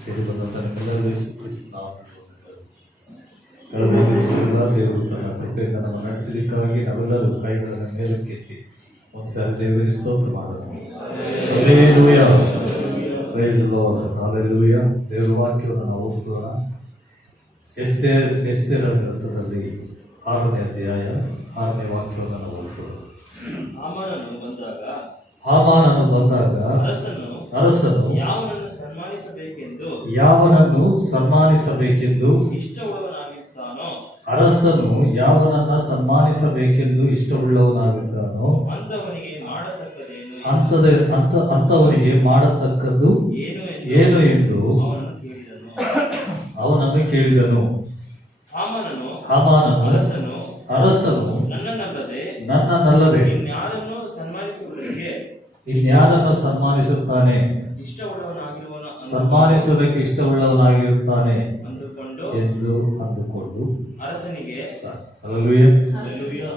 ಸೇರಿ ಬಂದಂಥ ನಿಮ್ಮೆಲ್ಲರಿಗೂ ಕಳೆದ ದಿವಸಗಳ ದೇವರು ತನ್ನ ಕೃಪೆಯಿಂದ ನಮ್ಮ ನಡೆಸಲಿಕ್ಕಾಗಿ ನಾವೆಲ್ಲರೂ ಕೈಗಳನ್ನು ಮೇಲಕ್ಕೆತ್ತಿ ಒಂದ್ಸಾರಿ ದೇವರಿಗೆ ಸ್ತೋತ್ರ ಮಾಡೋಣ. Hallelujah, praise the lord, hallelujah. ದೇವರ ವಾಕ್ಯವನ್ನು ನಾವು ಓದೋಣ. ಎಸ್ತೇರ ಗ್ರಂಥದಲ್ಲಿ 6ನೇ ಅಧ್ಯಾಯ 6ನೇ ವಾಕ್ಯವನ್ನು ನಾವು ಓದೋಣ. ಹಾಮಾನನು ಬಂದಾಗ ಅರಸನು ಯಾವನನ್ನು ಸನ್ಮಾನಿಸಬೇಕೆಂದು ಅರಸನು ಯಾವನನ್ನ ಸನ್ಮಾನಿಸಬೇಕೆಂದು ಇಷ್ಟವುಳ್ಳವನಾಗುತ್ತಾನೋ ಅಂಥವನಿಗೆ ಮಾಡತಕ್ಕದ್ದು ಏನು ಎಂದು ಅವನನ್ನು ಕೇಳಿದನು. ಹಾಮಾನನು ಅರಸನು ನನ್ನನ್ನಲ್ಲದೆ ಇನ್ಯಾರನ್ನು ಸನ್ಮಾನಿಸುತ್ತಾನೆ, ಸನ್ಮಾನಿಸುವುದಕ್ಕೆ ಇಷ್ಟವುಳ್ಳವನಾಗಿರುತ್ತಾನೆ ಎಂದು ಅಂದುಕೊಂಡು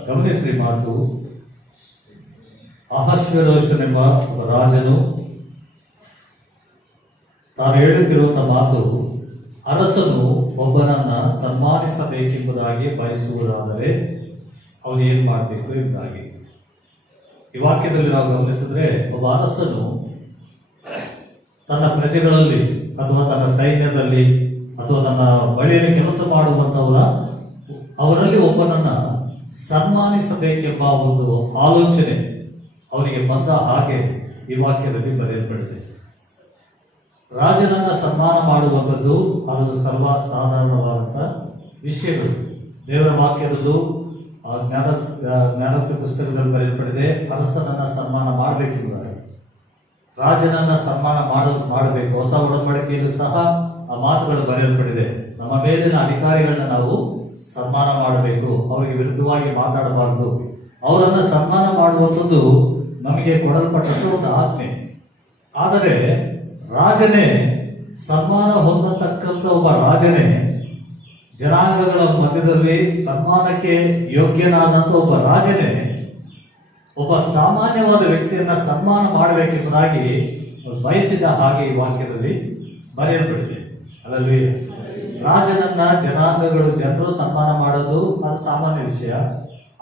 ಗಮನಿಸಿ ಮಾತು. ಅಹಷ್ವೇರೋಷನೆಂಬ ರಾಜನು ತಾನು ಹೇಳುತ್ತಿರುವಂತಹ ಮಾತು, ಅರಸನು ಒಬ್ಬನನ್ನ ಸನ್ಮಾನಿಸಬೇಕೆಂಬುದಾಗಿ ಬಯಸುವುದಾದರೆ ಅವನು ಏನ್ ಮಾಡಬೇಕು ಎಂಬುದಾಗಿ ಈ ವಾಕ್ಯದಲ್ಲಿ ನಾವು ಗಮನಿಸಿದ್ರೆ, ಒಬ್ಬ ಅರಸನು ತನ್ನ ಪ್ರಜೆಗಳಲ್ಲಿ ಅಥವಾ ತನ್ನ ಸೈನ್ಯದಲ್ಲಿ ಅಥವಾ ತನ್ನ ಬಳಿಯಲ್ಲಿ ಕೆಲಸ ಅವರಲ್ಲಿ ಒಬ್ಬನನ್ನ ಸನ್ಮಾನಿಸಬೇಕೆಂಬ ಒಂದು ಆಲೋಚನೆ ಅವನಿಗೆ ಬಂದ ಹಾಗೆ ಈ ವಾಕ್ಯದಲ್ಲಿ ಬರೆಯಲ್ಪಟ್ಟಿದೆ. ರಾಜನನ್ನ ಸನ್ಮಾನ ಮಾಡುವಂಥದ್ದು ಅದು ಸರ್ವ ಸಾಧಾರಣವಾದಂಥ ವಿಷಯಗಳು. ದೇವರ ವಾಕ್ಯದಲ್ಲೂ ಜ್ಞಾನೋಕ್ತಿ ಪುಸ್ತಕದಲ್ಲಿ ಬರೆಯಲ್ಪಟ್ಟಿದೆ. ಅರಸನನ್ನ ಸನ್ಮಾನ ಮಾಡಬೇಕೆಂಬುದಾಗಿ, ರಾಜನನ್ನ ಸನ್ಮಾನ ಮಾಡಬೇಕು. ಹೊಸ ಒಡಂಬಡಿಕೆಯಲ್ಲೂ ಸಹ ಆ ಮಾತುಗಳು ಬರೆಯಲ್ಪಟ್ಟಿದೆ. ನಮ್ಮ ಮೇಲಿನ ಅಧಿಕಾರಿಗಳನ್ನ ನಾವು ಸನ್ಮಾನ ಮಾಡಬೇಕು, ಅವರಿಗೆ ವಿರುದ್ಧವಾಗಿ ಮಾತಾಡಬಾರದು. ಅವರನ್ನು ಸನ್ಮಾನ ಮಾಡುವಂಥದ್ದು ನಮಗೆ ಕೊಡಲ್ಪಟ್ಟದ್ದು ಒಂದು ಆಜ್ಞೆ. ಆದರೆ ರಾಜನೇ ಸನ್ಮಾನ ಹೊಂದತಕ್ಕಂಥ ಒಬ್ಬ ರಾಜನೇ ಜನಾಂಗಗಳ ಮಧ್ಯದಲ್ಲಿ ಸನ್ಮಾನಕ್ಕೆ ಯೋಗ್ಯನಾದಂಥ ಒಬ್ಬ ರಾಜನೇ ಒಬ್ಬ ಸಾಮಾನ್ಯವಾದ ವ್ಯಕ್ತಿಯನ್ನ ಸನ್ಮಾನ ಮಾಡಬೇಕೆಂಬುದಾಗಿ ಬಯಸಿದ ಹಾಗೆ ಈ ವಾಕ್ಯದಲ್ಲಿ ಬರೆಯಲ್ಪಟ್ಟಿದೆ. ಅಲ್ಲವೇ, ರಾಜನನ್ನ ಜನರು ಸನ್ಮಾನ ಮಾಡೋದು ಅದು ಸಾಮಾನ್ಯ ವಿಷಯ.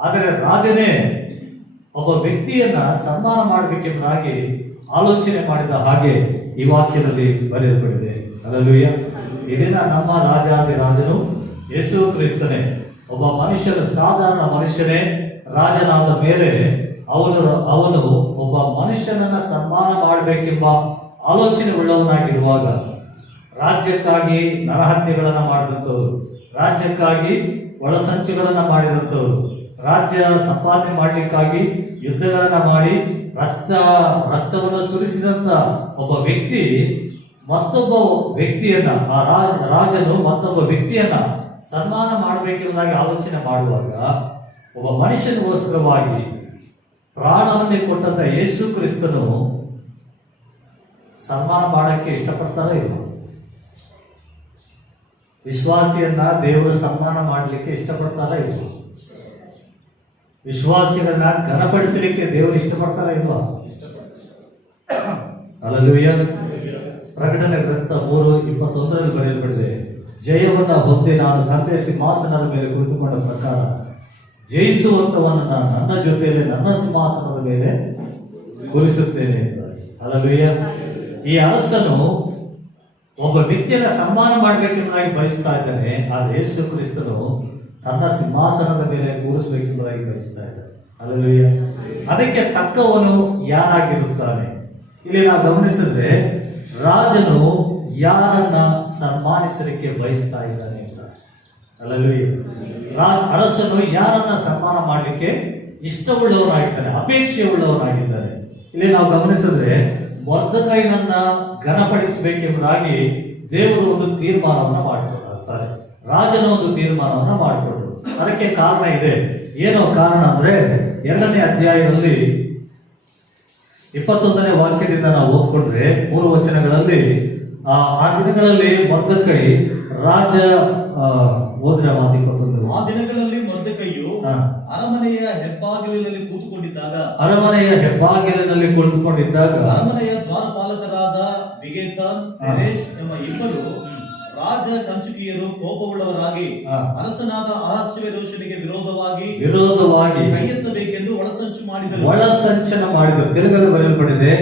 ಆದರೆ ರಾಜನೇ ಒಬ್ಬ ವ್ಯಕ್ತಿಯನ್ನ ಸನ್ಮಾನ ಮಾಡಬೇಕೆಂಬುದಾಗಿ ಆಲೋಚನೆ ಮಾಡಿದ ಹಾಗೆ ಈ ವಾಕ್ಯದಲ್ಲಿ ಬರೆಯಲ್ಪಟ್ಟಿದೆ. ಅಲ್ಲವೇ, ಇದಿನ ನಮ್ಮ ರಾಜಾದಿರಾಜನು ಯೇಸು ಕ್ರಿಸ್ತನೇ ಒಬ್ಬ ಮನುಷ್ಯನು, ಸಾಧಾರಣ ಮನುಷ್ಯನೇ ರಾಜನಾದ ಮೇಲೆ ಅವನು ಒಬ್ಬ ಮನುಷ್ಯನನ್ನ ಸನ್ಮಾನ ಮಾಡಬೇಕೆಂಬ ಆಲೋಚನೆ ಉಳ್ಳವನಾಗಿರುವಾಗ, ರಾಜ್ಯಕ್ಕಾಗಿ ನರಹತ್ಯೆಗಳನ್ನು ಮಾಡಿದಂಥವ್ರು, ರಾಜ್ಯಕ್ಕಾಗಿ ಒಳಸಂಚುಗಳನ್ನು ಮಾಡಿದಂಥವ್ರು, ರಾಜ್ಯ ಸಂಪಾದನೆ ಮಾಡಲಿಕ್ಕಾಗಿ ಯುದ್ಧಗಳನ್ನು ಮಾಡಿ ರಕ್ತವನ್ನು ಸುರಿಸಿದಂಥ ಒಬ್ಬ ವ್ಯಕ್ತಿ ಮತ್ತೊಬ್ಬ ವ್ಯಕ್ತಿಯನ್ನ, ಆ ರಾಜನು ಮತ್ತೊಬ್ಬ ವ್ಯಕ್ತಿಯನ್ನ ಸನ್ಮಾನ ಮಾಡಬೇಕೆಂಬುದಾಗಿ ಆಲೋಚನೆ ಮಾಡುವಾಗ, ಒಬ್ಬ ಮನುಷ್ಯನಿಗೋಸ್ಕರವಾಗಿ ಪ್ರಾಣವನ್ನೇ ಕೊಟ್ಟಂತ ಯೇಸು ಕ್ರಿಸ್ತನು ಸನ್ಮಾನ ಮಾಡಕ್ಕೆ ಇಷ್ಟಪಡ್ತಾರ ಇಲ್ಲ? ವಿಶ್ವಾಸಿಯನ್ನ ದೇವರು ಸನ್ಮಾನ ಮಾಡಲಿಕ್ಕೆ ಇಷ್ಟಪಡ್ತಾರ ಇಲ್ಲ? ವಿಶ್ವಾಸಿಯನ್ನ ಘನಪಡಿಸಲಿಕ್ಕೆ ದೇವರು ಇಷ್ಟಪಡ್ತಾರ ಇಲ್ವಾ? ಹಲ್ಲೆಲೂಯಾ. ಪ್ರಕಟಣೆ ಗ್ರಂಥ 3:21 ಬರೆಯಲ್ಪಟ್ಟಿದೆ, ಜಯವನ್ನ ಹೊಂದಿ ನಾನು ತಂದೆ ಸಿಂಹಾಸನದ ಮೇಲೆ ಕುಳಿತುಕೊಂಡ ಪ್ರಕಾರ ಜಯಿಸುವಂತವನ್ನ ನನ್ನ ಜೊತೆಯಲ್ಲಿ ನನ್ನ ಸಿಂಹಾಸನದ ಮೇಲೆ ಕೂರಿಸುತ್ತೇನೆ ಎಂಬುದಾಗಿ. ಹಲ್ಲೆಲೂಯಾ. ಈ ಅರಸನು ಒಬ್ಬ ವ್ಯಕ್ತಿಯನ್ನ ಸನ್ಮಾನ ಮಾಡಬೇಕೆಂಬುದಾಗಿ ಬಯಸ್ತಾ ಇದ್ದಾನೆ. ಆದರೆ ಯೇಸು ಕ್ರಿಸ್ತನು ತನ್ನ ಸಿಂಹಾಸನದ ಮೇಲೆ ಕೂರಿಸಬೇಕೆಂಬುದಾಗಿ ಬಯಸ್ತಾ ಇದ್ದಾನೆ. ಹಲ್ಲೆಲೂಯಾ. ಅದಕ್ಕೆ ತಕ್ಕವನು ಯಾರಾಗಿರುತ್ತಾನೆ? ಇಲ್ಲಿ ನಾವು ಗಮನಿಸಿದ್ರೆ, ರಾಜನು ಯಾರನ್ನ ಸನ್ಮಾನಿಸಲಿಕ್ಕೆ ಬಯಸ್ತಾ ಇದ್ದಾನೆ ಅಂತ. ಹಲ್ಲೆಲೂಯಾ. ಅರಸನು ಯಾರನ್ನ ಸನ್ಮಾನ ಮಾಡಲಿಕ್ಕೆ ಇಷ್ಟವುಳ್ಳವನಾಗಿದ್ದಾನೆ, ಅಪೇಕ್ಷೆ ಉಳ್ಳವನಾಗಿದ್ದಾನೆ. ಇಲ್ಲಿ ನಾವು ಗಮನಿಸಿದ್ರೆ, ಮೊರ್ದೆಕೈನನ್ನ ಘನಪಡಿಸಬೇಕೆಂಬುದಾಗಿ ದೇವರು ಒಂದು ತೀರ್ಮಾನವನ್ನ ಮಾಡಿಕೊಂಡ್ರು. ರಾಜನ ಒಂದು ತೀರ್ಮಾನವನ್ನ ಮಾಡಿಕೊಂಡ್ರು. ಅದಕ್ಕೆ ಕಾರಣ ಇದೆ. ಏನೋ ಕಾರಣ ಅಂದ್ರೆ, 2ನೇ ಅಧ್ಯಾಯದಲ್ಲಿ 21ನೇ ವಾಕ್ಯದಿಂದ ನಾವು ಓದ್ಕೊಂಡ್ರೆ 3 ವಚನಗಳಲ್ಲಿ, ಆ ದಿನಗಳಲ್ಲಿ ಮೊರ್ದೆಕೈ ರಾಜ ಓದ್ರೆ ಮಾತು 21. ಆ ದಿನಗಳಲ್ಲಿ ಮೊರ್ದೆಕೈಯು ಅರಮನೆಯ ಹೆಬ್ಬಾಗಿಲಿನಲ್ಲಿ ಕುಳಿತುಕೊಂಡಿದ್ದಾಗ ಅರಮನೆಯ ದ್ವಾರಪಾಲಕರಾದ ಬಿಗೇತಾನ್ ತೆರೇಷ್ ಎಂಬ ಇಬ್ಬರು ರಾಜ ಕಂಚುಕಿಯರು ಕೋಪವುಳ್ಳವರಾಗಿ ಅರಸನಾದ ಅಹಷ್ವೇರೋಷನಿಗೆ ವಿರೋಧವಾಗಿ ಕೈ ಎತ್ತಬೇಕೆಂದು ಒಳಸಂಚನ ಮಾಡಿದರು. ತೆಲುಗಲ್ಲಿ ಬರೆಯಲ್ಪಟ್ಟಿದೆ,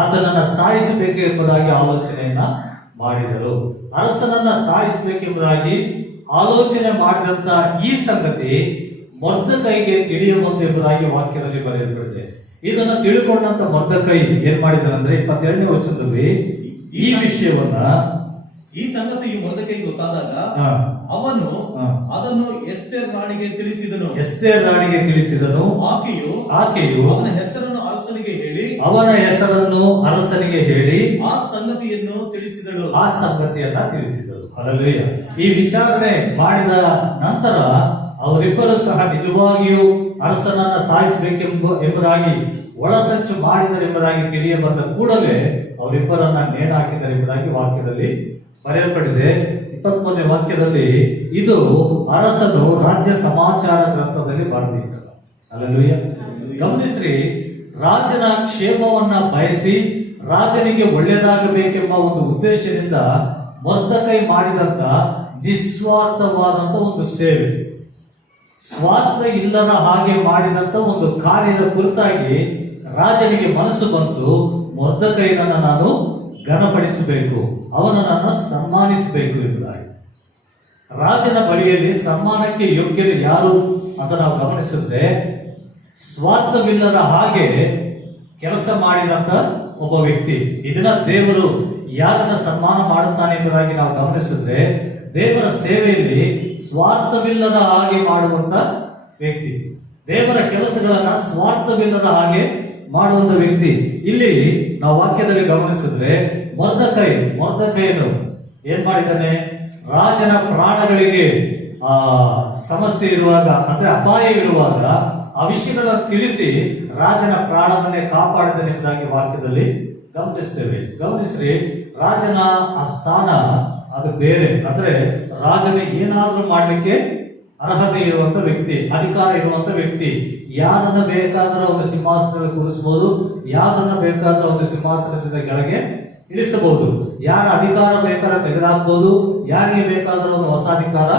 ಆತನನ್ನ ಸಾಯಿಸಬೇಕು ಎಂಬುದಾಗಿ ಆಲೋಚನೆಯನ್ನ ಮಾಡಿದರು. ಅರಸನನ್ನ ಸಾಯಿಸಬೇಕೆಂಬುದಾಗಿ ಆಲೋಚನೆ ಮಾಡಿದಂತ ಈ ಸಂಗತಿ ಮೊರ್ದಕೈಗೆ ತಿಳಿಯಬಹುದು ಎಂಬುದಾಗಿ ವಾಕ್ಯದಲ್ಲಿ ಬರೆಯಲ್ಪಟ್ಟಿದೆ. ಇದನ್ನು ತಿಳ್ಕೊಂಡಂತ ಮೊರ್ದಕೈ ಏನ್ ಮಾಡಿದನಂದ್ರೆ 22ನೇ ವಚನದಲ್ಲಿ ಈ ವಿಷಯವನ್ನ, ಈ ಸಂಗತಿಯು ಮೊರ್ದಕೈಗೆ ಗೊತ್ತಾದಾಗ ಅವನು ಅದನ್ನು ಎಸ್ತೇರ್ ರಾಣಿಗೆ ತಿಳಿಸಿದನು. ಆಕೆಯು ಅವನ ಹೆಸರನ್ನು ಅರಸನಿಗೆ ಹೇಳಿ ಆ ಸಂಗತಿಯನ್ನ ತಿಳಿಸಿದಳು. ಹಲ್ಲೆಲೂಯಾ. ಈ ವಿಚಾರಣೆ ಮಾಡಿದ ನಂತರ ಅವರಿಬ್ಬರು ಸಹ ನಿಜವಾಗಿಯೂ ಅರಸನನ್ನ ಸಾಯಿಸಬೇಕೆಂಬುದಾಗಿ ಒಳಸಂಚು ಮಾಡಿದರೆಂಬುದಾಗಿ ತಿಳಿಯ ಬಂದ ಕೂಡಲೇ ಅವರಿಬ್ಬರನ್ನ ನೇಣು ಹಾಕಿದರೆಂಬುದಾಗಿ ವಾಕ್ಯದಲ್ಲಿ ಬರೆಯಲ್ಪಟ್ಟಿದೆ. 23ನೇ ವಾಕ್ಯದಲ್ಲಿ ಇದು ಅರಸನು ರಾಜ್ಯ ಸಮಾಚಾರ ಗ್ರಂಥದಲ್ಲಿ ಬರೆದಿಟ್ಟನು. ಹಲ್ಲೆಲೂಯಾ. ಗಮನಿಸ್ರಿ, ರಾಜನ ಕ್ಷೇಮವನ್ನ ಬಯಸಿ ರಾಜನಿಗೆ ಒಳ್ಳೆಯದಾಗಬೇಕೆಂಬ ಒಂದು ಉದ್ದೇಶದಿಂದ ಮೊರ್ದಕೈ ಮಾಡಿದಂತ ನಿಸ್ವಾರ್ಥವಾದಂತ ಒಂದು ಸೇವೆ, ಸ್ವಾರ್ಥ ಇಲ್ಲದ ಹಾಗೆ ಮಾಡಿದಂತ ಒಂದು ಕಾರ್ಯದ ಕುರಿತಾಗಿ ರಾಜನಿಗೆ ಮನಸ್ಸು ಬಂತು, ಮೊರ್ದಕೈನನ್ನ ನಾನು ಘನಪಡಿಸಬೇಕು, ಅವನನ್ನು ಸನ್ಮಾನಿಸಬೇಕು ಎಂಬುದಾಗಿ. ರಾಜನ ಬಳಿಯಲ್ಲಿ ಸನ್ಮಾನಕ್ಕೆ ಯೋಗ್ಯರು ಯಾರು ಅಂತ ನಾವು ಗಮನಿಸಿದ್ರೆ, ಸ್ವಾರ್ಥವಿಲ್ಲದ ಹಾಗೆ ಕೆಲಸ ಮಾಡಿದಂತ ಒಬ್ಬ ವ್ಯಕ್ತಿ. ಇದನ್ನ ದೇವರು ಯಾರನ್ನ ಸನ್ಮಾನ ಮಾಡುತ್ತಾನೆ ಎಂಬುದಾಗಿ ನಾವು ಗಮನಿಸಿದ್ರೆ, ದೇವರ ಸೇವೆಯಲ್ಲಿ ಸ್ವಾರ್ಥವಿಲ್ಲದ ಹಾಗೆ ಮಾಡುವಂತ ವ್ಯಕ್ತಿ, ದೇವರ ಕೆಲಸಗಳನ್ನ ಸ್ವಾರ್ಥವಿಲ್ಲದ ಹಾಗೆ ಮಾಡುವಂತ ವ್ಯಕ್ತಿ. ಇಲ್ಲಿ ನಾವು ವಾಕ್ಯದಲ್ಲಿ ಗಮನಿಸಿದ್ರೆ ಮೊರ್ದಕೈನು ಏನ್ ಮಾಡಿದ್ದಾನೆ, ರಾಜನ ಪ್ರಾಣಗಳಿಗೆ ಸಮಸ್ಯೆ ಇರುವಾಗ, ಅಂದ್ರೆ ಅಪಾಯವಿರುವಾಗ ಆ ವಿಷಯಗಳನ್ನು ತಿಳಿಸಿ ರಾಜನ ಪ್ರಾಣವನ್ನೇ ಕಾಪಾಡಿದನೆ ಎಂಬುದಾಗಿ ವಾಕ್ಯದಲ್ಲಿ ಗಮನಿಸ್ತೇವೆ. ಗಮನಿಸ್ರಿ, ರಾಜನ ಆ ಸ್ಥಾನ ಅದು ಬೇರೆ. ಅಂದ್ರೆ ರಾಜನ ಏನಾದ್ರೂ ಮಾಡ್ಲಿಕ್ಕೆ ಅರ್ಹತೆ ಇರುವಂತ ವ್ಯಕ್ತಿ, ಅಧಿಕಾರ ಇರುವಂತ ವ್ಯಕ್ತಿ. ಯಾರನ್ನ ಬೇಕಾದರೂ ಅವನು ಸಿಂಹಾಸನದಲ್ಲಿ ಕೂರಿಸಬಹುದು, ಯಾರನ್ನ ಬೇಕಾದರೂ ಅವನು ಸಿಂಹಾಸನದಿಂದ ಕೆಳಗೆ ಇಳಿಸಬಹುದು, ಯಾರ ಅಧಿಕಾರ ಬೇಕಾದ್ರೆ ತೆಗೆದುಹಾಕಬಹುದು, ಯಾರಿಗೆ ಬೇಕಾದರೂ ಅವನು ಹೊಸ ಅಧಿಕಾರ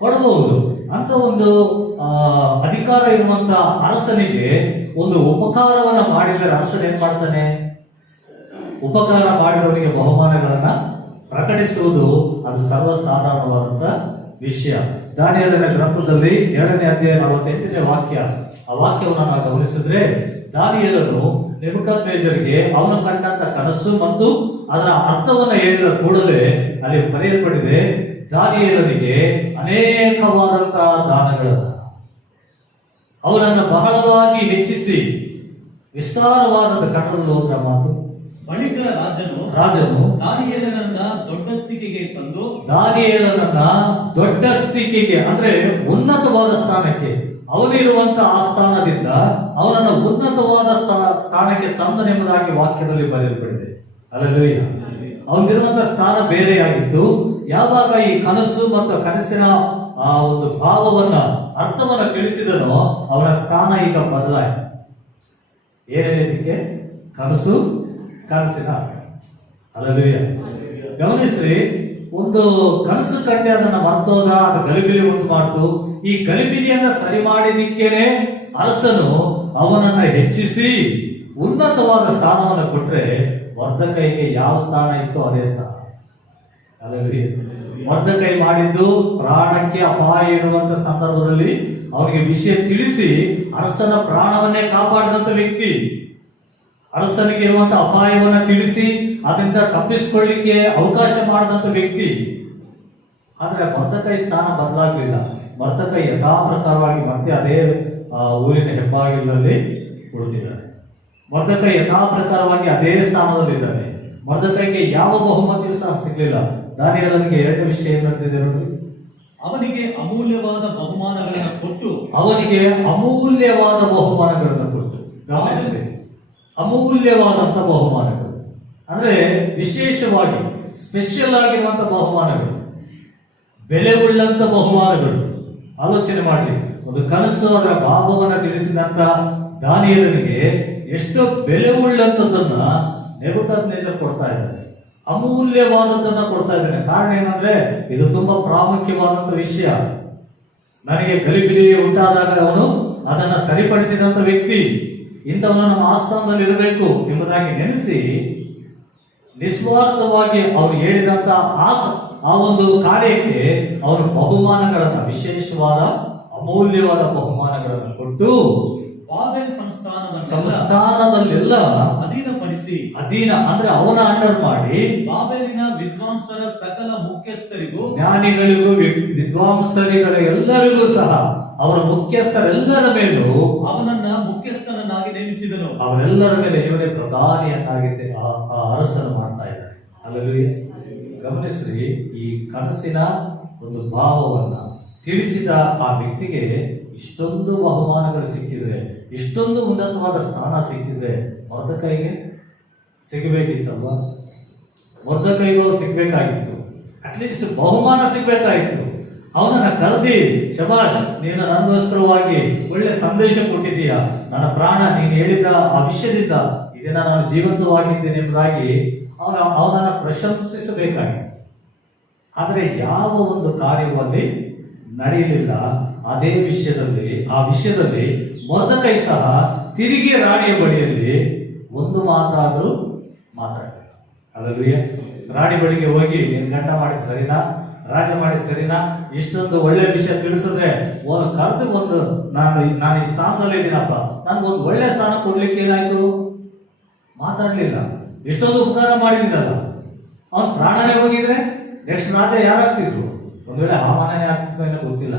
ಕೊಡಬಹುದು. ಅಂತ ಒಂದು ಅಧಿಕಾರ ಇರುವಂತ ಅರಸನಿಗೆ ಒಂದು ಉಪಕಾರವನ್ನ ಮಾಡಿದರೆ ಅರಸನ ಏನ್ ಮಾಡ್ತಾನೆ, ಉಪಕಾರ ಮಾಡಿದವನಿಗೆ ಬಹುಮಾನಗಳನ್ನ ಪ್ರಕಟಿಸುವುದು ಅದು ಸರ್ವಸಾಧಾರಣವಾದಂತ ವಿಷಯ. ದಾನಿಯೇಲನ ಗ್ರಂಥದಲ್ಲಿ 2ನೇ ಅಧ್ಯಾಯ 48ನೇ ವಾಕ್ಯ, ಆ ವಾಕ್ಯವನ್ನು ನಾವು ಗಮನಿಸಿದ್ರೆ, ದಾನಿಯೇಲನು ನೆಬೂಕದ್ನೆಚ್ಚರನಿಗೆ ಅವನು ಕಂಡಂತ ಕನಸು ಮತ್ತು ಅದರ ಅರ್ಥವನ್ನ ಹೇಳಿದ ಕೂಡಲೇ ಅಲ್ಲಿ ಬರೆಯಲ್ಪಟ್ಟಿದೆ, ದಾನಿಯೇಲನಿಗೆ ಅನೇಕವಾದಂತಹ ದಾನಗಳನ್ನು ಅವನನ್ನು ಬಹಳವಾಗಿ ಹೆಚ್ಚಿಸಿ ವಿಸ್ತಾರವಾದ ಕನ್ನಡದಲ್ಲಿ ಹೋದ್ರ ಮಾತು. ಬಳಿಕ ರಾಜನು ದಾನಿಯೇಲನನ್ನ ದೊಡ್ಡ ಸ್ಥಿತಿಗೆ ಅಂದ್ರೆ ಉನ್ನತವಾದ ಸ್ಥಾನಕ್ಕೆ, ಅವನಿರುವಂತ ಆ ಸ್ಥಾನದಿಂದ ಅವನನ್ನು ಉನ್ನತವಾದ ಸ್ಥಾನಕ್ಕೆ ತಂದನೆಂಬುದಾಗಿ ವಾಕ್ಯದಲ್ಲಿ ಬರೆಯಲ್ಪಟ್ಟಿದೆ. ಹಲ್ಲೆಲೂಯಾ. ಅವನಿರುವಂತಹ ಸ್ಥಾನ ಬೇರೆಯಾಗಿತ್ತು. ಯಾವಾಗ ಈ ಕನಸು ಮತ್ತು ಕನಸಿನ ಆ ಒಂದು ಭಾವವನ್ನ ಅರ್ಥವನ್ನ ತಿಳಿಸಿದನೋ ಅವನ ಸ್ಥಾನ ಈಗ ಬದಲಾಯಿತು. ಏನೇನಿದಕ್ಕೆ ಕನಸು ಕನಸಿನ ಅರ್ಥ. ಹಲ್ಲೆಲೂಯಾ. ಗಮನಿಸ್ರಿ, ಒಂದು ಕನಸು ಕಂಡೆ ಅದನ್ನ ಮರ್ತೋದ, ಅದು ಗಲಿಬಿಲಿ ಉಂಟು ಮಾಡ್ತು. ಈ ಗಲಿಬಿಲಿಯನ್ನ ಸರಿ ಮಾಡಿದಿಕ್ಕೇನೆ ಅರಸನು ಅವನನ್ನ ಹೆಚ್ಚಿಸಿ ಉನ್ನತವಾದ ಸ್ಥಾನವನ್ನು ಕೊಟ್ರೆ, ಮೊರ್ದಕೈಗೆ ಯಾವ ಸ್ಥಾನ ಇತ್ತು ಅದೇ ಸ್ಥಾನ. ಹಲ್ಲೆಲೂಯಾ. ಮೊರ್ದಕೈ ಮಾಡಿದ್ದು ಪ್ರಾಣಕ್ಕೆ ಅಪಾಯ ಇರುವಂತ ಸಂದರ್ಭದಲ್ಲಿ ಅವನಿಗೆ ವಿಷಯ ತಿಳಿಸಿ ಅರಸನ ಪ್ರಾಣವನ್ನೇ ಕಾಪಾಡಿದಂತ ವ್ಯಕ್ತಿ, ಅರಸನಿಗೆ ಇರುವಂತ ಅಪಾಯವನ್ನ ತಿಳಿಸಿ ಅದರಿಂದ ತಪ್ಪಿಸಿಕೊಳ್ಳಿಕ್ಕೆ ಅವಕಾಶ ಮಾಡಿದಂತ ವ್ಯಕ್ತಿ. ಆದ್ರೆ ಮೊರ್ದಕೈ ಸ್ಥಾನ ಬದಲಾಗಲಿಲ್ಲ. ಮೊರ್ದಕೈ ಯಥಾ ಪ್ರಕಾರವಾಗಿ ಮತ್ತೆ ಅದೇ ಊರಿನ ಹೆಬ್ಬಾಗಿಲಲ್ಲಿ ಉಳಿದಿದ್ದಾನೆ. ಮೊರ್ದಕೈ ಯಥಾ ಪ್ರಕಾರವಾಗಿ ಅದೇ ಸ್ಥಾನದಲ್ಲಿದ್ದಾನೆ. ಮೊರ್ದಕೈಗೆ ಯಾವ ಬಹುಮತಿಯೂ ಸಹ ಸಿಗಲಿಲ್ಲ. ದಾನಿಯೇಲನಿಗೆ 2 ವಿಷಯ ಏನಿದೆ ನೋಡಿ, ಅವನಿಗೆ ಅಮೂಲ್ಯವಾದ ಬಹುಮಾನಗಳನ್ನು ಕೊಟ್ಟು ಗಮನಿಸಿದೆ, ಅಮೂಲ್ಯವಾದಂತ ಬಹುಮಾನಗಳು ಅಂದ್ರೆ ವಿಶೇಷವಾಗಿ ಸ್ಪೆಷಲ್ ಆಗಿರುವಂತ ಬಹುಮಾನಗಳು, ಬೆಲೆ ಉಳ್ಳಂತ ಬಹುಮಾನಗಳು. ಆಲೋಚನೆ ಮಾಡಿ, ಒಂದು ಕನಸು ಅದರ ಭಾವವನ್ನು ತಿಳಿಸಿದಂತ ದಾನಿಯೇಲನಿಗೆ ಎಷ್ಟೋ ಬೆಲೆ ಉಳ್ಳಂತದ್ದನ್ನ ನೆಬೂಕದ್ನೆಚ್ಚರ್ ಕೊಡ್ತಾ ಇದ್ದಾರೆ. ಅಮೂಲ್ಯವಾದದ್ದನ್ನ ಕೊಡ್ತಾ ಇದ್ದೇನೆ. ಕಾರಣ ಏನಂದ್ರೆ ಇದು ತುಂಬಾ ಪ್ರಾಮುಖ್ಯವಾದಂತ ವಿಷಯ. ನನಗೆ ಗಲಿಬಿಲಿ ಉಂಟಾದಾಗ ಅವನು ಅದನ್ನ ಸರಿಪಡಿಸಿದಂತ ವ್ಯಕ್ತಿ, ಇಂಥವನು ನಮ್ಮ ಆಸ್ಥಾನದಲ್ಲಿ ಇರಬೇಕು ಎಂಬುದಾಗಿ ನೆನೆಸಿ ನಿಸ್ವಾರ್ಥವಾಗಿ ಅವರು ಹೇಳಿದಂತ ಆ ಒಂದು ಕಾರ್ಯಕ್ಕೆ ಅವರು ಬಹುಮಾನಗಳನ್ನ, ವಿಶೇಷವಾದ ಅಮೂಲ್ಯವಾದ ಬಹುಮಾನಗಳನ್ನು ಕೊಟ್ಟು ಬಾಬೆಲ್ ಸಂಸ್ಥಾನದಲ್ಲೆಲ್ಲ ಅಧೀನ ಅಂದ್ರೆ ಅವನ ಅಂಡರ್ ಮಾಡಿ ಬಾಬೆಲಿನ ವಿದ್ವಾಂಸರ ಸಕಲ ಮುಖ್ಯಸ್ಥರಿಗೂ, ಜ್ಞಾನಿಗಳಿಗೂ ವಿದ್ವಾಂಸರಿಗಳ ಎಲ್ಲರಿಗೂ ಸಹ ಅವರ ಮುಖ್ಯಸ್ಥರೆಲ್ಲರ ಮೇಲೂ ಅವನನ್ನ ಮುಖ್ಯಸ್ಥನನ್ನಾಗಿ ನೇಮಿಸಿದನು. ಅವರೆಲ್ಲರ ಮೇಲೆ ಇವರೇ ಪ್ರಧಾನಿಯನ್ನಾಗಿದೆ ಆ ಅರಸನು ಮಾಡ್ತಾ ಇದ್ದಾರೆ. ಅಲ್ಲಲ್ಲಿ ಗಮನಿಸ್ರಿ, ಈ ಕನಸಿನ ಒಂದು ಭಾವವನ್ನ ತಿಳಿಸಿದ ಆ ವ್ಯಕ್ತಿಗೆ ಇಷ್ಟೊಂದು ಬಹುಮಾನಗಳು ಸಿಕ್ಕಿದ್ರೆ, ಇಷ್ಟೊಂದು ಉನ್ನತವಾದ ಸ್ಥಾನ ಸಿಕ್ಕಿದ್ರೆ ಮೊರ್ದಕೈಗೆ ಸಿಗಬೇಕಿತ್ತಲ್ವ? ಮೊರ್ದಕೈಗೂ ಸಿಗ್ಬೇಕಾಗಿತ್ತು, ಅಟ್ಲೀಸ್ಟ್ ಬಹುಮಾನ ಸಿಗ್ಬೇಕಾಗಿತ್ತು. ಅವನನ್ನ ಕರೆದಿ, ಶಬಾಷ್, ನೀನು ನನಗೋಸ್ಕರವಾಗಿ ಒಳ್ಳೆ ಸಂದೇಶ ಕೊಟ್ಟಿದ್ದೀಯಾ, ನನ್ನ ಪ್ರಾಣ ನೀನು ಹೇಳಿದ ಆ ವಿಷಯದಿಂದ ಇದನ್ನ ನಾನು ಜೀವಂತವಾಗಿದ್ದೇನೆ ಎಂಬುದಾಗಿ ಅವನನ್ನ ಪ್ರಶಂಸಿಸಬೇಕಾಗಿತ್ತು. ಆದರೆ ಯಾವ ಒಂದು ಕಾರ್ಯದಲ್ಲಿ ನಡೆಯಲಿಲ್ಲ. ಅದೇ ಆ ವಿಷಯದಲ್ಲಿ ಮೊರ್ದಕೈ ಸಹ ತಿರುಗಿ ರಾಣಿಯ ಬಳಿಯಲ್ಲಿ ಒಂದು ಮಾತಾದರೂ ಮಾತಾಡಲಿಲ್ಲ. ಅಲ್ಲವೇ ರಾಣಿ ಬಳಿಗೆ ಹೋಗಿ ನಿನ್ ಗಂಡ ಮಾಡಿದ ಸರಿನಾ, ರಾಜ ಮಾಡಿದ ಸರಿನಾ, ಇಷ್ಟೊಂದು ಒಳ್ಳೆ ವಿಷಯ ತಿಳಿಸಿದ್ರೆ ಒಂದು ಕರೆದು ಒಂದು ನಾನು ಈ ಸ್ಥಾನದಲ್ಲಿ ಇದ್ದೀನಪ್ಪ, ನನ್ಗೊಂದು ಒಳ್ಳೆ ಸ್ಥಾನ ಕೊಡ್ಲಿಕ್ಕೆ ಏನಾಯ್ತು? ಮಾತಾಡ್ಲಿಲ್ಲ. ಎಷ್ಟೊಂದು ಉಪಕಾರ ಮಾಡಿದ್ದೀನಲ್ಲ, ಅವನ್ ಪ್ರಾಣನೇ ಹೋಗಿದ್ರೆ ನೆಕ್ಸ್ಟ್ ರಾಜ ಯಾರಾಗ್ತಿದ್ರು? ಒಂದ್ ವೇಳೆ ಹಾಮಾನೇ ಆಗ್ತಿತ್ತು ಏನೋ ಗೊತ್ತಿಲ್ಲ.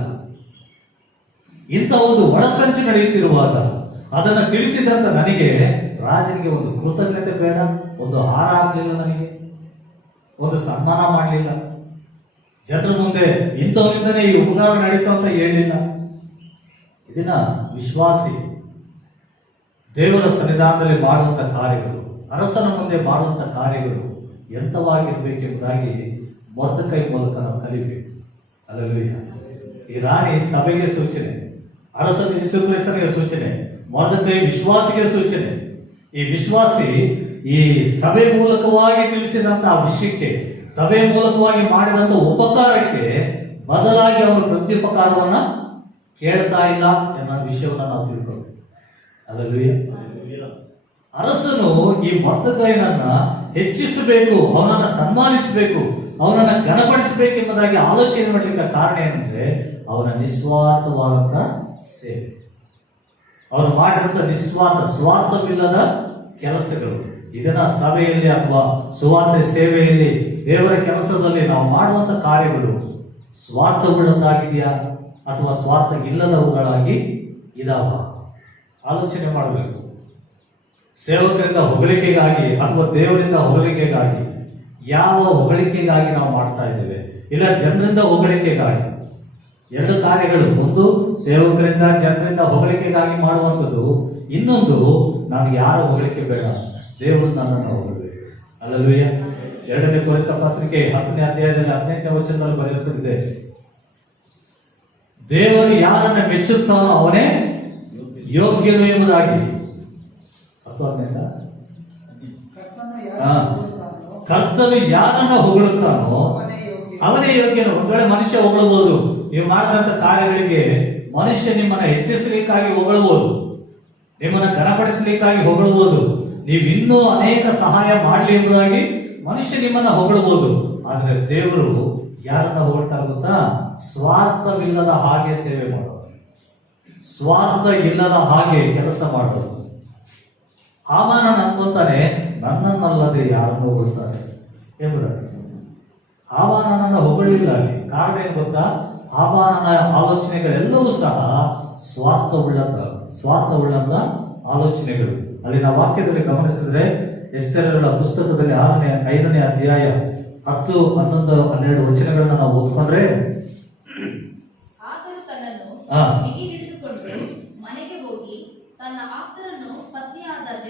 ಇಂಥ ಒಂದು ಒಳಸಂಚು ನಡೆಯುತ್ತಿರುವಾಗ ಅದನ್ನ ತಿಳಿಸಿದಂತ ನನಗೆ, ರಾಜನಿಗೆ ಒಂದು ಕೃತಜ್ಞತೆ ಬೇಡ, ಒಂದು ಹಾರ ಹಾಕ್ಲಿಲ್ಲ, ನನಗೆ ಒಂದು ಸನ್ಮಾನ ಮಾಡಲಿಲ್ಲ, ಜನರ ಮುಂದೆ ಇಂಥವನಿಂದನೇ ಈ ಉಪಕಾರ ನಡೀತು ಅಂತ ಹೇಳಿಲ್ಲ. ಇದನ್ನ ವಿಶ್ವಾಸಿ ದೇವರ ಸನ್ನಿಧಾನದಲ್ಲಿ ಮಾಡುವಂತ ಕಾರ್ಯಗಳು, ಅರಸನ ಮುಂದೆ ಮಾಡುವಂತ ಕಾರ್ಯಗಳು ಎಂಥವಾಗಿರ್ಬೇಕೆಂಬುದಾಗಿ ಮೊರ್ದಕೈ ಮೂಲಕ ನಾವು ಕಲಿಬೇಕು. ಅಲ್ಲವೇ ಈ ರಾಣಿ ಸಭೆಗೆ ಸೂಚನೆ, ಅರಸನ ಯೇಸು ಕ್ರಿಸ್ತನಿಗೆ ಸೂಚನೆ, ಮೊರ್ದಕೈ ವಿಶ್ವಾಸಿಗೆ ಸೂಚನೆ. ಈ ವಿಶ್ವಾಸಿ ಈ ಸಭೆ ಮೂಲಕವಾಗಿ ತಿಳಿಸಿದಂತ ವಿಷಯಕ್ಕೆ, ಸಭೆ ಮೂಲಕವಾಗಿ ಮಾಡಿದಂತ ಉಪಕಾರಕ್ಕೆ ಬದಲಾಗಿ ಅವನು ಪ್ರತ್ಯುಪಕಾರವನ್ನ ಕೇಳ್ತಾ ಇಲ್ಲ ಎನ್ನುವ ವಿಷಯವನ್ನ ನಾವು ತಿಳ್ಕೊಬೇಕು. ಅಲ್ಲವೇ ಅರಸನು ಈ ಮೊರ್ದಕೈನನ್ನ ಹೆಚ್ಚಿಸಬೇಕು, ಅವನನ್ನ ಸನ್ಮಾನಿಸಬೇಕು, ಅವನನ್ನ ಘನಪಡಿಸಬೇಕೆಂಬುದಾಗಿ ಆಲೋಚನೆ ಮಾಡಲಿಕ್ಕೆ ಕಾರಣ ಏನಂದ್ರೆ ಅವನ ನಿಸ್ವಾರ್ಥವಾದಂತ ಸೇವೆ, ಅವರು ಮಾಡಿದಂತ ಸ್ವಾರ್ಥವಿಲ್ಲದ ಕೆಲಸಗಳು. ಇದನ್ನ ಸಭೆಯಲ್ಲಿ ಅಥವಾ ಸುವಾರ್ತೆ ಸೇವೆಯಲ್ಲಿ, ದೇವರ ಕೆಲಸದಲ್ಲಿ ನಾವು ಮಾಡುವಂತ ಕಾರ್ಯಗಳು ಸ್ವಾರ್ಥವುಳ್ಳದ್ದಾಗಿದೆಯಾ ಅಥವಾ ಸ್ವಾರ್ಥ ಇಲ್ಲದವುಗಳಾಗಿ ಇದಾವ? ಆಲೋಚನೆ ಮಾಡಬೇಕು. ಸೇವಕರಿಂದ ಹೊಗಳಿಕೆಗಾಗಿ ಅಥವಾ ದೇವರಿಂದ ಹೊಗಳಿಕೆಗಾಗಿ, ಯಾವ ಹೊಗಳಿಕೆಗಾಗಿ ನಾವು ಮಾಡ್ತಾ ಇದ್ದೇವೆ? ಇಲ್ಲ ಜನರಿಂದ ಹೊಗಳಿಕೆಗಾಗಿ. ಎರಡು ಕಾರ್ಯಗಳು, ಒಂದು ಸೇವಕರಿಂದ ಜನರಿಂದ ಹೊಗಳಿಕೆಗಾಗಿ ಮಾಡುವಂಥದ್ದು, ಇನ್ನೊಂದು ನಾನು ಯಾರ ಹೊಗಳಿಕೆ ಬೇಡ, ದೇವರು ನನ್ನನ್ನು ಹೊಗಳಬೇಕು. ಅಲ್ಲವೇ 2ನೇ ಕೊರಿಂಥ ಪತ್ರಿಕೆ 10ನೇ ಅಧ್ಯಾಯದಲ್ಲಿ 18ನೇ ವಚನದಲ್ಲಿ ಬರೆಯುತ್ತದೆ, ದೇವರು ಯಾರನ್ನ ಮೆಚ್ಚುತ್ತಾನೋ ಅವನೇ ಯೋಗ್ಯನು ಎಂಬುದಾಗಿ. ಕರ್ತನು ಯಾರನ್ನ ಹೊಗಳುತ್ತಾನೋ ಅವನೇ ಯೋಗ್ಯನು. ಒಂದ್ ವೇಳೆ ಮನುಷ್ಯ ಹೊಗಳಬಹುದು, ನೀವು ಮಾಡಿದಂತ ಕಾರ್ಯಗಳಿಗೆ ಮನುಷ್ಯ ನಿಮ್ಮನ್ನ ಹೆಚ್ಚಿಸಲಿಕ್ಕಾಗಿ ಹೊಗಳಬಹುದು, ನಿಮ್ಮನ್ನ ಘನಪಡಿಸಲಿಕ್ಕಾಗಿ ಹೊಗಳಬಹುದು, ನೀವು ಇನ್ನೂ ಅನೇಕ ಸಹಾಯ ಮಾಡಲಿ ಎಂಬುದಾಗಿ ಮನುಷ್ಯ ನಿಮ್ಮನ್ನ ಹೊಗಳಬಹುದು. ಆದ್ರೆ ದೇವರು ಯಾರನ್ನ ಹೊಗಳ್ತಾರೆ ಗೊತ್ತಾ? ಸ್ವಾರ್ಥವಿಲ್ಲದ ಹಾಗೆ ಸೇವೆ ಮಾಡೋದು, ಸ್ವಾರ್ಥ ಇಲ್ಲದ ಹಾಗೆ ಕೆಲಸ ಮಾಡೋದು. ಹಾಮಾನ ಅನ್ಕೊಂತಾನೆ, ನನ್ನನ್ನಲ್ಲದೆ ಯಾರನ್ನು ಹೊಗಳ್ತಾರೆ ಎಂಬುದಾಗಿ. ಹಾಮಾನನನ್ನ ಹೊಗಳಿಲ್ಲ. ಕಾರಣ ಏನು ಗೊತ್ತಾ? ಹಾಮಾನನ ಆಲೋಚನೆಗಳೆಲ್ಲವೂ ಸಹ ಸ್ವಾರ್ಥವುಳ್ಳಂತ ಆಲೋಚನೆಗಳು. ಅಲ್ಲಿ ನಾವು ವಾಕ್ಯದಲ್ಲಿ ಗಮನಿಸಿದ್ರೆ, ಎಸ್ತೇರಳ ಪುಸ್ತಕದಲ್ಲಿ 5ನೇ ಅಧ್ಯಾಯ 10, 11, 12 ವಚನಗಳನ್ನ ನಾವು ಓದ್ಕೊಂಡ್ರೆ,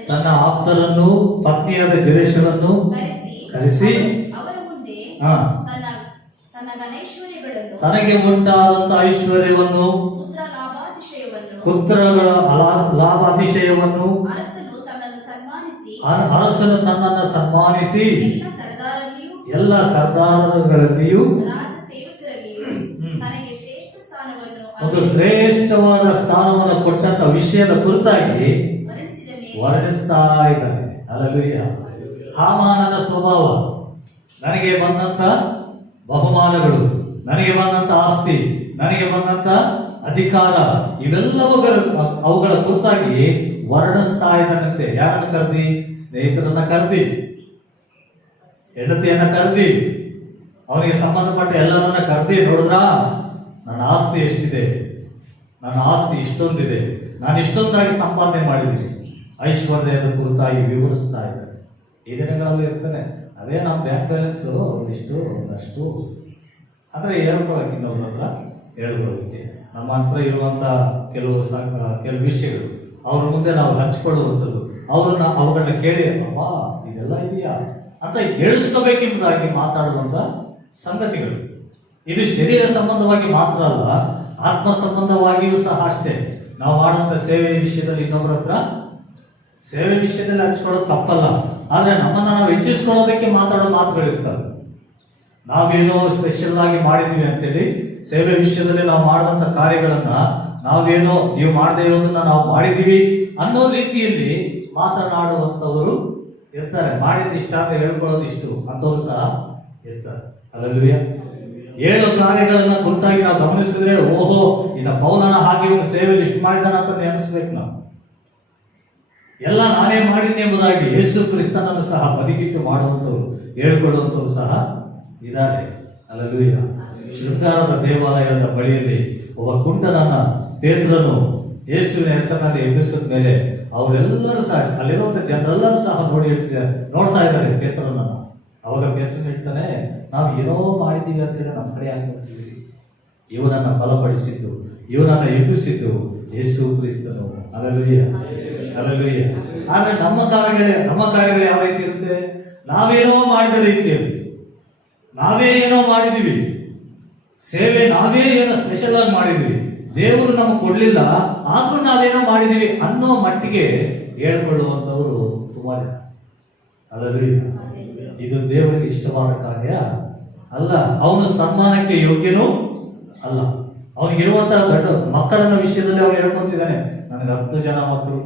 ತನ್ನ ಆಪ್ತರನ್ನು ಪತ್ನಿಯಾದ ಜೆರೆಷಳನ್ನು ಕರೆಸಿ ತನಗೆ ಉಂಟಾದಂತ ಐಶ್ವರ್ಯವನ್ನು, ಪುತ್ರಗಳ ಲಾಭಾತಿಶಯವನ್ನು, ಅರಸನು ತನ್ನನ್ನು ಸನ್ಮಾನಿಸಿ ಎಲ್ಲ ಸರ್ದಾರಗಳಲ್ಲಿಯೂ ರಾಜ ಸೇವಕರಲ್ಲಿಯೂ ನನಗೆ ಶ್ರೇಷ್ಠ ಸ್ಥಾನವನ್ನು ಒಂದು ಶ್ರೇಷ್ಠವಾದ ಸ್ಥಾನವನ್ನು ಕೊಟ್ಟಂತ ವಿಷಯದ ಕುರಿತಾಗಿ ವರ್ಣಿಸಿದ ಮೇಲೆ ವರ್ಣಿಸ್ತಾ ಇದ್ದಾನೆ. ಹಲ್ಲೆಲೂಯಾ. ಹಾಮಾನನ ಸ್ವಭಾವ, ನನಗೆ ಬಂದಂತ ಬಹುಮಾನಗಳು, ನನಗೆ ಬಂದಂತ ಆಸ್ತಿ, ನನಗೆ ಬಂದಂತ ಅಧಿಕಾರ, ಅವುಗಳ ಕುರಿತಾಗಿ ವರ್ಣಿಸ್ತಾ ಇದ್ದಾನಂತೆ. ಯಾರನ್ನ ಕರೆದಿ? ಸ್ನೇಹಿತರನ್ನ ಕರೆದಿ, ಹೆಂಡತಿಯನ್ನ ಕರೆದಿ, ಅವನಿಗೆ ಸಂಬಂಧಪಟ್ಟ ಎಲ್ಲರನ್ನ ಕರೆದಿ, ನೋಡಿದ್ರಾ ನನ್ನ ಆಸ್ತಿ ಎಷ್ಟಿದೆ, ನನ್ನ ಆಸ್ತಿ ಇಷ್ಟೊಂದಿದೆ, ನಾನು ಇಷ್ಟೊಂದಾಗಿ ಸಂಪಾದನೆ ಮಾಡಿದ್ದೀನಿ, ಐಶ್ವರ್ಯದ ಕುರಿತಾಗಿ ವಿವರಿಸ್ತಾ ಇದ್ದಾರೆ. ಈ ದಿನಗಳಲ್ಲಿ ಇರ್ತಾರೆ, ಅದೇ ನಮ್ಮ ಬ್ಯಾಂಕ್ ಬ್ಯಾಲೆನ್ಸು ಒಂದಿಷ್ಟು ಒಂದಷ್ಟು ಅಂದರೆ ಹೇಳ್ಕೊಳಕ್ಕೆ, ಇನ್ನೊಬ್ಬರ ಹತ್ರ ಹೇಳ್ಕೊಳ್ಳೋಕ್ಕೆ, ನಮ್ಮ ಹತ್ರ ಇರುವಂಥ ಕೆಲವು ವಿಷಯಗಳು ಅವ್ರ ಮುಂದೆ ನಾವು ಹಂಚ್ಕೊಳ್ಳುವಂಥದ್ದು, ಅವುಗಳನ್ನ ಕೇಳಿ ಅಪ್ಪ ಇದೆಲ್ಲ ಇದೆಯಾ ಅಂತ ಹೇಳಿಸ್ಕೋಬೇಕೆಂಬುದಾಗಿ ಮಾತಾಡುವಂಥ ಸಂಗತಿಗಳು. ಇದು ಶರೀರ ಸಂಬಂಧವಾಗಿ ಮಾತ್ರ ಅಲ್ಲ, ಆತ್ಮ ಸಂಬಂಧವಾಗಿಯೂ ಸಹ ಅಷ್ಟೇ. ನಾವು ಮಾಡುವಂಥ ಸೇವೆ ವಿಷಯದಲ್ಲಿ ಇನ್ನೊಬ್ಬರ ಹತ್ರ ಸೇವೆ ವಿಷಯದಲ್ಲಿ ಹಂಚ್ಕೊಳ್ಳೋದು ತಪ್ಪಲ್ಲ, ಆದರೆ ನಮ್ಮನ್ನು ನಾವು ಹೆಚ್ಚಿಸ್ಕೊಳ್ಳೋದಕ್ಕೆ ಮಾತಾಡೋ ಮಾತುಗಳಿರ್ತವೆ. ನಾವೇನೋ ಸ್ಪೆಷಲ್ ಆಗಿ ಮಾಡಿದ್ವಿ ಅಂತೇಳಿ ಸೇವೆ ವಿಷಯದಲ್ಲಿ ನಾವು ಮಾಡಿದಂಥ ಕಾರ್ಯಗಳನ್ನ ನಾವೇನೋ ನೀವು ಮಾಡದೇ ಇರೋದನ್ನ ನಾವು ಮಾಡಿದೀವಿ ಅನ್ನೋ ರೀತಿಯಲ್ಲಿ ಮಾತನಾಡುವಂಥವರು ಇರ್ತಾರೆ. ಮಾಡಿದಿಷ್ಟ ಅಂತ ಹೇಳ್ಕೊಳ್ಳೋದು ಇಷ್ಟು ಅಂತವ್ರು ಸಹ ಇರ್ತಾರೆ. ಹಲ್ಲೆಲೂಯಾ. 7 ಕಾರ್ಯಗಳನ್ನ ಕುರಿತಾಗಿ ನಾವು ಗಮನಿಸಿದ್ರೆ, ಓಹೋ ಇನ್ನು ಪೌಲನ ಹಾಗೆ ಒಂದು ಸೇವೆ ಲಿಸ್ಟ್ ಮಾಡಿದಾನ ಅಂತ ನೆನೆಸ್ಬೇಕು. ನಾವು ಎಲ್ಲ ನಾನೇ ಮಾಡಿದ್ನಿ ಎಂಬುದಾಗಿ ಯೇಸು ಕ್ರಿಸ್ತನನ್ನು ಸಹ ಬದಿಗಿಟ್ಟು ಮಾಡುವಂಥವ್ರು, ಹೇಳ್ಕೊಳ್ಳುವಂಥವ್ರು ಸಹ ಇದ್ದಾರೆ. ಹಲ್ಲೆಲೂಯಾ. ಶೃಂಗಾರದ ದೇವಾಲಯದ ಬಳಿಯಲ್ಲಿ ಒಬ್ಬ ಕುಂಟನನ್ನ ಪೇತ್ರನು ಯೇಸುವಿನ ಹೆಸರಿನಲ್ಲಿ ಎಬ್ಬಿಸಿದ ಮೇಲೆ ಅವರೆಲ್ಲರೂ ಸಹ, ಅಲ್ಲಿರುವಂಥ ಜನರೆಲ್ಲರೂ ಸಹ ನೋಡ್ತಾ ಇದ್ದಾರೆ ಪೇತ್ರನನ್ನ. ಅವಾಗ ಪೇತ್ರನ ಹೇಳ್ತಾನೆ, ನಾವು ಏನೋ ಮಾಡಿದ್ದೀವಿ ಅಂತೇಳಿ ನಮ್ಮ ಕಡೆ ಆಗ್ಬಿಡ್ತೀವಿ, ಇವನನ್ನ ಬಲಪಡಿಸಿದ್ದು, ಇವನನ್ನ ಎಬ್ಬಿಸಿದ್ದು ಯೇಸು ಕ್ರಿಸ್ತನು. Hallelujah, hallelujah. ಆದ್ರೆ ನಮ್ಮ ಕಾರ್ಯಗಳು ಯಾವ ರೀತಿ ಇರುತ್ತೆ? ನಾವೇನೋ ಮಾಡಿದ ರೀತಿಯಲ್ಲಿ, ನಾವೇ ಏನೋ ಮಾಡಿದೀವಿ, ಸೇವೆ ನಾವೇ ಏನೋ ಸ್ಪೆಷಲ್ ಆಗಿ ಮಾಡಿದೀವಿ, ದೇವರು ನಮಗೆ ಕೊಡ್ಲಿಲ್ಲ ಆದ್ರೂ ನಾವೇನೋ ಮಾಡಿದೀವಿ ಅನ್ನೋ ಮಟ್ಟಿಗೆ ಹೇಳ್ಕೊಳ್ಳುವಂಥವ್ರು ತುಂಬಾ ಜನ. ಹಲ್ಲೆಲೂಯಾ. ಇದು ದೇವರಿಗೆ ಇಷ್ಟವಾದ ಕಾರ್ಯ ಅಲ್ಲ. ಅವನು ಸನ್ಮಾನಕ್ಕೆ ಯೋಗ್ಯನೂ ಅಲ್ಲ. ಅವನಿಗಿರುವಂತಹ ಗಂಡು ಮಕ್ಕಳನ್ನ ವಿಷಯದಲ್ಲಿ ಅವನು ಹೇಳ್ಕೊತಿದ್ದಾನೆ, ನನಗೆ 10 ಜನ ಮಕ್ಕಳು,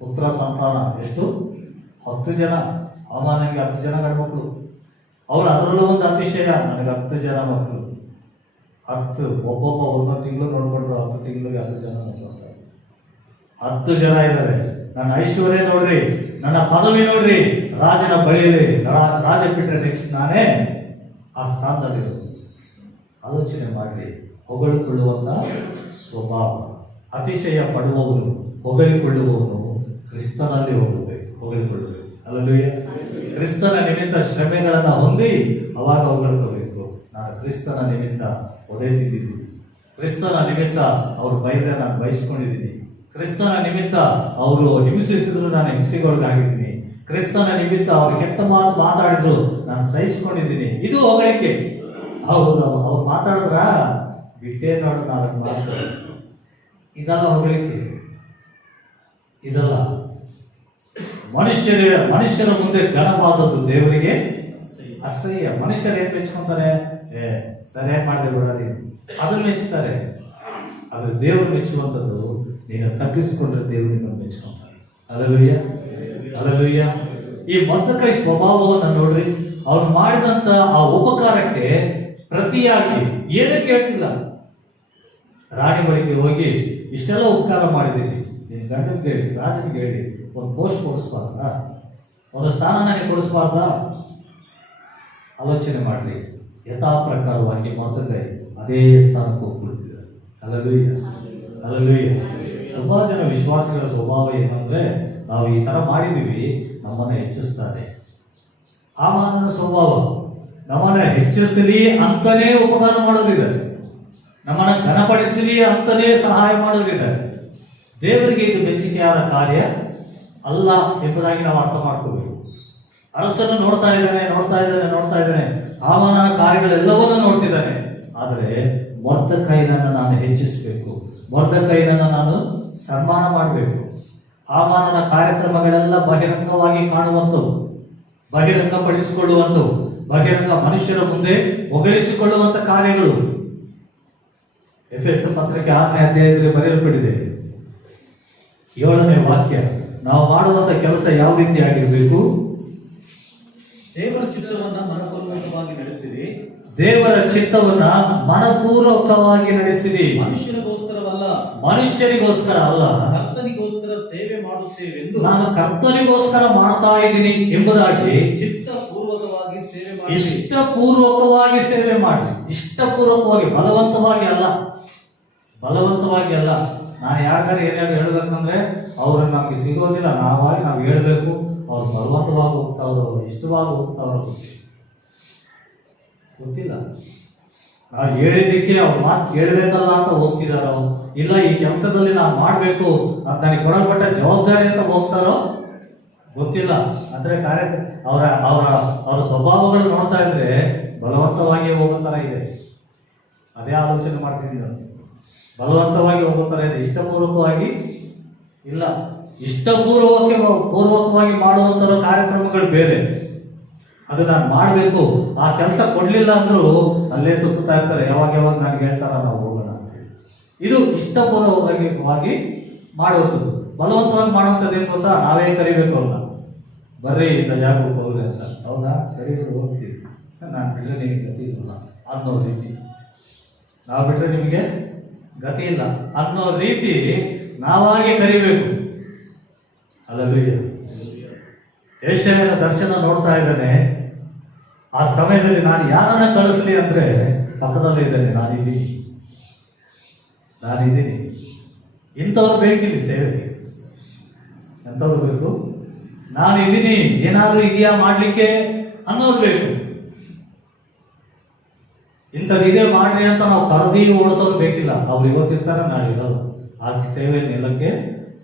ಪುತ್ರ ಸಂತಾನ ಎಷ್ಟು? 10 ಜನ. ಅವನಿಗೆ 10 ಜನ ಗಂಡು ಮಕ್ಕಳು. ಅವನು ಅದರಲ್ಲೂ ಒಂದು ಅತಿಶಯ, ನನಗೆ 10 ಜನ ಮಕ್ಕಳು. 10 ಒಬ್ಬೊಬ್ಬ 1 ತಿಂಗಳು ನೋಡ್ಕೊಂಡ್ರು, 10 ತಿಂಗಳಿಗೆ 10 ಜನ ನೋಡ್ಕೊಂಡ್ರು. 10 ಜನ ಇದ್ದಾರೆ. ನನ್ನ ಐಶ್ವರ್ಯ ನೋಡ್ರಿ, ನನ್ನ ಪದವಿ ನೋಡ್ರಿ, ರಾಜನ ಬಳಿಯಲ್ಲಿ ರಾಜ ಬಿಟ್ರೆ ನೆಕ್ಸ್ಟ್ ನಾನೇ ಆ ಸ್ಥಾನದಲ್ಲಿರೋದು. ಆಲೋಚನೆ ಮಾಡ್ರಿ. ಹೊಗಳಿಕೊಳ್ಳುವಂತ ಸ್ವಭಾವ, ಅತಿಶಯ ಪಡುವವನು, ಹೊಗಳಿಕೊಳ್ಳುವವನು ಕ್ರಿಸ್ತನಲ್ಲಿ ಹೊಗಳಿಕೊಳ್ಳಬೇಕು. ಹಲ್ಲೆಲೂಯಾ. ಕ್ರಿಸ್ತನ ನಿಮಿತ್ತ ಶ್ರಮೆಗಳನ್ನ ಹೊಂದಿ ಅವಾಗ ಹೊಗಳ್ಕೋಬೇಕು. ನಾನು ಕ್ರಿಸ್ತನ ನಿಮಿತ್ತ ಒದೆ ತಿಂದಿದ್ದೀನಿ, ಕ್ರಿಸ್ತನ ನಿಮಿತ್ತ ಅವರು ಬೈದ್ರೆ ನಾನು ಬಯಸ್ಕೊಂಡಿದ್ದೀನಿ, ಕ್ರಿಸ್ತನ ನಿಮಿತ್ತ ಅವರು ಹಿಂಸಿಸಿದ್ರು ನಾನು ಹಿಂಸೆಗೊಳಗಾಗಿದ್ದೀನಿ, ಕ್ರಿಸ್ತನ ನಿಮಿತ್ತ ಅವರು ಕೆಟ್ಟ ಮಾತು ಮಾತಾಡಿದ್ರು ನಾನು ಸಹಿಸ್ಕೊಂಡಿದ್ದೀನಿ. ಇದು ಹೊಗಳಿಕೆ. ಅವ್ರು ಮಾತಾಡಿದ್ರ ಬಿಟ್ಟೇ ನೋಡು ನಾನು ಮಾತು. ಇದಲ್ಲ ಹೊಗಳಿಕೆ, ಇದಲ್ಲ. ಮನುಷ್ಯರ ಮುಂದೆ ಘನವಾದದ್ದು ದೇವರಿಗೆ ಅಸಹ್ಯ. ಮನುಷ್ಯರು ಏನ್ ಮೆಚ್ಕೊಂತಾರೆ? ಸರಿಯಾಗಿ ಮಾಡಿದೆ ಬಿಡಲಿ, ಅದನ್ನು ಮೆಚ್ಚುತ್ತಾರೆ. ಆದ್ರೆ ದೇವರು ಮೆಚ್ಚುವಂಥದ್ದು ನೀನು ತಗ್ಗಿಸಿಕೊಂಡ್ರೆ ದೇವರು ನಿಮ್ಮನ್ನು ಮೆಚ್ಕೊಂತಾರೆ. Hallelujah, hallelujah. ಈ ಮೊರ್ದೆಕೈ ಸ್ವಭಾವವನ್ನು ನೋಡ್ರಿ. ಅವನು ಮಾಡಿದಂತ ಆ ಉಪಕಾರಕ್ಕೆ ಪ್ರತಿಯಾಗಿ ಏನಕ್ಕೆ ಹೇಳ್ತಿಲ್ಲ. ರಾಣಿ ಬಳಿಗೆ ಹೋಗಿ ಇಷ್ಟೆಲ್ಲ ಉಪಕಾರ ಮಾಡಿದ್ದೀನಿ, ನಿನ್ನ ಗಂಡನಿಗೆ ಹೇಳಿ, ರಾಜನಿಗೆ ಹೇಳಿ ಒಂದು ಪೋಸ್ಟ್ ಕೊಡಿಸ್ಬಾರ್ದ, ಒಂದು ಸ್ಥಾನ ನನಗೆ ಕೊಡಿಸ್ಬಾರ್ದ? ಆಲೋಚನೆ ಮಾಡ್ರಿ. ಯಥಾ ಪ್ರಕಾರವಾಗಿ ಮೊರ್ದೆಕೈ ಅದೇ ಸ್ಥಾನಕ್ಕೆ ಹೋಗ್ಬಿಡ್ತಿದ್ದಾರೆ. Hallelujah, hallelujah. ತುಂಬಾ ಜನ ವಿಶ್ವಾಸಿಗಳ ಸ್ವಭಾವ ಏನಂದ್ರೆ, ನಾವು ಈ ತರ ಮಾಡಿದೀವಿ, ನಮ್ಮನ್ನ ಹೆಚ್ಚಿಸ್ತಾರೆ. ಹಾಮಾನನ ಸ್ವಭಾವ ನಮ್ಮನ್ನ ಹೆಚ್ಚಿಸಲಿ ಅಂತಾನೇ ಉಪಕಾರ ಮಾಡೋದಿದ್ದಾರೆ, ನಮ್ಮನ್ನ ಘನಪಡಿಸಲಿ ಅಂತಾನೇ ಸಹಾಯ ಮಾಡೋದಿದ್ದಾರೆ. ದೇವರಿಗೆ ಇದು ಮೆಚ್ಚುಗೆಯಾದ ಕಾರ್ಯ ಅಲ್ಲ ಎಂಬುದಾಗಿ ನಾವು ಅರ್ಥ ಮಾಡ್ಕೋಬೇಕು. ಅರಸನ್ನು ನೋಡ್ತಾ ಇದ್ದಾನೆ, ಹಾಮಾನನ ಕಾರ್ಯಗಳೆಲ್ಲವನ್ನೂ ನೋಡ್ತಿದ್ದಾನೆ. ಆದರೆ ಮೊರ್ದೆಕೈನನ್ನು ನಾನು ಹೆಚ್ಚಿಸಬೇಕು, ಮೊರ್ದೆಕೈನನ್ನು ನಾನು ಸನ್ಮಾನ ಮಾಡಬೇಕು. ಹಾಮಾನನ ಕಾರ್ಯಕ್ರಮಗಳೆಲ್ಲ ಬಹಿರಂಗವಾಗಿ ಕಾಣುವಂಥವು, ಬಹಿರಂಗಪಡಿಸಿಕೊಳ್ಳುವಂಥವು, ಬಹಿರಂಗ ಮನುಷ್ಯರ ಮುಂದೆ ಹೊಗಳಿಸಿಕೊಳ್ಳುವಂತ ಕಾರ್ಯಗಳು. ಎಫೆಸ ಪತ್ರಿಕೆ 6ನೇ ಅಧ್ಯಾಯದಲ್ಲಿ ಬರೆಯಲ್ಪಟ್ಟಿದೆ 7ನೇ ವಾಕ್ಯ. ನಾವು ಮಾಡುವಂತ ಕೆಲಸ ಯಾವ ರೀತಿಯಾಗಿರಬೇಕು? ದೇವರ ಚಿತ್ತವನ್ನ ಮನಪೂರ್ವಕವಾಗಿ ನಡೆಸಿರಿ. ದೇವರ ಚಿತ್ತವನ್ನ ಮನಪೂರ್ವಕವಾಗಿ ನಡೆಸಿರಿ. ಮನುಷ್ಯನಿಗೋಸ್ಕರವಲ್ಲ, ಮನುಷ್ಯನಿಗೋಸ್ಕರ ಅಲ್ಲ, ಕರ್ತನಿಗೋಸ್ಕರ ಸೇವೆ ಮಾಡುತ್ತೇವೆಂದು ನಾನು ಕರ್ತನಿಗೋಸ್ಕರ ಮಾಡ್ತಾ ಇದ್ದೀನಿ ಎಂಬುದಾಗಿ ಚಿತ್ತಪೂರ್ವಕವಾಗಿ ಸೇವೆ ಮಾಡಿ. ಇಷ್ಟಪೂರ್ವಕವಾಗಿ ಸೇವೆ ಮಾಡಿ. ಇಷ್ಟಪೂರ್ವಕವಾಗಿ, ಬಲವಂತವಾಗಿ ಅಲ್ಲ. ಬಲವಂತವಾಗಿ ಅಲ್ಲ. ನಾನು ಯಾರಿಗಾರು ಏನಾದ್ರು ಹೇಳ್ಬೇಕಂದ್ರೆ ಅವ್ರನ್ನ ನಮ್ಗೆ ಸಿಗೋದಿಲ್ಲ, ನಾವಾಗಿ ನಾವು ಹೇಳ್ಬೇಕು. ಅವ್ರು ಬಲವಂತವಾಗಿ ಹೋಗ್ತಾವ್ರು, ಇಷ್ಟವಾಗಿ ಹೋಗ್ತಾವ್ರು ಗೊತ್ತಿಲ್ಲ. ನಾವು ಹೇಳಿದ್ದಕ್ಕೆ ಅವ್ರ ಮಾತು ಕೇಳಬೇಕಲ್ಲ ಅಂತ ಹೋಗ್ತಿದಾರೋ, ಇಲ್ಲ ಈ ಕೆಲಸದಲ್ಲಿ ನಾವು ಮಾಡಬೇಕು ಅದು ನನಗೆ ಕೊಡಲ್ಪಟ್ಟ ಜವಾಬ್ದಾರಿ ಅಂತ ಹೋಗ್ತಾರೋ ಗೊತ್ತಿಲ್ಲ. ಅಂದ್ರೆ ಅವರ ಅವರ ಅವರ ಸ್ವಭಾವಗಳು ನೋಡ್ತಾ ಇದ್ರೆ ಬಲವಂತವಾಗಿ ಹೋಗೋ ಥರ ಇದೆ. ಅದೇ ಆಲೋಚನೆ ಮಾಡ್ತಿದ್ದೀನಿ ನಾನು. ಬಲವಂತವಾಗಿ ಹೋಗೋ ಥರ ಇದೆ, ಇಷ್ಟಪೂರ್ವಕವಾಗಿ ಇಲ್ಲ. ಪೂರ್ವಕವಾಗಿ ಮಾಡುವಂಥರ ಕಾರ್ಯಕ್ರಮಗಳು ಬೇರೆ. ಅದು ನಾನು ಮಾಡಬೇಕು, ಆ ಕೆಲಸ ಕೊಡಲಿಲ್ಲ ಅಂದರೂ ಅಲ್ಲೇ ಸುತ್ತಾ ಇರ್ತಾರೆ. ಯಾವಾಗ ನನಗೆ ಹೇಳ್ತಾರ ನಾವು ಹೋಗೋಣ ಅಂತೇಳಿ. ಇದು ಇಷ್ಟಪೂರ್ವಕವಾಗಿ ಮಾಡುವಂಥದ್ದು. ಬಲವಂತವಾಗಿ ಮಾಡುವಂಥದ್ದು ಏನು ಗೊತ್ತಾ? ನಾವೇ ಕರಿಬೇಕು ಅವ್ರನ್ನ, ಬರ್ರಿ ಇಂಥ ಜಾಗಕ್ಕೆ ಹೋಗ್ರಿ ಅಂತ. ಹೌದಾ, ಸರಿ ಹೋಗ್ತೀವಿ, ನಾನು ಬಿಟ್ಟರೆ ನಿಮಗೆ ಗತಿ ಇಲ್ಲ ಅನ್ನೋ ರೀತಿ. ನಾವು ಬಿಟ್ಟರೆ ನಿಮಗೆ ಗತಿ ಇಲ್ಲ ಅನ್ನೋ ರೀತಿ ನಾವಾಗೆ ಕರಿಬೇಕು. ಅಲ್ಲವೇ? ಯೆಶಾಯನ ದರ್ಶನ ನೋಡ್ತಾ ಇದ್ದಾನೆ. ಆ ಸಮಯದಲ್ಲಿ ನಾನು ಯಾರನ್ನ ಕಳಿಸ್ಲಿ ಅಂದ್ರೆ ಪಕ್ಕದಲ್ಲೇ ಇದ್ದಾನೆ, ನಾನಿದ್ದೀನಿ. ಇಂಥವ್ರು ಬೇಕಿಲ್ಲಿ ಸೇವೆಗೆ. ಎಂಥವ್ರು ಬೇಕು? ನಾನಿದ್ದೀನಿ, ಏನಾದರೂ ಇದೆಯಾ ಮಾಡ್ಲಿಕ್ಕೆ ಅನ್ನೋರು ಬೇಕು. ಇಂಥದ್ದಿದೆ ಮಾಡ್ರಿ ಅಂತ ನಾವು ಕರೆದಿ ಓಡಿಸೋರು ಬೇಕಿಲ್ಲ. ಅವ್ರು ಇವತ್ತಿರ್ತಾರೆ, ನಾಳೆ ಇರೋದು. ಆ ಸೇವೆಯಲ್ಲಿ ನಿಲ್ಲಕ್ಕೆ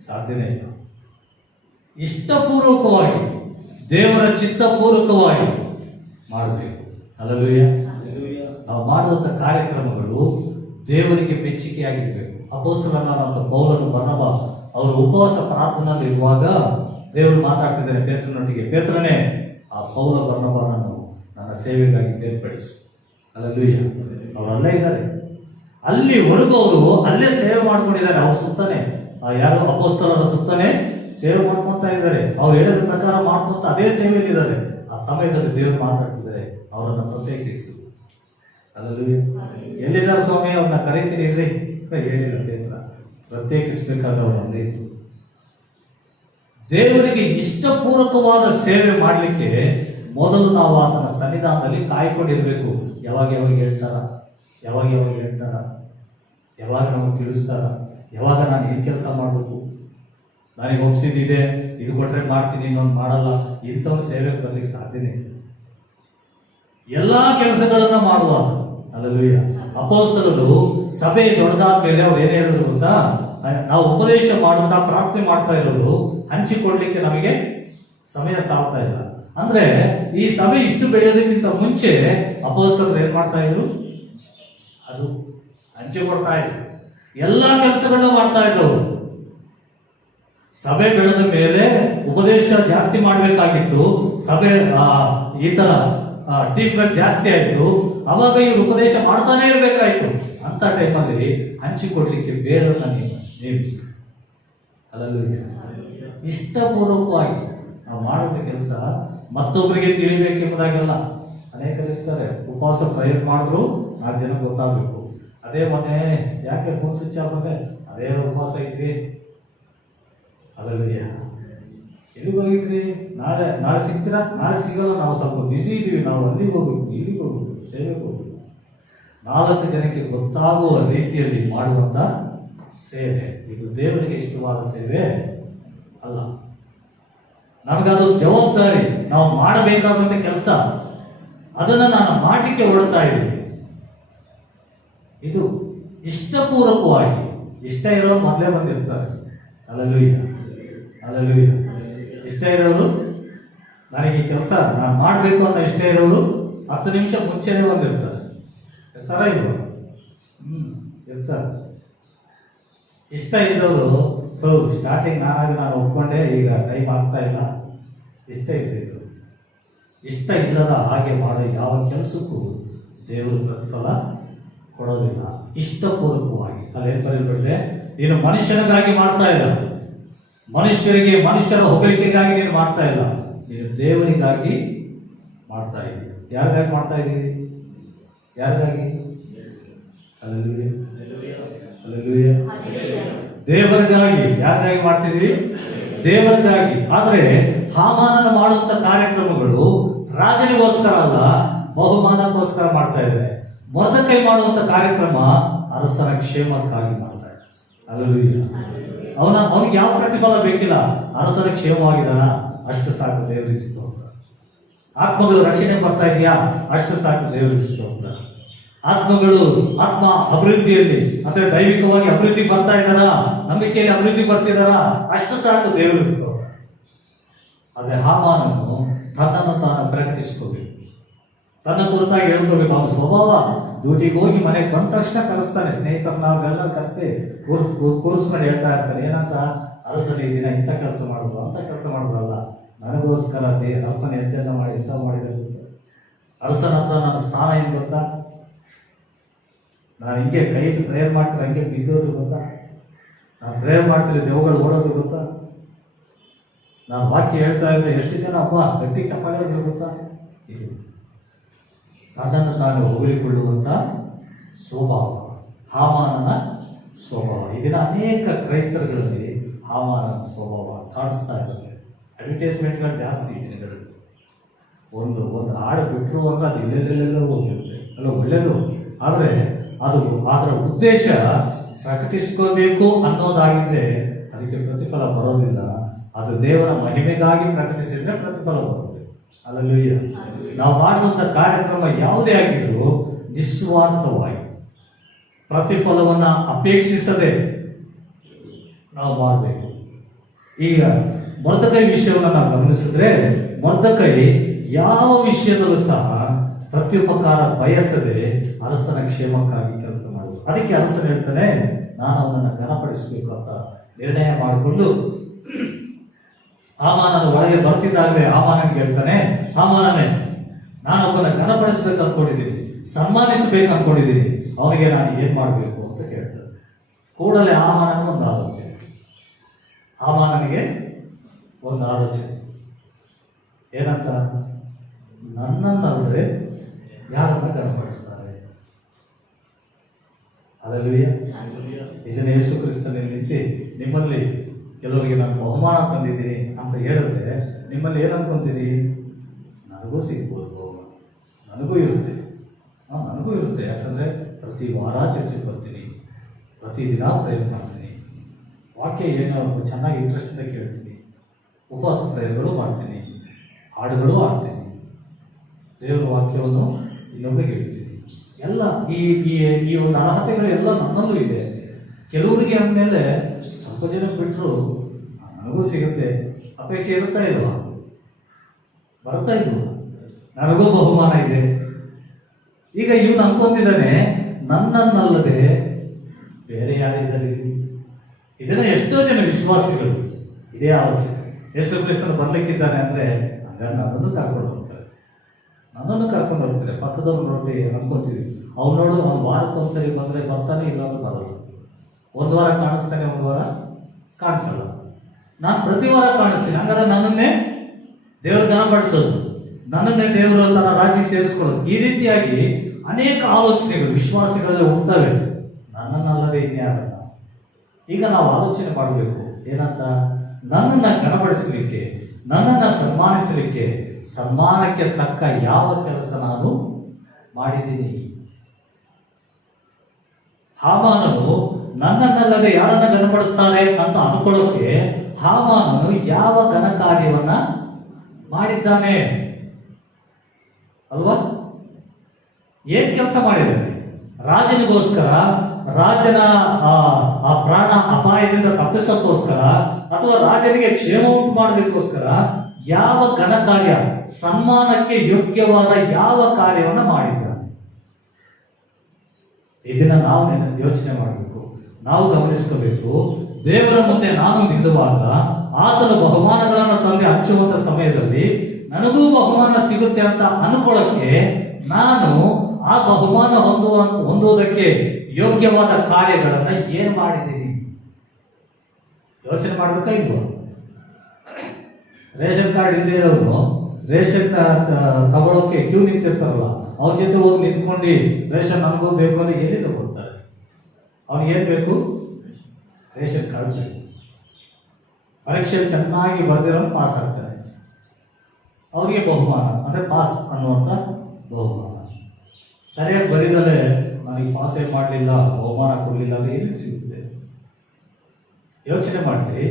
ಸಾಧ್ಯನೇ ಇಲ್ಲ. ಇಷ್ಟಪೂರ್ವಕವಾಗಿ, ದೇವರ ಚಿತ್ತಪೂರ್ವಕವಾಗಿ ಮಾಡಬೇಕು. ಹಲ್ಲೆಲೂಯಾ. ನಾವು ಮಾಡುವಂಥ ಕಾರ್ಯಕ್ರಮಗಳು ದೇವರಿಗೆ ಮೆಚ್ಚುಗೆಯಾಗಿರ್ಬೇಕು. ಅಪೊಸ್ತಲನಾದಂಥ ಪೌಲನು, ಬರ್ನಬ ಅವರು ಉಪವಾಸ ಪ್ರಾರ್ಥನೆಯಲ್ಲಿ ಇರುವಾಗ ದೇವರು ಮಾತಾಡ್ತಿದ್ದಾರೆ ಪೇತ್ರನೊಟ್ಟಿಗೆ, ಪೇತ್ರನೇ, ಆ ಪೌಲ ಬರ್ನಬನನ್ನು ನನ್ನ ಸೇವೆಗಾಗಿ ಬೇರ್ಪಡಿಸು. ಹಲ್ಲೆಲೂಯಾ. ಅವರು ಅಲ್ಲೇ ಇದ್ದಾರೆ. ಅಲ್ಲಿವರೆಗೂ ಅವರು ಅಲ್ಲೇ ಸೇವೆ ಮಾಡ್ಕೊಂಡಿದ್ದಾರೆ. ಅವ್ರ ಸುತ್ತನೆ, ಯಾರು ಅಪೊಸ್ತಲರ ಸುತ್ತನೆ ಸೇವೆ ಮಾಡ್ಕೊತಾ ಇದ್ದಾರೆ. ಅವ್ರು ಹೇಳಿದ ಪ್ರಕಾರ ಮಾಡ್ಕೊಂತ ಅದೇ ಸೇವೆಯಲ್ಲಿದ್ದಾರೆ. ಆ ಸಮಯದಲ್ಲಿ ದೇವರು ಮಾತಾಡ್ತಿದ್ದಾರೆ, ಅವರನ್ನು ಪ್ರತ್ಯೇಕಿಸು. ಅಲ್ಲೂ ಎಲ್ಲಿದ್ದಾರೆ ಸ್ವಾಮಿ, ಅವ್ರನ್ನ ಕರೀತೀನಿ ಇರ್ರಿ ಹೇಳಿಲ್ಲ ಪೇತ್ರ. ಪ್ರತ್ಯೇಕಿಸಬೇಕಾದ್ರೆ ಅವರಲ್ಲೇ ಇತ್ತು. ದೇವರಿಗೆ ಇಷ್ಟಪೂರ್ವಕವಾದ ಸೇವೆ ಮಾಡಲಿಕ್ಕೆ ಮೊದಲು ನಾವು ಆತನ ಸನ್ನಿಧಾನದಲ್ಲಿ ಕಾಯ್ಕೊಂಡಿರ್ಬೇಕು. ಯಾವಾಗ ಹೇಳ್ತಾರ, ಯಾವಾಗ ನಮಗೆ ತಿಳಿಸ್ತಾರ, ಯಾವಾಗ ನಾನು ಏನು ಕೆಲಸ ಮಾಡಬೇಕು, ನನಗೆ ಒಪ್ಸಿದ್ದಿದೆ, ಇದು ಕೊಟ್ಟರೆ ಮಾಡ್ತೀನಿ, ಇನ್ನೊಂದು ಮಾಡಲ್ಲ, ಇಂಥವ್ರು ಸೇವೆಗೆ ಬರ್ಲಿಕ್ಕೆ ಸಾಧ್ಯನೇ ಇಲ್ಲ. ಎಲ್ಲ ಕೆಲಸಗಳನ್ನ ಮಾಡುವ. ಅಲ್ಲೂಯ್ಯ. ಅಪೊಸ್ತಲರು ಸಭೆ ದೊಡ್ಡದಾದ ಮೇಲೆ ಅವ್ರು ಏನ್ ಹೇಳಿದ್ರು ಗೊತ್ತಾ? ನಾವು ಉಪದೇಶ ಮಾಡುತ್ತಾ ಪ್ರಾರ್ಥನೆ ಮಾಡ್ತಾ ಇರೋದು ಹಂಚಿಕೊಳ್ಳಿಕ್ಕೆ ನಮಗೆ ಸಮಯ ಸಾಲ್ತಾ ಇಲ್ಲ. ಅಂದ್ರೆ ಈ ಸಭೆ ಇಷ್ಟು ಬೆಳೆಯೋದಕ್ಕಿಂತ ಮುಂಚೆ ಅಪೊಸ್ತಲರು ಏನ್ ಮಾಡ್ತಾ ಇದ್ರು? ಅದು ಹಂಚಿಕೊಡ್ತಾ ಇದ್ರು. ಎಲ್ಲಾ ಕೆಲಸಗಳನ್ನ ಮಾಡ್ತಾ ಇದ್ರು. ಸಭೆ ಬೆಳೆದ ಮೇಲೆ ಉಪದೇಶ ಜಾಸ್ತಿ ಮಾಡಬೇಕಾಗಿತ್ತು. ಸಭೆ ಈ ತರ ಟೀಮ್ಗಳು ಜಾಸ್ತಿ ಆಯ್ತು. ಅವಾಗ ಇವ್ರು ಉಪದೇಶ ಮಾಡ್ತಾನೆ ಇರಬೇಕಾಯ್ತು. ಅಂತ ಟೈಮಲ್ಲಿ ಹಂಚಿಕೊಡ್ಲಿಕ್ಕೆ ಬೇರೆಯವ್ರನ್ನ ನೇಮಿಸಿ. ಅಲ್ಲಲ್ಲಿ ಇಷ್ಟಪೂರ್ವಕವಾಗಿ ನಾವು ಮಾಡುವ ಕೆಲಸ ಮತ್ತೊಬ್ಬರಿಗೆ ತಿಳಿಬೇಕೆಂಬುದಾಗೆಲ್ಲ ಅನೇಕರು ಇರ್ತಾರೆ. ಉಪವಾಸ ಪ್ರಯತ್ನ ಮಾಡಿದ್ರು 4 ಜನ ಗೊತ್ತಾಗಬೇಕು. ಅದೇ ಮೊನ್ನೆ ಯಾಕೆ ಫೋನ್ ಸ್ವಿಚ್ ಆಫ್ ಅಂದ್ರೆ ಅದೇ ಉಪವಾಸ ಇದ್ವಿ. ಅಲ್ಲಲ್ಲಿಯ ಎಲ್ಲಿಗೆ ಹೋಗಿದ್ರಿ? ನಾಳೆ ಸಿಗ್ತೀರಾ? ನಾಳೆ ಸಿಗಲ್ಲ, ನಾವು ಸ್ವಲ್ಪ ಬಿಸಿ ಇದ್ದೀವಿ, ನಾವು ಅಲ್ಲಿಗೆ ಹೋಗ್ಬೇಕು, ಇಲ್ಲಿಗೆ ಹೋಗ್ಬೇಕು, ಸೇವೆಗೆ ಹೋಗ್ಬೇಕು. 4 ಜನಕ್ಕೆ ಗೊತ್ತಾಗುವ ರೀತಿಯಲ್ಲಿ ಮಾಡುವಂತ ಸೇವೆ ಇದು ದೇವರಿಗೆ ಇಷ್ಟವಾದ ಸೇವೆ ಅಲ್ಲ. ನಮಗದು ಜವಾಬ್ದಾರಿ, ನಾವು ಮಾಡಬೇಕಾದಂತ ಕೆಲಸ, ಅದನ್ನ ನಾನು ಮಾಡಲಿಕ್ಕೆ ಹೊರಡ್ತಾ ಇದ್ದೀನಿ. ಇದು ಇಷ್ಟಪೂರ್ವಕವಾಗಿ. ಇಷ್ಟ ಇರೋರು ಮೊದಲೇ ಬಂದಿರ್ತಾರೆ. ಅಲ್ಲೂಯ್ಯ, ಅಲ್ಲೂಯ್ಯ. ಇಷ್ಟ ಇರೋರು, ನನಗೆ ಈ ಕೆಲಸ ನಾನು ಮಾಡಬೇಕು ಅಂತ ಇಷ್ಟ ಇರೋರು 10 ನಿಮಿಷ ಮುಂಚೆನೇ ಬಂದಿರ್ತಾರೆ. ಇರ್ತಾರ ಇಲ್ವ? ಇರ್ತಾರೆ. ಇಷ್ಟ ಇದ್ದವರು ಸ್ಟಾರ್ಟಿಂಗ್ ನಾನು ಒಪ್ಕೊಂಡೆ, ಈಗ ಟೈಮ್ ಆಗ್ತಾ ಇಲ್ಲ, ಇಷ್ಟ ಇದ್ದಿದ್ರು ಇಷ್ಟ ಇಲ್ಲದ ಹಾಗೆ ಮಾಡೋ ಯಾವ ಕೆಲಸಕ್ಕೂ ದೇವರು ಪ್ರತಿಫಲ ಕೊಡೋದಿಲ್ಲ. ಇಷ್ಟಪೂರ್ವಕವಾಗಿ ಅಲ್ಲೇನು ಬರೆಯಲ್ಪಟ್ಟಿದೆ, ನೀನು ಮನುಷ್ಯನಿಗಾಗಿ ಮಾಡ್ತಾ ಇಲ್ಲ, ಮನುಷ್ಯರ ಹೊಗಳಿಕೆಗಾಗಿ ನೀನು ಮಾಡ್ತಾ ಇಲ್ಲ, ನೀನು ದೇವರಿಗಾಗಿ ಮಾಡ್ತಾ ಇದ್ದೀವಿ. ಯಾರಿಗಾಗಿ ಮಾಡ್ತಾ ಇದ್ದೀವಿ? ಯಾರಿಗಾಗಿ? Hallelujah, hallelujah. ದೇವರಿಗಾಗಿ. ಯಾರಿಗಾಗಿ ಮಾಡ್ತಿದ್ವಿ? ದೇವರಿಗಾಗಿ. ಆದರೆ ಹಾಮಾನನ ಮಾಡುವಂತ ಕಾರ್ಯಕ್ರಮಗಳು ರಾಜನಿಗೋಸ್ಕರ ಅಲ್ಲ, ಬಹುಮಾನಕ್ಕೋಸ್ಕರ ಮಾಡ್ತಾ ಇದ್ದಾರೆ. ಮೊರ್ದಕೈ ಮಾಡುವಂತ ಕಾರ್ಯಕ್ರಮ ಅರಸನ ಕ್ಷೇಮಕ್ಕಾಗಿ ಮಾಡ್ತಾ ಇದ್ದಾರೆ. ಹಲ್ಲೆಲೂಯಾ. ಅವನಿಗೆ ಯಾವ ಪ್ರತಿಫಲ ಬೇಕಿಲ್ಲ, ಅರಸನ ಕ್ಷೇಮವಾಗಿದ್ದಾನ ಅಷ್ಟು ಸಾಕು, ದೇವರಿಗೆ ಸ್ತೋತ್ರ. ಆತ್ಮಗಳು ರಕ್ಷಣೆ ಬರ್ತಾ ಇದೆಯಾ, ಅಷ್ಟು ಸಾಕು, ದೇವರಿಗೆ ಸ್ತೋತ್ರ. ಆತ್ಮ ಅಭಿವೃದ್ಧಿಯಲ್ಲಿ ಅಂದ್ರೆ ದೈವಿಕವಾಗಿ ಅಭಿವೃದ್ಧಿ ಬರ್ತಾ ಇದ್ದಾರಾ, ನಂಬಿಕೆಯಲ್ಲಿ ಅಭಿವೃದ್ಧಿ ಬರ್ತಿದಾರಾ, ಅಷ್ಟು ಸಾಕು, ದೇವರಿಗೆ ಸ್ತೋತ್ರ. ಆದ್ರೆ ಹಾಮಾನನು ತನ್ನನ್ನು ತಾನು ಪ್ರಕಟಿಸ್ಕೋಬೇಕು, ತನ್ನ ಕುರಿತಾಗಿ ಹೇಳ್ಕೋಬೇಕು. ಅವನ ಸ್ವಭಾವ ಡ್ಯೂಟಿಗೆ ಹೋಗಿ ಮನೆಗೆ ಬಂದ ತಕ್ಷಣ ಕರೆಸ್ತಾನೆ, ಸ್ನೇಹಿತರನ್ನ ಅವ್ರೆಲ್ಲ ಕರೆಸಿ ಕೂರಿಸ್ಕೊಂಡು ಹೇಳ್ತಾ ಇರ್ತಾನೆ. ಏನಂತ? ಅರಸನೇ ದಿನ ಇಂಥ ಕೆಲಸ ಮಾಡಿದ್ರು, ಅಂತ ಕೆಲಸ ಮಾಡಿದ್ರಲ್ಲ, ನನಗೋಸ್ಕರ ಅರಸನ ಎಂತೆಲ್ಲ ಮಾಡಿ ಎಂತ ಮಾಡಿದ್ರೆ ಗೊತ್ತಾ? ಅರಸನ ಹತ್ರ ನನ್ನ ಸ್ಥಾನ ಏನು ಗೊತ್ತಾ? ನಾನು ಹಿಂಗೆ ಕೈ ಇಟ್ಟು ಪ್ರೇಯರ್ ಮಾಡ್ತಾರೆ, ಹಂಗೆ ಬಿದ್ದೋದು ಗೊತ್ತಾ? ನಾನು ಪ್ರೇಯರ್ ಮಾಡ್ತಿದ್ರೆ ದೇವಗಳು ಓಡೋದು ಗೊತ್ತಾ? ನಾನು ವಾಕ್ಯ ಹೇಳ್ತಾ ಇದ್ರೆ ಎಷ್ಟು ಜನ ಹಬ್ಬ ಗಟ್ಟಿ ಚಪ್ಪಾಳೆ ಹೊಡೆದ್ರು ಗೊತ್ತಾ? ಇದು ತನ್ನನ್ನು ತಾನು ಹೊಗಳಿಕೊಳ್ಳುವಂಥ ಸ್ವಭಾವ, ಹಾಮಾನನ ಸ್ವಭಾವ. ಇದನ್ನ ಅನೇಕ ಕ್ರೈಸ್ತರುಗಳಲ್ಲಿ ಹಾಮಾನನ ಸ್ವಭಾವ ಕಾಣಿಸ್ತಾ ಇರುತ್ತೆ. ಅಡ್ವರ್ಟೈಸ್ಮೆಂಟ್ಗಳು ಜಾಸ್ತಿ ದಿನಗಳಲ್ಲಿ. ಒಂದು ಹಾಡು ಬಿಟ್ಟರು ಅಂದ್ರೆ ಅದು ಎಲ್ಲೆಲ್ಲೆಲ್ಲೋ ಹೋಗಿರುತ್ತೆ, ಅಲ್ಲ ಒಳ್ಳೆಯದು. ಆದರೆ ಅದರ ಉದ್ದೇಶ ಪ್ರಕಟಿಸ್ಕೋಬೇಕು ಅನ್ನೋದಾಗಿದ್ರೆ ಅದಕ್ಕೆ ಪ್ರತಿಫಲ ಬರೋದಿಲ್ಲ. ಅದು ದೇವರ ಮಹಿಮೆಗಾಗಿ ಪ್ರಕಟಿಸಿದ್ರೆ ಪ್ರತಿಫಲ ಬರುತ್ತೆ. ಹಲ್ಲೆಲೂಯಾ. ನಾವು ಮಾಡುವಂಥ ಕಾರ್ಯಕ್ರಮ ಯಾವುದೇ ಆಗಿದ್ರೂ ನಿಸ್ವಾರ್ಥವಾಗಿ ಪ್ರತಿಫಲವನ್ನು ಅಪೇಕ್ಷಿಸದೆ ನಾವು ಮಾಡಬೇಕು. ಈಗ ಮೊರ್ದಕೈ ವಿಷಯವನ್ನು ನಾವು ಗಮನಿಸಿದ್ರೆ, ಮೊರ್ದಕೈ ಯಾವ ವಿಷಯದಲ್ಲೂ ಸಹ ಪ್ರತ್ಯುಪಕಾರ ಬಯಸದೆ ಅರಸನ ಕ್ಷೇಮಕ್ಕಾಗಿ ಕೆಲಸ ಮಾಡುವುದು. ಅದಕ್ಕೆ ಅರಸನ ಹೇಳ್ತಾನೆ, ನಾನು ಅವನನ್ನು ಘನಪಡಿಸಬೇಕು ಅಂತ ನಿರ್ಣಯ ಮಾಡಿಕೊಂಡು ಹಾಮಾನನ ಒಳಗೆ ಬರ್ತಿದ್ದಾಗಲೇ ಹಾಮಾನನಿಗೆ ಹೇಳ್ತಾನೆ, ಹಾಮಾನನೇ, ನಾನೊಬ್ಬನ ಘನಪಡಿಸ್ಬೇಕು ಅನ್ಕೊಂಡಿದ್ದೀನಿ, ಸನ್ಮಾನಿಸಬೇಕು ಅನ್ಕೊಂಡಿದ್ದೀನಿ, ಅವನಿಗೆ ನಾನು ಏನ್ ಮಾಡಬೇಕು ಅಂತ ಕೇಳ್ತಾನೆ. ಕೂಡಲೇ ಹಾಮಾನನಿಗೆ ಒಂದು ಆಲೋಚನೆ. ಏನಂತ? ನನ್ನನ್ನಲ್ಲದೆ ಯಾರನ್ನ ಘನಪಡಿಸ್ತಾರೆ? ಹಲ್ಲೆಲೂಯಾ. ಇದನ್ನ ಯೇಸು ಕ್ರಿಸ್ತನಲ್ಲಿ ನಿಂತು ನಿಮ್ಮಲ್ಲಿ ಕೆಲವರಿಗೆ ನಾನು ಬಹುಮಾನ ತಂದಿದ್ದೀನಿ ಅಂತ ಹೇಳಿದ್ರೆ ನಿಮ್ಮಲ್ಲಿ ಏನು ಅನ್ಕೊಂತೀರಿ? ನನಗೂ ಸಿಗ್ಬೋದು ಬಹುಮಾನ, ನನಗೂ ಇರುತ್ತೆ. ಯಾಕಂದರೆ ಪ್ರತಿ ವಾರ ಚರ್ಚೆಗೆ ಬರ್ತೀನಿ, ಪ್ರತಿದಿನ ಪ್ರಯತ್ನ ಮಾಡ್ತೀನಿ, ವಾಕ್ಯ ಏನೋ ಚೆನ್ನಾಗಿ ಇಂಟ್ರೆಸ್ಟಿಂದ ಕೇಳ್ತೀನಿ, ಉಪವಾಸ ಪ್ರಯತ್ನಗಳು ಮಾಡ್ತೀನಿ, ಹಾಡುಗಳು ಆಡ್ತೀನಿ, ದೇವರ ವಾಕ್ಯವನ್ನು ಇನ್ನೊಬ್ಬರಿಗೆ ಹೇಳ್ತೀನಿ. ಎಲ್ಲ ಈ ಒಂದು ಅರ್ಹತೆಗಳೆಲ್ಲ ನನ್ನಲ್ಲೂ ಇದೆ. ಕೆಲವರಿಗೆ ಅಂದಮೇಲೆ ಸ್ವಲ್ಪ ಜನ ಬಿಟ್ಟರು ನನಗೂ ಸಿಗುತ್ತೆ ಅಪೇಕ್ಷೆ ಇರುತ್ತಾ ಇಲ್ವಾ? ಬರ್ತಾ ಇಲ್ವಾ? ನನಗೂ ಬಹುಮಾನ ಇದೆ. ಈಗ ಇವನು ಅನ್ಕೊಂತಿದ್ದಾನೆ, ನನ್ನನ್ನಲ್ಲದೆ ಬೇರೆ ಯಾರಿದ್ದಾರೆ? ಇದನ್ನ ಎಷ್ಟೋ ಜನ ವಿಶ್ವಾಸಿಗಳು ಇದೇ ಆಲೋಚನೆ. ಯೇಸು ಕ್ರಿಸ್ತನು ಬರ್ಲಿಕ್ಕಿದ್ದಾನೆ ಅಂದ್ರೆ ಹಾಗಾದ್ರೆ ನನ್ನನ್ನು ಕರ್ಕೊಂಡು ಹೋಗ್ತಾರೆ. ಪಕ್ಕದವ್ರು ನೋಡಿ ಅನ್ಕೊಂತೀವಿ, ಅವ್ನು ನೋಡು, ಅವ್ನು ವಾರಕ್ಕೆ ಒಂದ್ಸರಿ ಬಂದ್ರೆ ಬರ್ತಾನೆ, ಇಲ್ಲ ಅಂದ್ರೆ ಬರಲ್ಲ. ಒಂದು ವಾರ ಕಾಣಿಸ್ತಾನೆ, ಒಂದು ವಾರ ಕಾಣಿಸಲ್ಲ. ನಾನು ಪ್ರತಿ ವಾರ ಕಾಣಿಸ್ತೀನಿ, ಹಾಗಾದ್ರೆ ನನ್ನನ್ನೇ ದೇವ್ರ ಘನಪಡಿಸೋದು, ನನ್ನನ್ನೇ ದೇವರು ತನ್ನ ರಾಜ್ಯಕ್ಕೆ ಸೇರಿಸ್ಕೊಳ್ಳೋದು. ಈ ರೀತಿಯಾಗಿ ಅನೇಕ ಆಲೋಚನೆಗಳು ವಿಶ್ವಾಸಿಗಳಲ್ಲಿ ಹುಡ್ತವೆ, ನನ್ನನ್ನಲ್ಲದೆ ಇನ್ಯಾರಲ್ಲ. ಈಗ ನಾವು ಆಲೋಚನೆ ಮಾಡಬೇಕು, ಏನಂತ? ನನ್ನನ್ನು ಘನಪಡಿಸಲಿಕ್ಕೆ, ನನ್ನನ್ನು ಸನ್ಮಾನಿಸಲಿಕ್ಕೆ, ಸನ್ಮಾನಕ್ಕೆ ತಕ್ಕ ಯಾವ ಕೆಲಸ ನಾನು ಮಾಡಿದ್ದೀನಿ? ಹಾಮಾನನು ನನ್ನನ್ನಲ್ಲದೆ ಯಾರನ್ನ ಘನಪಡಿಸ್ತಾನೆ ಅಂತ ಅನ್ಕೊಳ್ಳೋಕೆ ಹಾಮಾನನು ಯಾವ ಘನ ಕಾರ್ಯವನ್ನ ಮಾಡಿದ್ದಾನೆ ಅಲ್ವಾ? ಏನ್ ಕೆಲಸ ಮಾಡಿದ್ದಾನೆ? ರಾಜನಿಗೋಸ್ಕರ, ರಾಜನ ಆ ಪ್ರಾಣ ಅಪಾಯದಿಂದ ತಪ್ಪಿಸೋಕ್ಕೋಸ್ಕರ ಅಥವಾ ರಾಜನಿಗೆ ಕ್ಷೇಮ ಉಂಟು ಮಾಡೋದಕ್ಕೋಸ್ಕರ ಯಾವ ಘನ ಕಾರ್ಯ, ಸನ್ಮಾನಕ್ಕೆ ಯೋಗ್ಯವಾದ ಯಾವ ಕಾರ್ಯವನ್ನ ಮಾಡಿದ್ದಾನೆ? ಇದನ್ನ ನಾವು ಯೋಚನೆ ಮಾಡಬೇಕು, ನಾವು ಗಮನಿಸ್ಕೋಬೇಕು. ದೇವರ ಮುಂದೆ ನಾನು ನಿಲ್ಲುವಾಗ ಆತನ ಬಹುಮಾನಗಳನ್ನು ತಂದೆ ಹಂಚುವಂತ ಸಮಯದಲ್ಲಿ ನನಗೂ ಬಹುಮಾನ ಸಿಗುತ್ತೆ ಅಂತ ಅನ್ಕೊಳ್ಳೋಕೆ ನಾನು ಆ ಬಹುಮಾನ ಹೊಂದುವುದಕ್ಕೆ ಯೋಗ್ಯವಾದ ಕಾರ್ಯಗಳನ್ನ ಏನ್ ಮಾಡಿದ್ದೀನಿ ಯೋಚನೆ ಮಾಡ್ಬೇಕಾ ಇಲ್ವೋ? ರೇಷನ್ ಕಾರ್ಡ್ ಇಲ್ಲದೆ ಇರೋರು ರೇಷನ್ ತಗೊಳ್ಳೋಕೆ ಕ್ಯೂ ನಿಂತಿರ್ತಾರಲ್ಲ, ಅವ್ರ ಜೊತೆ ಹೋಗಿ ನಿಂತ್ಕೊಂಡು ರೇಷನ್ ನನಗೂ ಬೇಕು ಅಂದ್ರೆ ಎಲ್ಲಿ ತಗೊಳ್ತಾರೆ? ಅವ್ನಿಗೆ ಏನ್ ಬೇಕು? ರೇಷನ್ ಕಾರ್ಡ್ ಬೇಕು. ಪರೀಕ್ಷೆ ಚೆನ್ನಾಗಿ ಬರೆದಿರೋ ಪಾಸ್ ಆಗ್ತಾರೆ, ಅವರಿಗೆ ಬಹುಮಾನ ಅಂದರೆ ಪಾಸ್ ಅನ್ನುವಂಥ ಬಹುಮಾನ. ಸರಿಯಾಗಿ ಬರೀದಲ್ಲೇ ನನಗೆ ಪಾಸೇ ಮಾಡಲಿಲ್ಲ, ಬಹುಮಾನ ಕೊಡಲಿಲ್ಲ ಅಂದರೆ ಎಲ್ಲಿ ಸಿಗುತ್ತೆ? ಯೋಚನೆ ಮಾಡಿ.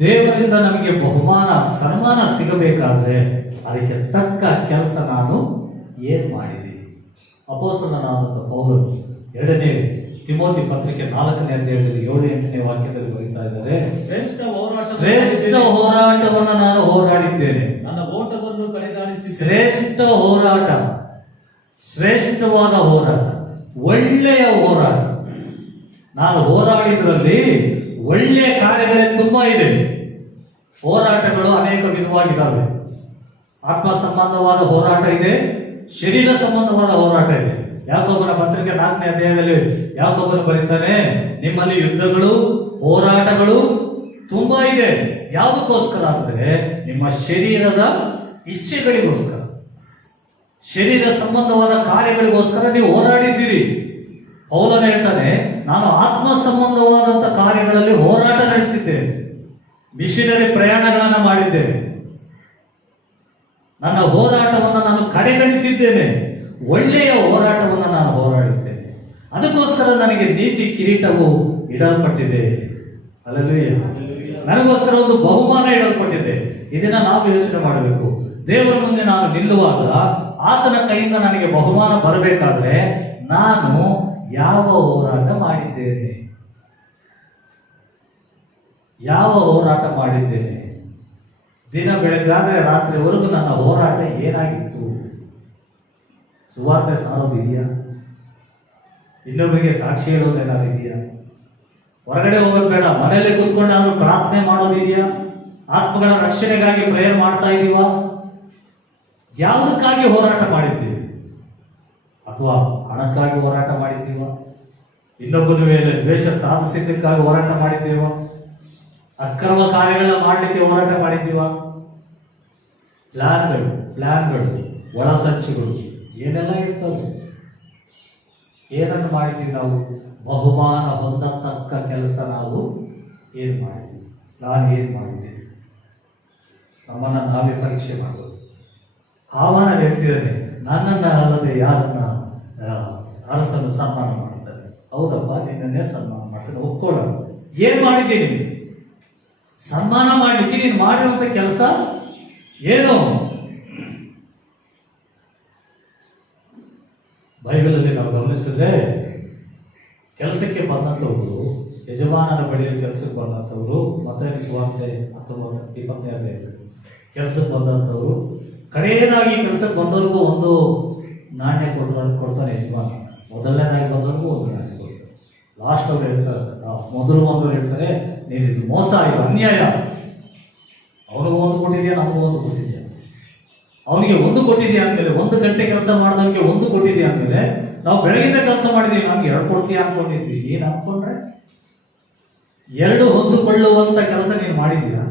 ದೇವರಿಂದ ನಮಗೆ ಬಹುಮಾನ ಸನ್ಮಾನ ಸಿಗಬೇಕಾದ್ರೆ ಅದಕ್ಕೆ ತಕ್ಕ ಕೆಲಸ ನಾನು ಏನು ಮಾಡಿದ್ದೀನಿ? ಅಪೊಸ್ತಲನಾದಂಥ ಪೌಲನು 2ನೇ ತಿಮೋಥಿ ಪತ್ರಿಕೆ 4ನೇ ಅಧ್ಯಾಯದಲ್ಲಿ 7-8ನೇ ವಾಕ್ಯದಲ್ಲಿ ಬರೀತಾ ಇದ್ದಾರೆ, ಶ್ರೇಷ್ಠ ಹೋರಾಟವನ್ನು ನಾನು ಹೋರಾಡಿದ್ದೇನೆ, ನನ್ನ ಓಟವನ್ನು ಕಡೆದಾಣಿಸಿ. ಶ್ರೇಷ್ಠ ಹೋರಾಟ, ಶ್ರೇಷ್ಠವಾದ ಹೋರಾಟ, ಒಳ್ಳೆಯ ಹೋರಾಟ. ನಾನು ಹೋರಾಡಿದ್ರಲ್ಲಿ ಒಳ್ಳೆಯ ಕಾರ್ಯಗಳೇ ತುಂಬಾ ಇದೆ. ಹೋರಾಟಗಳು ಅನೇಕ ವಿಧವಾಗಿದ್ದಾವೆ. ಆತ್ಮ ಸಂಬಂಧವಾದ ಹೋರಾಟ ಇದೆ, ಶರೀರ ಸಂಬಂಧವಾದ ಹೋರಾಟ ಇದೆ. ಯಾಕೋಬನ ಪತ್ರಿಕೆ 4ನೇ ಅಧ್ಯಾಯದಲ್ಲಿ ಯಾಕೋಬನು ಬರೀತಾನೆ, ನಿಮ್ಮಲ್ಲಿ ಯುದ್ಧಗಳು ಹೋರಾಟಗಳು ತುಂಬಾ ಇದೆ. ಯಾವುದಕ್ಕೋಸ್ಕರ ಅಂದ್ರೆ ನಿಮ್ಮ ಶರೀರದ ಇಚ್ಛೆಗಳಿಗೋಸ್ಕರ, ಶರೀರ ಸಂಬಂಧವಾದ ಕಾರ್ಯಗಳಿಗೋಸ್ಕರ ನೀವು ಹೋರಾಡಿದ್ದೀರಿ. ಪೌಲನು ಹೇಳ್ತಾನೆ, ನಾನು ಆತ್ಮ ಸಂಬಂಧವಾದಂಥ ಕಾರ್ಯಗಳಲ್ಲಿ ಹೋರಾಟ ನಡೆಸಿದ್ದೇನೆ, ಮಿಷನರಿ ಪ್ರಯಾಣಗಳನ್ನು ಮಾಡಿದ್ದೇನೆ, ನನ್ನ ಹೋರಾಟವನ್ನು ನಾನು ಕಡೆಗಣಿಸಿದ್ದೇನೆ, ಒಳ್ಳೆಯ ಹೋರಾಟವನ್ನು ನಾನು ಹೋರಾಡಿದ್ದೇನೆ. ಅದಕ್ಕೋಸ್ಕರ ನನಗೆ ನೀತಿ ಕಿರೀಟವು ಇಡಲ್ಪಟ್ಟಿದೆ. ಹಲ್ಲೆಲೂಯಾ. ನನಗೋಸ್ಕರ ಒಂದು ಬಹುಮಾನ ಇಡಲ್ಪಟ್ಟಿದೆ. ಇದನ್ನ ನಾವು ಯೋಚನೆ ಮಾಡಬೇಕು. ದೇವರ ಮುಂದೆ ನಾನು ನಿಲ್ಲುವಾಗ ಆತನ ಕೈಯಿಂದ ನನಗೆ ಬಹುಮಾನ ಬರಬೇಕಾದ್ರೆ ನಾನು ಯಾವ ಹೋರಾಟ ಮಾಡಿದ್ದೇನೆ? ಯಾವ ಹೋರಾಟ ಮಾಡಿದ್ದೇನೆ? ದಿನ ಬೆಳಗಾದ್ರೆ ರಾತ್ರಿವರೆಗೂ ನನ್ನ ಹೋರಾಟ ಏನಾಗಿತ್ತು? ಸುವಾರ್ತೆ ಸಾರೋದು ಇದೆಯಾ? ಇನ್ನೊಬ್ಬರಿಗೆ ಸಾಕ್ಷಿ ಹೇಳೋದೇನಾದ್ರು ಇದೆಯಾ? ಹೊರಗಡೆ ಹೋಗೋದು ಬೇಡ, ಮನೆಯಲ್ಲೇ ಕೂತ್ಕೊಂಡಾದ್ರೂ ಪ್ರಾರ್ಥನೆ ಮಾಡೋದಿದೆಯಾ? ಆತ್ಮಗಳ ರಕ್ಷಣೆಗಾಗಿ ಪ್ರೇಯರ್ ಮಾಡ್ತಾ ಇದೀವಾ? ಯಾವುದಕ್ಕಾಗಿ ಹೋರಾಟ ಮಾಡಿದ್ದೀವಿ? ಅಥವಾ ಹಣಕ್ಕಾಗಿ ಹೋರಾಟ ಮಾಡಿದ್ದೀವ? ಇನ್ನೊಬ್ಬನ ಮೇಲೆ ದ್ವೇಷ ಸಾಧಿಸಲಿಕ್ಕಾಗಿ ಹೋರಾಟ ಮಾಡಿದ್ದೀವ? ಅಕ್ರಮ ಕಾರ್ಯಗಳನ್ನ ಮಾಡಲಿಕ್ಕೆ ಹೋರಾಟ ಮಾಡಿದ್ದೀವ? ಪ್ಲಾನ್ಗಳು ಒಳಸಂಚುಗಳು ಏನೆಲ್ಲ ಇರ್ತವೆ. ಏನನ್ನು ಮಾಡಿದ್ದೀವಿ ನಾವು? ಬಹುಮಾನ ಹೊಂದತಕ್ಕ ಕೆಲಸ ನಾವು ಏನು ಮಾಡಿದ್ವಿ? ನಾನು ಏನು ಮಾಡಿದ್ದೀನಿ? ನಮ್ಮನ್ನು ನಾವೇ ಪರೀಕ್ಷೆ ಮಾಡೋದು. ಆಹ್ವಾನ ಹೇಳ್ತಿದ್ದಾನೆ, ನನ್ನನ್ನು ಅಲ್ಲದೆ ಯಾರನ್ನ ಅರಸನ್ನು ಸನ್ಮಾನ ಮಾಡ್ತಾರೆ. ಹೌದಪ್ಪ, ನಿನ್ನನ್ನೇ ಸನ್ಮಾನ ಮಾಡ್ತಾರೆ, ಒಪ್ಕೊಳ್ಳೋಣ. ಏನ್ ಮಾಡಿದ್ದೀನಿ? ಸನ್ಮಾನ ಮಾಡಲಿಕ್ಕೆ ನೀನು ಮಾಡಿರುವಂತ ಕೆಲಸ ಏನು? ಬೈಬಲಲ್ಲಿ ನಾವು ಗಮನಿಸಿದ್ರೆ ಕೆಲಸಕ್ಕೆ ಬಂದಂಥವ್ರು, ಯಜಮಾನನ ಬಳಿಯಲ್ಲಿ ಕೆಲಸಕ್ಕೆ ಬಂದಂಥವ್ರು, ಮತ್ತಾಯ ಸುವಾರ್ತೆ 19:20 ಕೆಲಸಕ್ಕೆ ಬಂದಂಥವ್ರು, ಕಡೆಯದಾಗಿ ಕೆಲಸಕ್ಕೆ ಬಂದವ್ರಿಗೂ ಒಂದು ನಾಣ್ಯ ಕೊಡ್ತಾನೆ ಯಜಮಾನ. ಮೊದಲನೇದಾಗಿ ಬಂದವ್ರಿಗೂ ಒಂದು ನಾಣ್ಯ ಕೊಡ್ತಾರೆ. ಲಾಸ್ಟ್ ಅವ್ರು ಹೇಳ್ತಾರೆ, ಮೊದಲು ಬಂದವ್ರು ಹೇಳ್ತಾರೆ, ನೀನು ಇದು ಮೋಸ, ಇದು ಅನ್ಯಾಯ. ಅವನಿಗೆ ಒಂದು ಕೊಟ್ಟಿದ್ಯಾ, ನಮಗೂ ಒಂದು ಕೊಟ್ಟಿದ್ಯಾ? ಅವನಿಗೆ ಒಂದು ಕೊಟ್ಟಿದ್ಯಾ ಅಂದಮೇಲೆ, 1 ಗಂಟೆ ಕೆಲಸ ಮಾಡಿದವನಿಗೆ 1 ಕೊಟ್ಟಿದ್ಯಾ ಅಂದಮೇಲೆ, ನಾವು ಬೆಳಗಿಂದ ಕೆಲಸ ಮಾಡಿದೀವಿ, ನಮ್ಗೆ 2 ಕೊಡ್ತೀಯಾ ಅನ್ಕೊಂಡಿದ್ವಿ. ಏನು ಅನ್ಕೊಂಡ್ರೆ 2 ಹೊಂದಿಕೊಳ್ಳುವಂತ ಕೆಲಸ ನೀನು ಮಾಡಿದ್ದೀರಾ?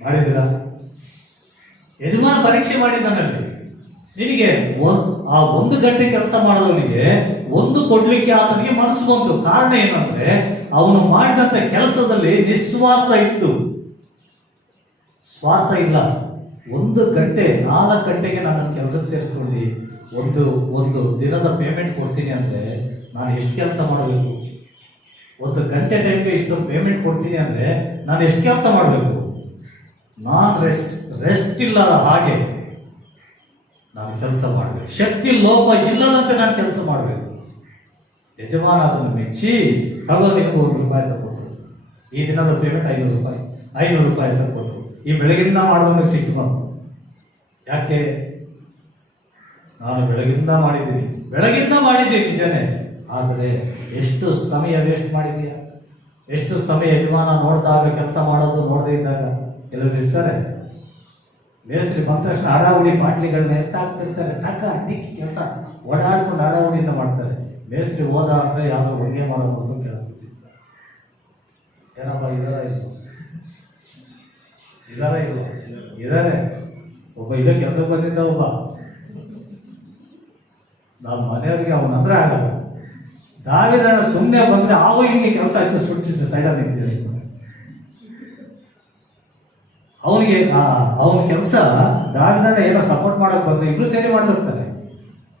ಮಾಡಿದ್ದೀರಾ? ಯಜಮಾನ ಪರೀಕ್ಷೆ ಮಾಡಿದ್ದಾನಲ್ಲಿ ನಿನಗೆ ಆ 1 ಗಂಟೆ ಕೆಲಸ ಮಾಡಿದವನಿಗೆ 1 ಕೊಡ್ಲಿಕ್ಕೆ ಆತನಿಗೆ ಮನಸ್ಸು ಬಂತು. ಕಾರಣ ಏನಂದ್ರೆ ಅವನು ಮಾಡಿದಂತ ಕೆಲಸದಲ್ಲಿ ನಿಸ್ವಾರ್ಥ ಇತ್ತು, ಸ್ವಾರ್ಥ ಇಲ್ಲ. 1 ಗಂಟೆ 4 ಗಂಟೆಗೆ ನಾನು ಕೆಲಸಕ್ಕೆ ಸೇರಿಸ್ಕೊಂಡು ಒಂದು ದಿನದ ಪೇಮೆಂಟ್ ಕೊಡ್ತೀನಿ ಅಂದ್ರೆ ನಾನು ಎಷ್ಟು ಕೆಲಸ ಮಾಡಬೇಕು? 1 ಗಂಟೆ ಟೈಮ್ಗೆ ಇಷ್ಟು ಪೇಮೆಂಟ್ ಕೊಡ್ತೀನಿ ಅಂದ್ರೆ ನಾನು ಎಷ್ಟು ಕೆಲಸ ಮಾಡಬೇಕು? ನಾನ್ ರೆಸ್ಟ್ ಇಲ್ಲದ ಹಾಗೆ ನಾನು ಕೆಲಸ ಮಾಡಬೇಕು. ಶಕ್ತಿ ಲೋಪ ಇಲ್ಲದಂತೆ ನಾನು ಕೆಲಸ ಮಾಡಬೇಕು. ಯಜಮಾನ ಅದನ್ನು ಮೆಚ್ಚಿ, ತಗೋ ನಿನಗೆ ₹1 ತಗೊಟ್ಟು, ಈ ದಿನದ ಪೇಮೆಂಟ್ ₹500 ತಗೊಟ್ಟು. ಈ ಬೆಳಗಿಂದ ಮಾಡೋದನ್ನು ಸಿಟ್ಟು ಬಂತು. ಯಾಕೆ? ನಾನು ಬೆಳಗಿಂದ ಮಾಡಿದ್ದೀನಿ ನಿಜನೇ, ಆದರೆ ಎಷ್ಟು ಸಮಯ ವೇಸ್ಟ್ ಮಾಡಿದೀಯ? ಎಷ್ಟು ಸಮಯ ಯಜಮಾನ ನೋಡಿದಾಗ ಕೆಲಸ ಮಾಡೋದು, ನೋಡದೇ ಇದ್ದಾಗ ಕೆಲವರು ಇರ್ತಾರೆ, ಮೇಸ್ತ್ರಿ ಬಂದ ತಕ್ಷಣ ಹಡಾಹುಡಿ ಬಾಟ್ಲಿಗಳನ್ನ ಎತ್ತಾಕ್ತಿರ್ತಾರೆ, ಟಕ ಟಿಕ್ ಕೆಲಸ ಓಡಾಡ್ಕೊಂಡು ಹಡಾಹುಡಿಯಿಂದ ಮಾಡ್ತಾರೆ. ಮೇಸ್ತ್ರಿ ಹೋದ ಅಂದರೆ ಯಾರು ಹೊಂಗೆ ಮಾಡೋದು ಕೇಳ್ಕೊತಿರ್ತಾರೆ. ಏನಪ್ಪ ಇದಾರೆ ಒಬ್ಬ ಇಲ್ಲೇ ಕೆಲಸಕ್ಕೆ ಬಂದಿದ್ದ ಒಬ್ಬ, ನಮ್ಮ ಮನೆಯವ್ರಿಗೆ ಅವನಂದ್ರೆ ಆಗಲ್ಲ. ದಾವಿದಣ್ಣ ಸುಮ್ಮನೆ ಬಂದ್ರೆ ಅವು ಹಿಂಗೆ ಕೆಲಸ ಹಚ್ಚಿಸ್ಬಿಟ್ಟಿದ್ದೆ, ಸೈಡಲ್ಲಿ ನಿಂತಿದೆ. ಅವನಿಗೆ ಅವನ ಕೆಲಸ ದಾವಿದಣ್ಣ ಏನೋ ಸಪೋರ್ಟ್ ಮಾಡಕ್ ಬಂದ್ರೆ ಇಬ್ರು ಸೇರಿ ಮಾಡಿರ್ತಾರೆ.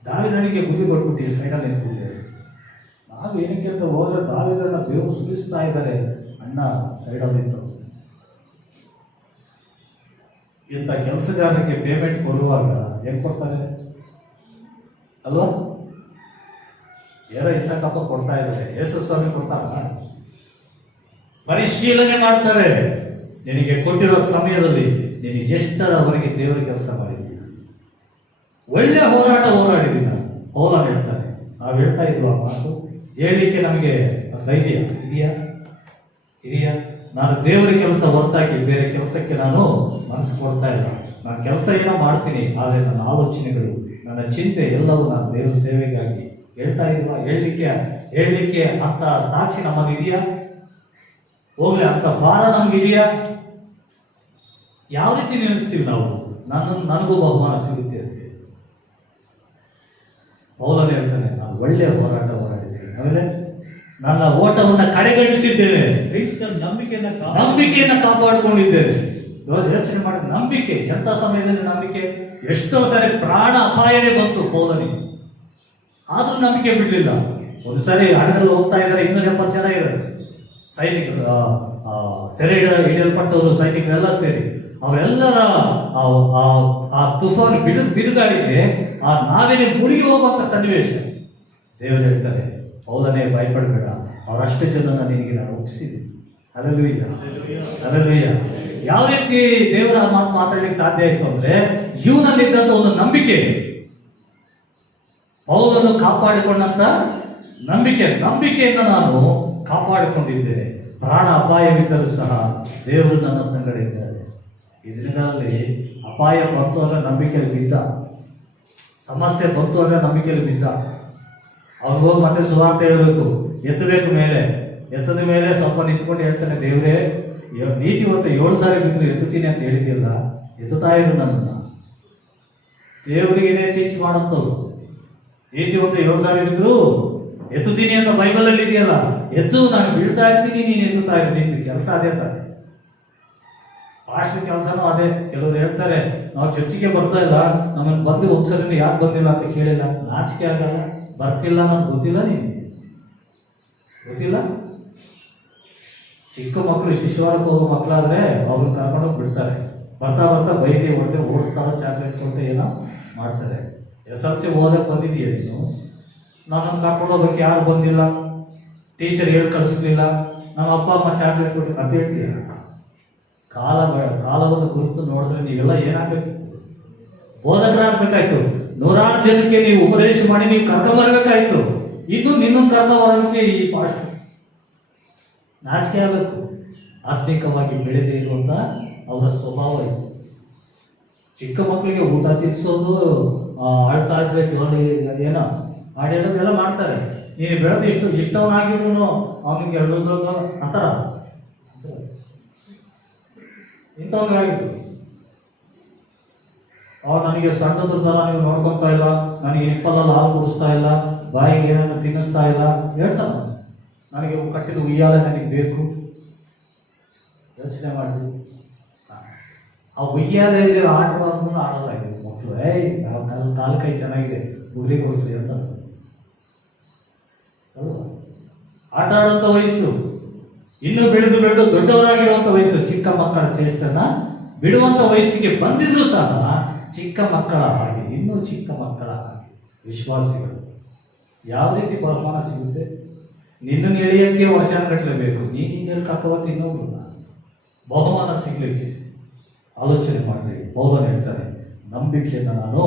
ದಾವಿದಣ್ಣಿಗೆ ಬುದ್ಧಿ ಕೊಟ್ಬಿಟ್ಟು ಸೈಡಲ್ಲಿ ನಿಂತ್ಬಿಟ್ಟಿದೆ. ನಾವು ಏನಕ್ಕೆ ಅಂತ ಹೋದ್ರೆ ದಾವಿದಣ್ಣ ಬೇವು ಸುರಿಸ್ತಾ ಇದ್ದಾರೆ, ಅಣ್ಣ ಸೈಡಲ್ಲಿ ನಿಂತು. ಇಂಥ ಕೆಲಸಗಾರರಿಗೆ ಪೇಮೆಂಟ್ ಕೊಡುವಾಗ ಹೆಂಗ್ ಕೊಡ್ತಾರೆ ಅಲ್ವಾ? ಏನೋ ಇಸಕಪ್ಪ ಕೊಡ್ತಾ ಇದ್ದಾರೆ, ಯೇಸು ಸ್ವಾಮಿ ಕೊಡ್ತಾರ? ಪರಿಶೀಲನೆ ಮಾಡ್ತಾರೆ. ನಿನಗೆ ಕೊಟ್ಟಿರೋ ಸಮಯದಲ್ಲಿ ನೀನು ಎಷ್ಟರವರೆಗೆ ದೇವರ ಕೆಲಸ ಮಾಡಿದ್ದೀಯ, ಒಳ್ಳೆ ಹೋರಾಡಿದ್ದೀನಿ ನಾನು. ಪೌಲ ಹೇಳ್ತಾರೆ, ನಾವು ಹೇಳ್ತಾ ಇದ್ವಾ ಮಾತು ಹೇಳಲಿಕ್ಕೆ ನಮಗೆ ಧೈರ್ಯ ಇದೆಯಾ? ನಾನು ದೇವರ ಕೆಲಸ ಹೊರತಾಗಿ ಬೇರೆ ಕೆಲಸಕ್ಕೆ ನಾನು ಮನಸ್ಸು ಕೊಡ್ತಾ ಇಲ್ಲ. ನಾನು ಕೆಲಸ ಏನೋ ಮಾಡ್ತೀನಿ, ಆದರೆ ನನ್ನ ಆಲೋಚನೆಗಳು, ನನ್ನ ಚಿಂತೆ ಎಲ್ಲವೂ ನಾನು ದೇವರ ಸೇವೆಗಾಗಿ ಹೇಳ್ತಾ ಇಲ್ವಾ? ಹೇಳಲಿಕ್ಕೆ ಅಂತ ಸಾಕ್ಷಿ ನಮ್ಮಲ್ಲಿ ಇದೆಯಾ? ಹೋಗ್ಲಿ, ಅಂತ ಭಾರ ನಮಗಿದೆಯಾ? ಯಾವ ರೀತಿ ನೆನೆಸ್ತೀವಿ ನಾವು? ನನಗೂ ಬಹುಮಾನ ಸಿಗುತ್ತೆ ಅಂತ ಪೌಲನೇ ಹೇಳ್ತಾನೆ, ನಾನು ಒಳ್ಳೆ ಹೋರಾಟ ಹೋರಾಡಿದ್ದೇನೆ, ಆಮೇಲೆ ನನ್ನ ಓಟವನ್ನು ಕಡೆಗಣಿಸಿದ್ದೇನೆ, ಕ್ರೈಸ್ತರ ನಂಬಿಕೆಯನ್ನು ಕಾಪಾಡಿಕೊಂಡಿದ್ದೇನೆ. ಯೋಚನೆ ಮಾಡಿ, ನಂಬಿಕೆ ಎಂಥ ಸಮಯದಲ್ಲಿ ನಂಬಿಕೆ? ಎಷ್ಟೋ ಸಾರಿ ಪ್ರಾಣ ಅಪಾಯವೇ ಬಂತು ಪೌಲನಿಗೆ, ಆದ್ರೂ ನಂಬಿಕೆ ಬಿಡಲಿಲ್ಲ. ಒಂದು ಸಾರಿ ಹಡಗಲ್ಲಿ ಹೋಗ್ತಾ ಇದ್ದಾರೆ, 270 ಜನ ಇದ್ದಾರೆ ಸೈನಿಕರು, ಸೆರೆ ಹಿಡಿಯಲ್ಪಟ್ಟವರು ಸೈನಿಕರೆಲ್ಲ ಸೇರಿ. ಅವರೆಲ್ಲರ ಆ ತುಫಾನು ಬಿರುಗಾಳಿಗೆ ಆ ನಾವೇನೆ ಮುಳುಗಿ ಹೋಗುವಂತ ಸನ್ನಿವೇಶ. ದೇವರು ಹೇಳ್ತಾರೆ, ಪೌಲನೇ ಭಯಪಡಬೇಡ, ಅವರಷ್ಟು ಜನನ ನಿನಗೆ ನಾನು ಒಪ್ಪಿಸಿದ್ದೀನಿ. ಅಲ್ಲೂಯ್ಯ. ಯಾವ ರೀತಿ ದೇವರ ಮಾತು ಮಾತಾಡ್ಲಿಕ್ಕೆ ಸಾಧ್ಯ ಆಯ್ತು ಅಂದ್ರೆ, ಇವನಲ್ಲಿದ್ದಂತ ಒಂದು ನಂಬಿಕೆ, ಪೌಲನ್ನು ಕಾಪಾಡಿಕೊಂಡಂತ ನಂಬಿಕೆಯನ್ನು ನಾನು ಕಾಪಾಡಿಕೊಂಡಿದ್ದೇನೆ. ಪ್ರಾಣ ಅಪಾಯವಿದ್ದರೂ ಸಹ ದೇವರು ನನ್ನ ಸಂಗಡ ಇದ್ದಾರೆ. ಈ ದಿನಗಳಲ್ಲಿ ಅಪಾಯ ಬಂತು ಅಂದ್ರೆ ನಂಬಿಕೆಯಲ್ಲಿ ಬಿದ್ದ, ಸಮಸ್ಯೆ ಬಂತು ಅಂದ್ರೆ ನಂಬಿಕೆಯಲ್ಲಿ ಬಿದ್ದ. ಅವ್ರಿಗೋಗಿ ಮತ್ತೆ ಸುವಾರ್ತೆ ಹೇಳಬೇಕು, ಎತ್ತದ ಮೇಲೆ ಸ್ವಲ್ಪ ನಿಂತ್ಕೊಂಡು ಹೇಳ್ತಾನೆ, ದೇವರೇ ನೀತಿವಂತ 7 ಸಾರಿ ಬಿದ್ರು ಎತ್ತುತ್ತೀನಿ ಅಂತ ಹೇಳಿದ್ದಿಲ್ಲ, ಎತ್ತುತ್ತಾ ಇರು ನನ್ನನ್ನು. ದೇವರಿಗೇನೆ ಟೀಚ್ ಮಾಡಂತವ್ರು. ನೀತಿವಂತ 7 ಸಾರಿ ಬಿದ್ರು ಎತ್ತುತ್ತೀನಿ ಅಂತ ಬೈಬಲಲ್ಲಿ ಇದೆಯಲ್ಲ, ನಾನು ಬೀಳ್ತಾ ಇರ್ತೀನಿ, ನೀನು ಎತ್ತುತ್ತಾ ಇರು. ನಿಂದು ಕೆಲಸ ಅದೇ ತಾನೆ, ಪಾಸ್ಟರ್ ಕೆಲಸನೂ ಅದೇ. ಕೆಲವರು ಹೇಳ್ತಾರೆ, ನಾವು ಚರ್ಚಿಗೆ ಬರ್ತಾ ಇಲ್ಲ, ನಮ್ಮನ್ನು ಬಂದು ಒಂದ್ಸರಿ ಯಾಕೆ ಬಂದಿಲ್ಲ ಅಂತ ಕೇಳಿಲ್ಲ. ನಾಚಿಕೆ ಆಗಲ್ಲ? ಬರ್ತಿಲ್ಲ ಅನ್ನೋದು ಗೊತ್ತಿಲ್ಲ ನಿಮಗೆ? ಗೊತ್ತಿಲ್ಲ? ಚಿಕ್ಕ ಮಕ್ಕಳು ಶಿಶುವಾರಕ್ಕೆ ಹೋಗೋ ಮಕ್ಕಳಾದ್ರೆ ಅವ್ರನ್ನ ಕರ್ಕೊಂಡೋಗಿ ಬಿಡ್ತಾರೆ. ಬರ್ತಾ ಬೈದಿ ಹೊಡೆದು ಓಡಿಸ್ತಾರೋ, ಚಾಕ್ಲೇಟ್ ಕೊಟ್ಟು ಏನೋ ಮಾಡ್ತಾರೆ. SLC ಓದಕ್ಕೆ ಬಂದಿದೀಯ ನೀನು, ನನ್ನನ್ನು ಕರ್ಕೊಂಡು ಹೋಗೋಕ್ಕೆ ಯಾರು ಬಂದಿಲ್ಲ, ಟೀಚರ್ ಹೇಳಿ ಕಳಿಸ್ಲಿಲ್ಲ, ನಮ್ಮ ಅಪ್ಪ ಅಮ್ಮ ಚಾಕ್ಲೇಟ್ ಕೊಟ್ಟು ಅಂತ ಹೇಳ್ತೀಯ. ಕಾಲವನ್ನು ಕುರಿತು ನೋಡಿದ್ರೆ ನೀವೆಲ್ಲ ಏನಾಗಬೇಕಿತ್ತು? ಬೋಧಕರಾಗಬೇಕಾಯ್ತು. 100 ಜನಕ್ಕೆ ನೀವು ಉಪದೇಶ ಮಾಡಿ ನೀವು ಕರ್ಕೊಂಬರ್ಬೇಕಾಯ್ತು. ಇನ್ನು ನಿನ್ನೊಂದು ಕರ್ಕೊಂಬರೋದಕ್ಕೆ ಈ ಪಾಸ್ಟ್ ನಾಚಿಕೆ ಆಗಬೇಕು. ಆತ್ಮಿಕವಾಗಿ ಬೆಳೆದೇ ಇರುವಂತ ಅವರ ಸ್ವಭಾವ ಇತ್ತು. ಚಿಕ್ಕ ಮಕ್ಕಳಿಗೆ ಊಟ ತಿನ್ಸೋದು, ಆಳ್ತಾ ಇದ್ರೆ ಜೋಡಿ ಏನೋ ಹಾಡು ಹೇಳೋದೆಲ್ಲ ಮಾಡ್ತಾರೆ. ನೀನು ಬೆಳೆದು ಇಷ್ಟವನಾಗಿದ್ರು ಅವನಿಗೆ ಹೇಳೋದು ಅಂತಾರ, ಇಂಥವ್ರಿಗಾಗಿತ್ತು. ಅವ್ರು ನನಗೆ ಸಣ್ಣದ್ರ ಥರ ನೀವು ನೋಡ್ಕೊತಾ ಇಲ್ಲ, ನನಗೆ ನಿಪ್ಪಲಲ್ಲಿ ಹಾಲು ಕುಡಿಸ್ತಾ ಇಲ್ಲ, ಬಾಯಿಗೆ ಏನನ್ನು ತಿನ್ನಿಸ್ತಾ ಇಲ್ಲ ಹೇಳ್ತಾನ. ನನಗೆ ಕಟ್ಟಿದ ಉಯ್ಯಾಲೆ ನನಗೆ ಬೇಕು. ಯೋಚನೆ ಮಾಡಿ, ಆ ಉಯ್ಯಾಲೆಯಲ್ಲಿ ಆಟವಾದ್ರೂ ಆಡಲ್ಲ ಮಕ್ಕಳು. ನಾವು ಕಾಲು ಕೈ ಚೆನ್ನಾಗಿದೆ, ಗುರಿಗೆ ಹೋಸ್ರಿ ಅಂತ ಆಟ ಆಡುವಂಥ ವಯಸ್ಸು. ಇನ್ನು ಬೆಳೆದು ದೊಡ್ಡವರಾಗಿರುವಂಥ ವಯಸ್ಸು. ಚಿಕ್ಕ ಮಕ್ಕಳ ಚೇಷ್ಟನ ಬಿಡುವಂಥ ವಯಸ್ಸಿಗೆ ಬಂದಿದ್ರು ಸಹ ಚಿಕ್ಕ ಮಕ್ಕಳ ಹಾಗೆ, ಇನ್ನೂ ಚಿಕ್ಕ ಮಕ್ಕಳ ಹಾಗೆ ವಿಶ್ವಾಸಿಗಳು. ಯಾವ ರೀತಿ ಬಹುಮಾನ ಸಿಗುತ್ತೆ? ನಿನ್ನನ್ನು ಎಳೆಯೋಕ್ಕೆ ವರ್ಷಾನುಗಟ್ಟಲೆ ಬೇಕು, ನೀನು ಇನ್ನೆಲ್ಲಿ ಕಕ್ಕವತ್ತು ಇನ್ನೊಬ್ಬರನ್ನ ಬಹುಮಾನ ಸಿಗ್ಲಿಕ್ಕೆ ಆಲೋಚನೆ ಮಾಡ್ತೀವಿ. ಪೌಲನು ಹೇಳ್ತಾನೆ, ನಂಬಿಕೆಯನ್ನು ನಾನು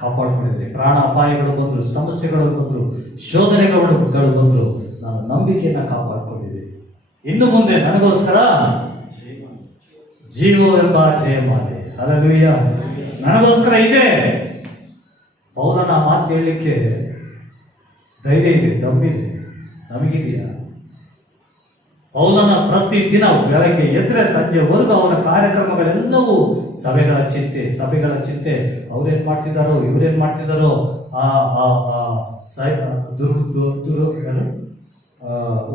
ಕಾಪಾಡ್ಕೊಂಡಿದ್ದೆ. ಪ್ರಾಣ ಅಪಾಯಗಳು ಬಂದರು, ಸಮಸ್ಯೆಗಳು ಬಂದರು, ಶೋಧನೆಗಳು ಬಂದರು, ನಾನು ನಂಬಿಕೆಯನ್ನು ಕಾಪಾಡಿಕೊಂಡಿದ್ದೆ. ಇನ್ನು ಮುಂದೆ ನನಗೋಸ್ಕರ ಜೀವವೆಂಬ ಜಯಮಾಲೆ. ಹಲ್ಲೆಲೂಯ. ನನಗೋಸ್ಕರ ಇದೆ. ಪೌಲನ ಮಾತು ಹೇಳಲಿಕ್ಕೆ ಧೈರ್ಯ ಇದೆ, ದಮ್ಮಿದೆ. ನಮಗಿದೆಯಾ? ಪೌಲನ ಪ್ರತಿ ದಿನ ಬೆಳಗ್ಗೆ ಎದ್ರೆ ಸಂಜೆವರೆಗೂ ಅವನ ಕಾರ್ಯಕ್ರಮಗಳೆಲ್ಲವೂ ಸಭೆಗಳ ಚಿಂತೆ. ಅವ್ರೇನ್ ಮಾಡ್ತಿದ್ದಾರೋ, ಇವ್ರೇನ್ ಮಾಡ್ತಿದ್ದಾರೋ,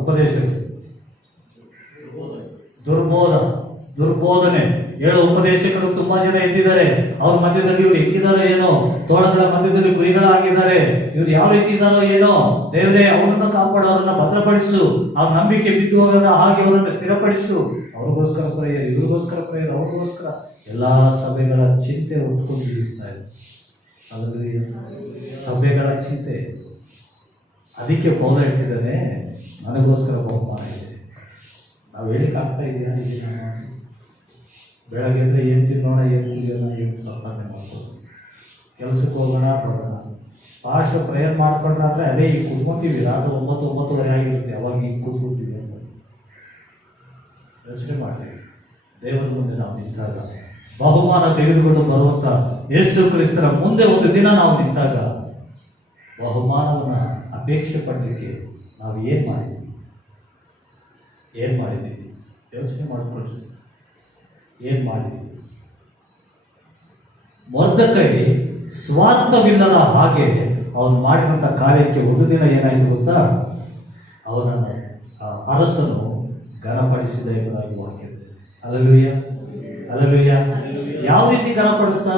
ಉಪದೇಶಗಳು, ದುರ್ಬೋಧನೆ ಹೇಳೋ ಉಪದೇಶಕರು ತುಂಬಾ ಜನ ಎದ್ದಿದ್ದಾರೆ. ಅವ್ರ ಮಧ್ಯದಲ್ಲಿ ಇವ್ರು ಹೆಂಗಿದಾರೋ ಏನೋ, ತೋಳಗಳ ಮಧ್ಯದಲ್ಲಿ ಕುರಿಗಳಾಗಿದ್ದಾರೆ. ಇವ್ರು ಯಾವ ರೀತಿ ಇದ್ದಾರೋ ಏನೋ. ದೇವರೇ, ಅವರನ್ನು ಕಾಪಾಡು, ಅವರನ್ನ ಭದ್ರಪಡಿಸು, ಅವ್ರ ನಂಬಿಕೆ ಬಿದ್ದು ಹೋಗದ ಹಾಗೆ ಅವರನ್ನು ಸ್ಥಿರಪಡಿಸು. ಅವ್ರಿಗೋಸ್ಕರ ಪ್ರೇಯರ್, ಇವ್ರಿಗೋಸ್ಕರ ಪ್ರೇಯರ್, ಅವ್ರಿಗೋಸ್ಕರ. ಎಲ್ಲಾ ಸಭೆಗಳ ಚಿಂತೆ ಹೊತ್ಕೊಂಡು ಜೀವಿಸ್ತಾ ಇದೆ. ಅಲ್ಲದೆ ಸಭೆಗಳ ಚಿಂತೆ. ಅದಕ್ಕೆ ಪೌಲ ಹೇಳ್ತಿದ್ದಾನೆ, ನನಗೋಸ್ಕರ ಬಹುಮಾನ ಇದೆ. ನಾವು ಹೇಳಿಕ್ಕೆ ಆಗ್ತಾ ಇದೆಯಾ? ಬೆಳಗ್ಗೆ ಅಂದರೆ ಏನು ತಿನ್ನೋಣ, ಏನು ಕುಡಿಯೋಣ, ಏನು ಸಂಪಾದನೆ ಮಾಡ್ಬೋದು, ಕೆಲಸಕ್ಕೆ ಹೋಗೋಣ ಬರೋಣ. ಫಾಸ್ಟ್ ಪ್ರೇಯರ್ ಮಾಡ್ಕೊಂಡ್ರೆ ಅದೇ ಈಗ ಕೂತ್ಕೊಂತೀವಿ. ರಾತ್ರಿ 9-9:30 ಆಗಿರುತ್ತೆ, ಅವಾಗ ಈಗ ಕೂತ್ಕೊತೀವಿ ಅಂತ ಯೋಚನೆ ಮಾಡ್ತೀವಿ. ದೇವರ ಮುಂದೆ ನಾವು ನಿಂತಾಗ, ಬಹುಮಾನ ತೆಗೆದುಕೊಂಡು ಬರುವಂಥ ಯೇಸು ಕ್ರಿಸ್ತರ ಮುಂದೆ ಒಂದು ದಿನ ನಾವು ನಿಂತಾಗ, ಬಹುಮಾನವನ್ನು ಅಪೇಕ್ಷೆ ಪಡಲಿಕ್ಕೆ ನಾವು ಏನು ಮಾಡಿದ್ದೀವಿ? ಯೋಚನೆ ಮಾಡಿಕೊಳ್ರಿ. ಏನು ಮಾಡಿದ್ದೀವಿ? ಮೊರ್ದಕೈ ಸ್ವಾರ್ಥವಿಲ್ಲದ ಹಾಗೆ ಅವನು ಮಾಡಿದಂಥ ಕಾರ್ಯಕ್ಕೆ ಒಂದು ದಿನ ಏನಾಯಿತು ಗೊತ್ತಾ? ಅವನನ್ನು ಅರಸನು ಘನಪಡಿಸಿದ ಎಂಬುದಾಗಿ ವಾಕ್ಯ. Hallelujah, hallelujah. ಯಾವ ರೀತಿ ಘನಪಡಿಸ್ತಾ?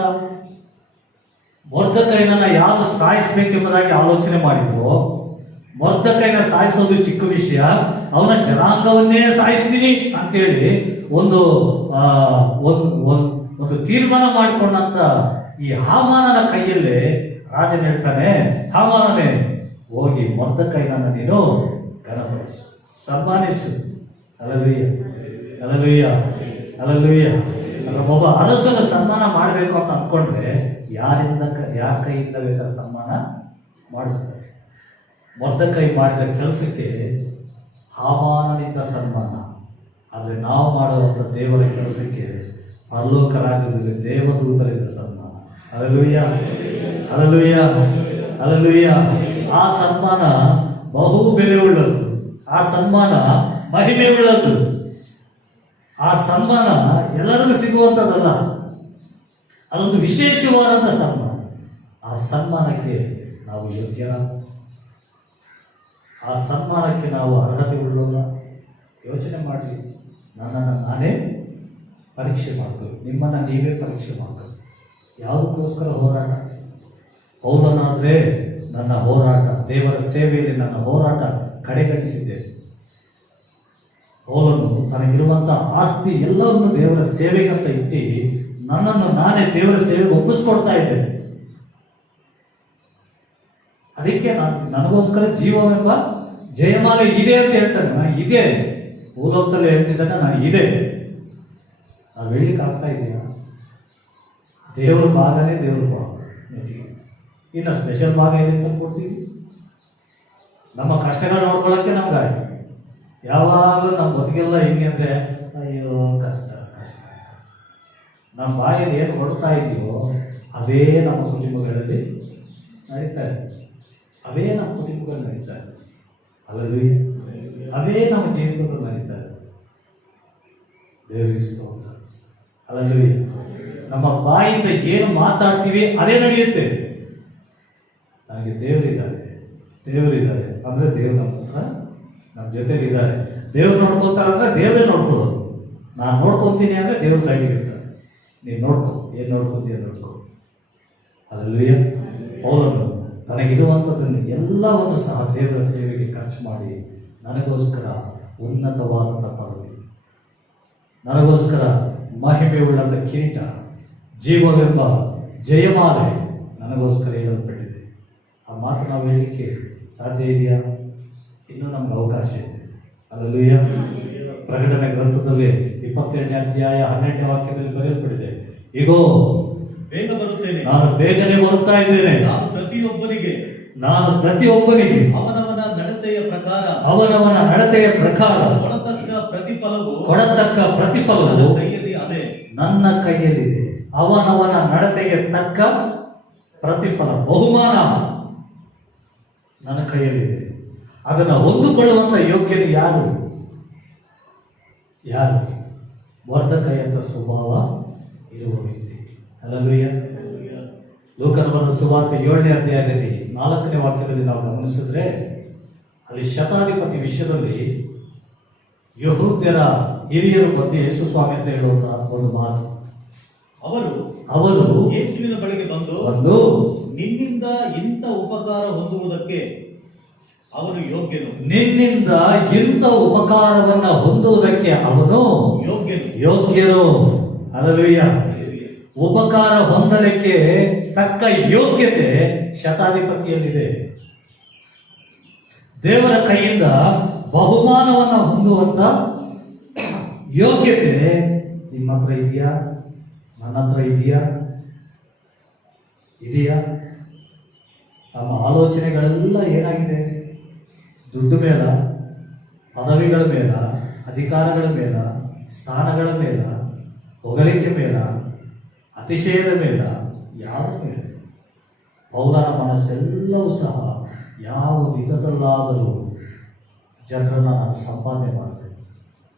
ಮೊರ್ದಕೈನನ್ನ ಯಾರು ಸಾಯಿಸಬೇಕೆಂಬುದಾಗಿ ಆಲೋಚನೆ ಮಾಡಿದ್ರು. ಮೊರ್ದಕೈನ ಸಾಯಿಸೋದು ಚಿಕ್ಕ ವಿಷಯ, ಅವನ ಜನಾಂಗವನ್ನೇ ಸಾಯಿಸ್ತೀನಿ ಅಂತೇಳಿ ಒಂದು ತೀರ್ಮಾನ ಮಾಡಿಕೊಂಡಂತ ಈ ಹಾಮಾನನ ಕೈಯಲ್ಲೇ ರಾಜನ ಹೇಳ್ತಾನೆ, ಹಾಮಾನನೇ ಹೋಗಿ ಮೊರ್ದಕೈನನ್ನ ನೀನು ಘನಪಡಿಸು, ಸನ್ಮಾನಿಸು. Hallelujah, hallelujah, hallelujah. ಒಬ್ಬ ಅರಸನ ಸನ್ಮಾನ ಮಾಡಬೇಕು ಅಂತ ಅಂದ್ಕೊಂಡ್ರೆ ಯಾರ ಕೈಯಿಂದ ಬೇಕಾದ ಸನ್ಮಾನ ಮಾಡಿಸ್ತಾರೆ. ಮೊರ್ದಕೈ ಮಾಡಿದ ಕೆಲಸಕ್ಕೆ ಹಾಮಾನನಿಂದ ಸನ್ಮಾನ. ಆದರೆ ನಾವು ಮಾಡುವಂಥ ದೇವರ ಕೆಲಸಕ್ಕೆ ಪರಲೋಕ ರಾಜ್ಯದಲ್ಲಿ ದೇವದೂತರಿಂದ ಸನ್ಮಾನ. Hallelujah, hallelujah, hallelujah. ಆ ಸನ್ಮಾನ ಬಹು ಬೆಲೆ ಉಳ್ಳದ್ದು, ಆ ಸನ್ಮಾನ ಮಹಿಮೆ ಉಳ್ಳದ್ದು. ಆ ಸನ್ಮಾನ ಎಲ್ಲರಿಗೂ ಸಿಗುವಂಥದ್ದಲ್ಲ, ಅದೊಂದು ವಿಶೇಷವಾದಂಥ ಸನ್ಮಾನ. ಆ ಸನ್ಮಾನಕ್ಕೆ ನಾವು ಯೋಗ್ಯರ? ಆ ಸನ್ಮಾನಕ್ಕೆ ನಾವು ಅರ್ಹತೆ ಉಳ್ಳವರ? ಯೋಚನೆ ಮಾಡಿ. ನನ್ನನ್ನು ನಾನೇ ಪರೀಕ್ಷೆ ಮಾಡ್ಕೊಳ್ಳಿ, ನಿಮ್ಮನ್ನು ನೀವೇ ಪರೀಕ್ಷೆ ಮಾಡ್ಕೊಳ್ಳಿ. ಯಾವುದಕ್ಕೋಸ್ಕರ ಹೋರಾಟ? ಪೌಲನಾದರೆ ನನ್ನ ಹೋರಾಟ, ದೇವರ ಸೇವೆಯಲ್ಲಿ ನನ್ನ ಹೋರಾಟ ಕಡೆಗಣಿಸಿದ್ದೆ. ಪೌಲನು ತನಗಿರುವಂಥ ಆಸ್ತಿ ಎಲ್ಲವನ್ನು ದೇವರ ಸೇವೆಗಂತ ಇಟ್ಟು ನನ್ನನ್ನು ನಾನೇ ದೇವರ ಸೇವೆಗೆ ಒಪ್ಪಿಸ್ಕೊಡ್ತಾ ಇದ್ದೇನೆ. ಅದಕ್ಕೆ ನನಗೋಸ್ಕರ ಜೀವವೆಂಬ ಜಯಮಾಲೆ ಇದೆ ಅಂತ ಹೇಳ್ತಾನೆ. ನಾನು ಇದೆ, ಭೂಲೋಕದಲ್ಲಿ ಹೇಳ್ತಿದ್ದಾನೆ, ನಾನು ಇದೆ. ನಾವು ಹೇಳಲಿಕ್ಕೆ ಆಗ್ತಾ ಇದೆಯಾ? ದೇವ್ರ ಭಾಗನೇ ದೇವ್ರ ಭಾಗ. ಇನ್ನು ಸ್ಪೆಷಲ್ ಭಾಗ ಏನಿಂತ ಕೊಡ್ತೀವಿ? ನಮ್ಮ ಕಷ್ಟಗಳು ನೋಡ್ಕೊಳ್ಳೋಕ್ಕೆ ನಮ್ಗೆ ಆಯ್ತು. ಯಾವಾಗಲೂ ನಮ್ಮ ಬದುಕೆಲ್ಲ ಹೆಂಗೆ ಅಂದರೆ, ಅಯ್ಯೋ ಕಷ್ಟ ಕಷ್ಟ. ನಮ್ಮ ಬಾಯಲ್ಲಿ ಏನು ಕೊಡ್ತಾ ಇದೆಯೋ ಅವೇ ನಮ್ಮ ಕುಟುಂಬಗಳಲ್ಲಿ ನಡೀತಾ ಇದೆ. ಅವೇ ನಮ್ಮ ಕುಟುಂಬಗಳು ನಡೀತಾ ಇದೆ. ಹಲ್ಲೆಲೂಯ, ಅವೇ ನಮ್ಮ ಜೀವಿತಗಳು ನಡೀತಾ ಇದೆ. ದೇವರಿಗೆ ಸ್ತೋತ್ರ. ಹಲ್ಲೆಲೂಯ. ನಮ್ಮ ಬಾಯಿಂದ ಏನು ಮಾತಾಡ್ತೀವಿ ಅದೇ ನಡೆಯುತ್ತೆ. ನನಗೆ ದೇವರಿದ್ದಾರೆ ಅಂದರೆ ದೇವ್ರು ನಮ್ಮ ಹತ್ರ ನಮ್ಮ ಜೊತೆಲಿದ್ದಾರೆ. ದೇವ್ರು ನೋಡ್ಕೊತಾರೆ ಅಂದರೆ ದೇವರೇ ನೋಡ್ಕೊಳ್ಳೋದು. ನಾನು ನೋಡ್ಕೊತೀನಿ ಅಂದರೆ ದೇವ್ರ ಸೈಡಿಗೆ ಇರ್ತಾರೆ. ನೀನು ನೋಡ್ಕೊ, ಏನು ನೋಡ್ಕೊತೀಯ ನೋಡ್ಕೊ. ಹಲ್ಲೆಲೂಯ. ಪೌಲನು ತನಗಿರುವಂಥದ್ದನ್ನು ಎಲ್ಲವನ್ನು ಸಹ ದೇವರ ಸೇವೆಗೆ ಖರ್ಚು ಮಾಡಿ ನನಗೋಸ್ಕರ ಉನ್ನತವಾದಂಥ ಪದವಿ, ನನಗೋಸ್ಕರ ಮಹಿಮೆ ಉಳ್ಳಂಥ ಕಿರೀಟ, ಜೀವವೆಂಬ ಜಯಮಾಲೆ ನನಗೋಸ್ಕರ ಹೇಳಲ್ಪಟ್ಟಿದೆ. ಆ ಮಾತು ನಾವು ಹೇಳಲಿಕ್ಕೆ ಸಾಧ್ಯ ಇದೆಯಾ? ಇನ್ನೂ ನಮ್ಗೆ ಅವಕಾಶ ಇದೆ. ಹಲ್ಲೆಲೂಯ. ಪ್ರಕಟಣೆ ಗ್ರಂಥದಲ್ಲಿ 27ನೇ ಅಧ್ಯಾಯ 12ನೇ ವಾಕ್ಯದಲ್ಲಿ ಬರೆಯಲ್ಪಟ್ಟಿದೆ, ಇಗೋ ಬೇಗ ಬರುತ್ತೇನೆ, ನಾನು ಬೇಗನೆ ಬರುತ್ತಾ ಇದ್ದೇನೆ. ನಾನು ಪ್ರತಿಯೊಬ್ಬನಿಗೆ ಅವನವನ ನಡತೆಯ ಪ್ರಕಾರ ಕೊಡತಕ್ಕ ಪ್ರತಿಫಲವು ನನ್ನ ಕೈಯಲ್ಲಿದೆ. ಅವನವನ ನಡತೆಗೆ ತಕ್ಕ ಪ್ರತಿಫಲ, ಬಹುಮಾನ ನನ್ನ ಕೈಯಲ್ಲಿದೆ. ಅದನ್ನು ಹೊಂದಿಕೊಳ್ಳುವಂತ ಯೋಗ್ಯರು ಯಾರು? ವರ್ಧಕೈ ಅಂತ ಸ್ವಭಾವ ಇರುವ ವ್ಯಕ್ತಿ. ಹಲ್ಲೆಲೂಯ. ಲೂಕನ ಬರೆದ ಸುವಾರ್ತೆ 7ನೇ ಅಧ್ಯಾಯದಲ್ಲಿ 4ನೇ ವಾಕ್ಯದಲ್ಲಿ ನಾವು ಗಮನಿಸಿದ್ರೆ, ಅಲ್ಲಿ ಶತಾಧಿಪತಿ ವಿಷಯದಲ್ಲಿ ಯಹೂದ್ಯರ ಹಿರಿಯರು ಬಂದು ಯೇಸು ಸ್ವಾಮಿ ಅಂತ ಹೇಳುವಂತಹ ಒಂದು ಮಾತು. ಅವರು ಯೇಸುವಿನ ಬಳಿಗೆ ಬಂದು ನಿನ್ನಿಂದ ಇಂಥ ಉಪಕಾರ ಹೊಂದುವುದಕ್ಕೆ ಅವನು ಯೋಗ್ಯನು. ನಿನ್ನಿಂದ ಇಂಥ ಉಪಕಾರವನ್ನ ಹೊಂದುವುದಕ್ಕೆ ಅವನು ಯೋಗ್ಯನು. ಹಲ್ಲೆಲೂಯ. ಉಪಕಾರ ಹೊಂದಲಿಕ್ಕೆ ತಕ್ಕ ಯೋಗ್ಯತೆ ಶತಾಧಿಪತಿಯಲ್ಲಿದೆ. ದೇವರ ಕೈಯಿಂದ ಬಹುಮಾನವನ್ನ ಹೊಂದುವಂತ ಯೋಗ್ಯತೆ ನಿಮ್ಮ ಹತ್ರ ಇದೆಯಾ? ನನ್ನ ಹತ್ರ ಇದೆಯಾ? ನಮ್ಮ ಆಲೋಚನೆಗಳೆಲ್ಲ ಏನಾಗಿದೆ? ದುಡ್ಡು ಮೇಲ, ಪದವಿಗಳ ಮೇಲ, ಅಧಿಕಾರಗಳ ಮೇಲ, ಸ್ಥಾನಗಳ ಮೇಲ, ಹೊಗಳಿಕೆ ಮೇಲ, ಅತಿಶಯದ ಮೇಲ, ಯಾವುದ್ರ ಮೇಲೆ? ಪೌಲನ ಮನಸ್ಸೆಲ್ಲವೂ ಸಹ ಯಾವ ವಿಧದಲ್ಲಾದರೂ ಜನರನ್ನು ನಾನು ಸಂಪಾದನೆ ಮಾಡಬೇಕು,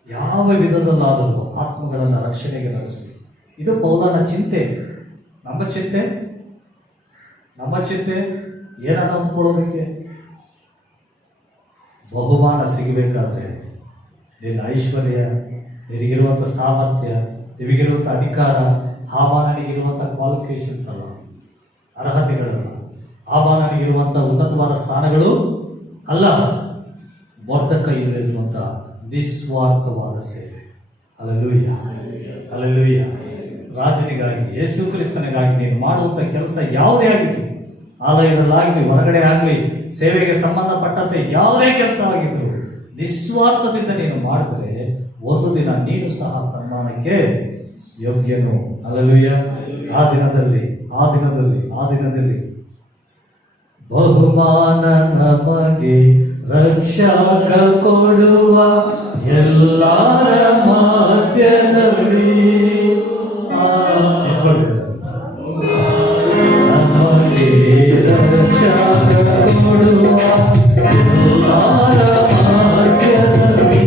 ಯಾವ ವಿಧದಲ್ಲಾದರೂ ಆತ್ಮಗಳನ್ನು ರಕ್ಷಣೆಗೆ ನಡೆಸಬೇಕು. ಇದು ಪೌಲನ ಚಿಂತೆ. ನಮ್ಮ ಚಿಂತೆ ಏನನ್ನ ಅಂದ್ಕೊಳ್ಳೋದಕ್ಕೆ? ಬಹುಮಾನ ಸಿಗಬೇಕಾದ್ರೆ ನಿನ್ನ ಐಶ್ವರ್ಯ, ನಿನಗಿರುವಂಥ ಸಾಮರ್ಥ್ಯ, ನಿಮಗಿರುವಂಥ ಅಧಿಕಾರ, ಹಾಮಾನನಿಗಿರುವಂಥ ಕ್ವಾಲಿಫಿಕೇಶನ್ಸ್ ಅಲ್ಲ, ಅರ್ಹತೆಗಳಲ್ಲ, ಹಾಮಾನನಿಗಿರುವಂಥ ಉನ್ನತವಾದ ಸ್ಥಾನಗಳು ಅಲ್ಲ. ವರ್ಧಕೈಯಲ್ಲಿರುವಂಥ ನಿಸ್ವಾರ್ಥವಾದ ಸೇವೆ. ಹಲ್ಲೆಲೂಯ. ರಾಜನಿಗಾಗಿ, ಯೇಸು ಕ್ರಿಸ್ತನಿಗಾಗಿ ನೀನು ಮಾಡುವಂಥ ಕೆಲಸ ಯಾವುದೇ ಆಗಿತ್ತು, ಆಲಯದಲ್ಲಾಗಲಿ, ಹೊರಗಡೆ ಆಗಲಿ, ಸೇವೆಗೆ ಸಂಬಂಧಪಟ್ಟಂತೆ ಯಾವುದೇ ಕೆಲಸ ಆಗಿದ್ರು, ನಿಸ್ವಾರ್ಥದಿಂದ ನೀನು ಮಾಡಿದ್ರೆ ಒಂದು ದಿನ ನೀನು ಸಹ ಸನ್ಮಾನಕ್ಕೆ ಯೋಗ್ಯನು. ಹಲ್ಲೆಲೂಯ. ಆ ದಿನದಲ್ಲಿ ಬಹುಮಾನ ನಮಗೆ ರಕ್ಷಕ ಕೊಡುವ ಎಲ್ಲರ ಮಧ್ಯದಲ್ಲಿ ನಮಗೆ ರಕ್ಷಕ ಕೊಡುವ ಎಲ್ಲರ ಮಧ್ಯದಲ್ಲಿ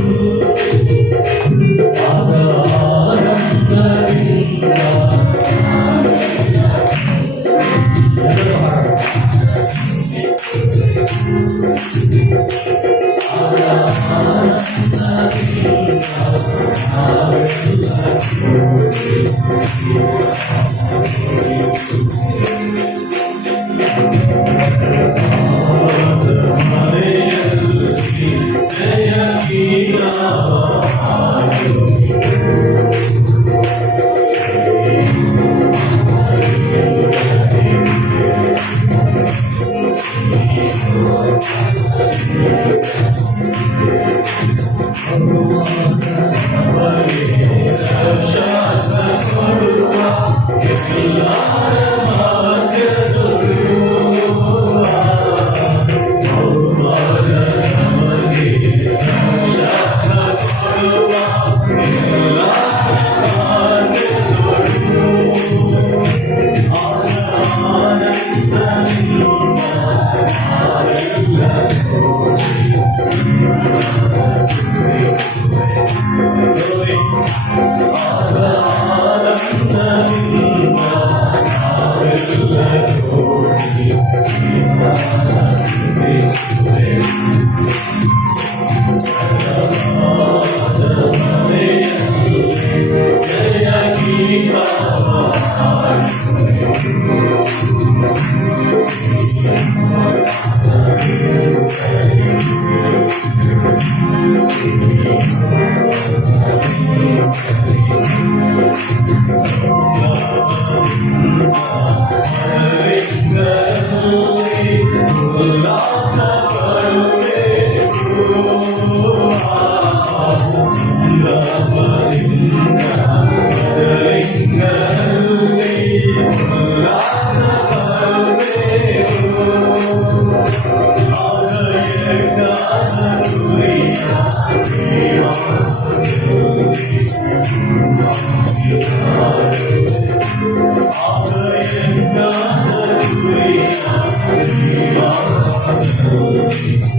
ಹೌದು ಪ್ರಿಯರೇ.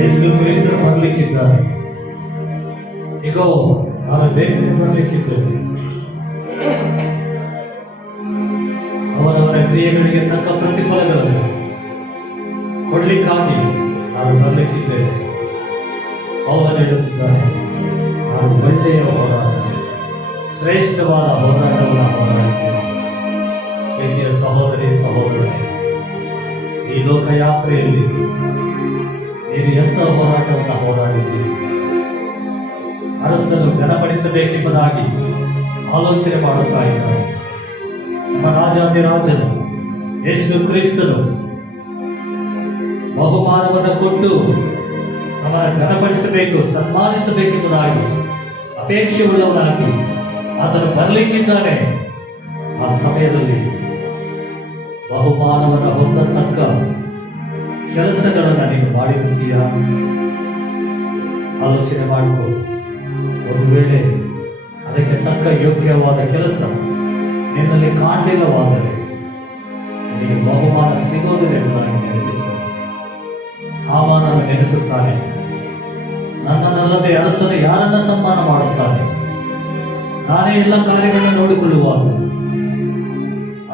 ಯೇಸು ಕ್ರಿಸ್ತರು ಬರಲಿಕ್ಕಿದ್ದಾರೆ. ಈಗ ನಾನು ಬೇಗನೆ ಬರಲಿಕ್ಕಿದ್ದೇನೆ. ಅವರವರ ಕ್ರಿಯೆಗಳಿಗೆ ತಕ್ಕ ಪ್ರತಿಫಲಗಳನ್ನು ಕೊಡ್ಲಿಕ್ಕಾಗಿ ನಾನು ಬರಲಿಕ್ಕಿದ್ದೇನೆ. ಪೌಲನು ಹೇಳುತ್ತಿದ್ದಾನೆ, ನಾನು ಒಳ್ಳೆಯ ಹೋರಾಟ, ಶ್ರೇಷ್ಠವಾದ ಹೋರಾಟವನ್ನು ಹೋರಾಡಿದ್ದೇನೆ. ಪ್ರೀತಿಯ ಸಹೋದರಿ ಸಹೋದರರೇ, ಈ ಲೋಕಯಾತ್ರೆಯಲ್ಲಿ ನೀನು ಎಂಥ ಹೋರಾಟವನ್ನು ಹೋರಾಡಿದ್ದೀರಿ? ಅರಸನ್ನು ಘನಪಡಿಸಬೇಕೆಂಬುದಾಗಿ ಆಲೋಚನೆ ಮಾಡುತ್ತಾ ಇದ್ದಾರೆ. ನಮ್ಮ ರಾಜಾಧಿರಾಜನು ಯೇಸು ಕ್ರಿಸ್ತನು ಬಹುಮಾನವನ್ನು ಕೊಟ್ಟು ನಮ್ಮನ್ನು ಘನಪಡಿಸಬೇಕು, ಸನ್ಮಾನಿಸಬೇಕೆಂಬುದಾಗಿ ಅಪೇಕ್ಷೆ ಉಳ್ಳವನಾಗಿ ಆತನು ಬರಲಿಕ್ಕಿದ್ದಾನೆ. ಆ ಸಮಯದಲ್ಲಿ ಬಹುಮಾನವನ್ನು ಹೊಂದತಕ್ಕ ಕೆಲಸಗಳನ್ನು ನೀನು ಮಾಡಿರುತ್ತೀಯ? ಆಲೋಚನೆ ಮಾಡಿಕೊ. ಒಂದು ವೇಳೆ ಅದಕ್ಕೆ ತಕ್ಕ ಯೋಗ್ಯವಾದ ಕೆಲಸ ನಿನ್ನಲ್ಲಿ ಕಾಣಲಿಲ್ಲವಾದರೆ ನಿನಗೆ ಬಹುಮಾನ ಸಿಗೋದಿಲ್ಲ ಎಂಬುದಾಗಿ ನೆನಪಿತ್ತು. ಹಾಮಾನನು ನೆನೆಸುತ್ತಾನೆ, ನನ್ನನ್ನಲ್ಲದೆ ಅರಸನು ಯಾರನ್ನ ಸನ್ಮಾನ ಮಾಡುತ್ತಾನೆ? ನಾನೇ ಎಲ್ಲ ಕಾರ್ಯಗಳನ್ನು ನೋಡಿಕೊಳ್ಳುವಾಗ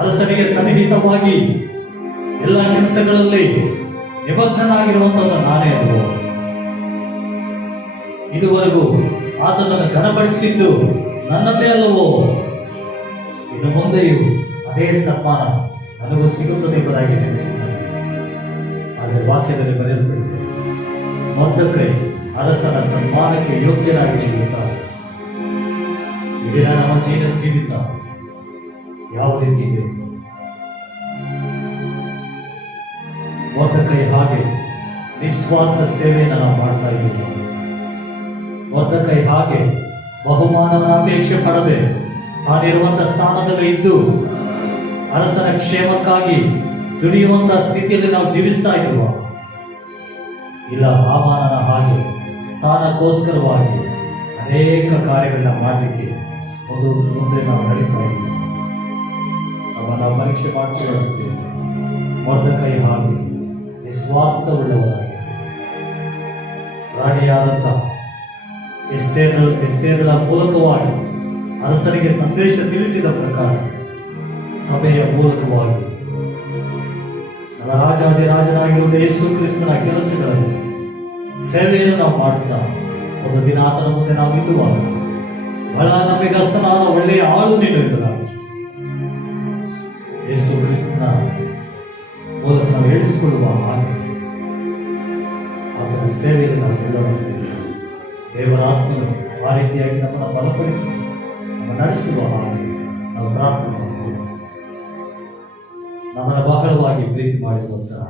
ಅರಸನಿಗೆ ಸನ್ನಿಹಿತವಾಗಿ ಎಲ್ಲ ಕೆಲಸಗಳಲ್ಲಿ ನಿಮಗ್ನನಾಗಿರುವಂಥದ್ದು ನಾನೇ ಅಲ್ವೋ? ಇದುವರೆಗೂ ಆತನನ್ನು ಘನಪಡಿಸಿದ್ದು ನನ್ನದೇ ಅಲ್ಲವೋ? ಇನ್ನು ಮುಂದೆಯೂ ಅದೇ ಸನ್ಮಾನ ನನಗೂ ಸಿಗುತ್ತದೆ ಎಂಬುದಾಗಿ ನೆನೆಸಿದ್ದಾನೆ. ಆದರೆ ವಾಕ್ಯದಲ್ಲಿ ಬರೆಯಲ್ಪಟ್ಟಿದೆ, ಮೊರ್ದೆಕೈ ಅರಸನ ಸನ್ಮಾನಕ್ಕೆ ಯೋಗ್ಯನಾಗಿ ಜೀವಿತಾನೆ. ಇದಿನ ನಮ್ಮ ಜೀವಿತ ಯಾವ ರೀತಿ ಇದೆ? ಮೊರ್ದೆಕೈ ಹಾಗೆ ನಿಸ್ವಾರ್ಥ ಸೇವೆಯನ್ನು ನಾವು ಮಾಡ್ತಾ ಇದ್ದೀವಿ. ಮೊರ್ದೆಕೈ ಹಾಗೆ ಬಹುಮಾನವನ್ನು ಅಪೇಕ್ಷೆ ಪಡದೆ ತಾನಿರುವಂತಹ ಸ್ಥಾನದಲ್ಲಿ ಇದ್ದು ಅರಸನ ಕ್ಷೇಮಕ್ಕಾಗಿ ದುಡಿಯುವಂತಹ ಸ್ಥಿತಿಯಲ್ಲಿ ನಾವು ಜೀವಿಸ್ತಾ ಇರುವ? ಇಲ್ಲ, ಹಾಮಾನನ ಹಾಗೆ ಸ್ಥಾನಕ್ಕೋಸ್ಕರವಾಗಿ ಅನೇಕ ಕಾರ್ಯಗಳನ್ನ ಮಾಡಲಿಕ್ಕೆ ಮುಂದೆ ನಾವು ನಡೀತಾ ಇದ್ದೀವಿ. ನಾವು ಪರೀಕ್ಷೆ ಮಾಡ್ಕೊಳ್ಳುತ್ತೇವೆ. ಮೊರ್ದೆಕೈ ಹಾಗೆ ನಿಸ್ವಾರ್ಥವುಳ್ಳವರಾಗಿ ರಾಣಿಯಾದಂಥ ಎಸ್ತೇರಳ ಮೂಲಕವಾಗಿ ಅರಸನಿಗೆ ಸಂದೇಶ ತಿಳಿಸಿದ ಪ್ರಕಾರ ಸಭೆಯ ಮೂಲಕವಾಗಿ ನಮ್ಮ ರಾಜಾದಿರಾಜನಾಗಿರುವ ಯೇಸು ಕ್ರಿಸ್ತನ ಕೆಲಸಗಳನ್ನು ಸೇವೆಯನ್ನು ನಾವು ಮಾಡುತ್ತಾ ಒಂದು ದಿನ ಆತನ ಮುಂದೆ ನಾವು ನಿಲ್ಲುವಾಗ ಬಹಳ ನಂಬಿಗಸ್ತನಾದ ಒಳ್ಳೆಯ ಆಳು ನೀನು ಎಂಬುದಾಗಿ ಯೇಸು ಕ್ರಿಸ್ತನ ಮೂಲಕ ನಾವು ಹೇಳಿಸಿಕೊಳ್ಳುವ ಹಾಗೆ ಆತನ ಸೇವೆಯಲ್ಲಿ ನಾವು ನಿಲ್ಲುತ್ತೇವೆ. ದೇವರ ಆತ್ಮನು ಆ ರೀತಿಯಾಗಿ ನಮ್ಮನ್ನು ಬಲಪಡಿಸಿ ನಮ್ಮ ನಡೆಸುವ ಹಾಗೆ ನಾವು ಪ್ರಾರ್ಥನೆ ಮಾಡ್ತೇವೆ. ನಮ್ಮನ್ನು ಬಹಳವಾಗಿ ಪ್ರೀತಿ ಮಾಡಿರುವಂತಹ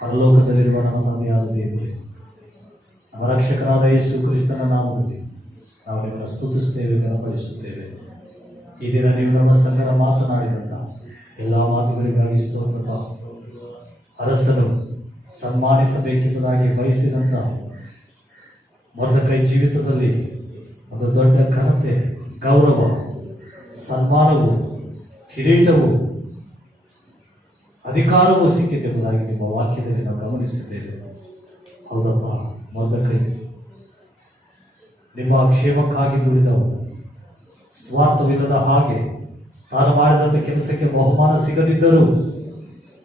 ಪರಲೋಕದಲ್ಲಿರುವ ನಮ್ಮ ತಂದೆಯಾದ ದೇವರೇ, ನಮ್ಮ ರಕ್ಷಕನಾದ ಯೇಸು ಕ್ರಿಸ್ತನ ನಾಮದಲ್ಲಿ ನಾವು ನಿಮ್ಮನ್ನು ಸ್ತುತಿಸುತ್ತೇವೆ, ಘನಪಡಿಸುತ್ತೇವೆ. ಈ ದಿನ ನೀವು ನಮ್ಮ ಸಂಗಡ ಮಾತನಾಡಿದಂಥ ಎಲ್ಲ ಮಾತುಗಳಿಗಾಗಿ ಸ್ತೋತ್ರ. ಅರಸನು ಸನ್ಮಾನಿಸಬೇಕೆಂಬುದಾಗಿ ಬಯಸಿದಂಥ ಮೊರ್ದೆಕೈ ಜೀವಿತದಲ್ಲಿ ಒಂದು ದೊಡ್ಡ ಘನತೆ, ಗೌರವ, ಸನ್ಮಾನವು, ಕಿರೀಟವು, ಅಧಿಕಾರವೂ ಸಿಕ್ಕಿದೆ ಎಂಬುದಾಗಿ ನಿಮ್ಮ ವಾಕ್ಯದಲ್ಲಿ ನಾವು ಗಮನಿಸಿದ್ದೇವೆ. ಹೌದಪ್ಪ, ಮೊರ್ದೆಕೈ ನಿಮ್ಮ ಕ್ಷೇಮಕ್ಕಾಗಿ ದುಡಿದವು. ಸ್ವಾರ್ಥವಿಲ್ಲದ ಹಾಗೆ ತಾನು ಮಾಡಿದಂಥ ಕೆಲಸಕ್ಕೆ ಬಹುಮಾನ ಸಿಗದಿದ್ದರೂ,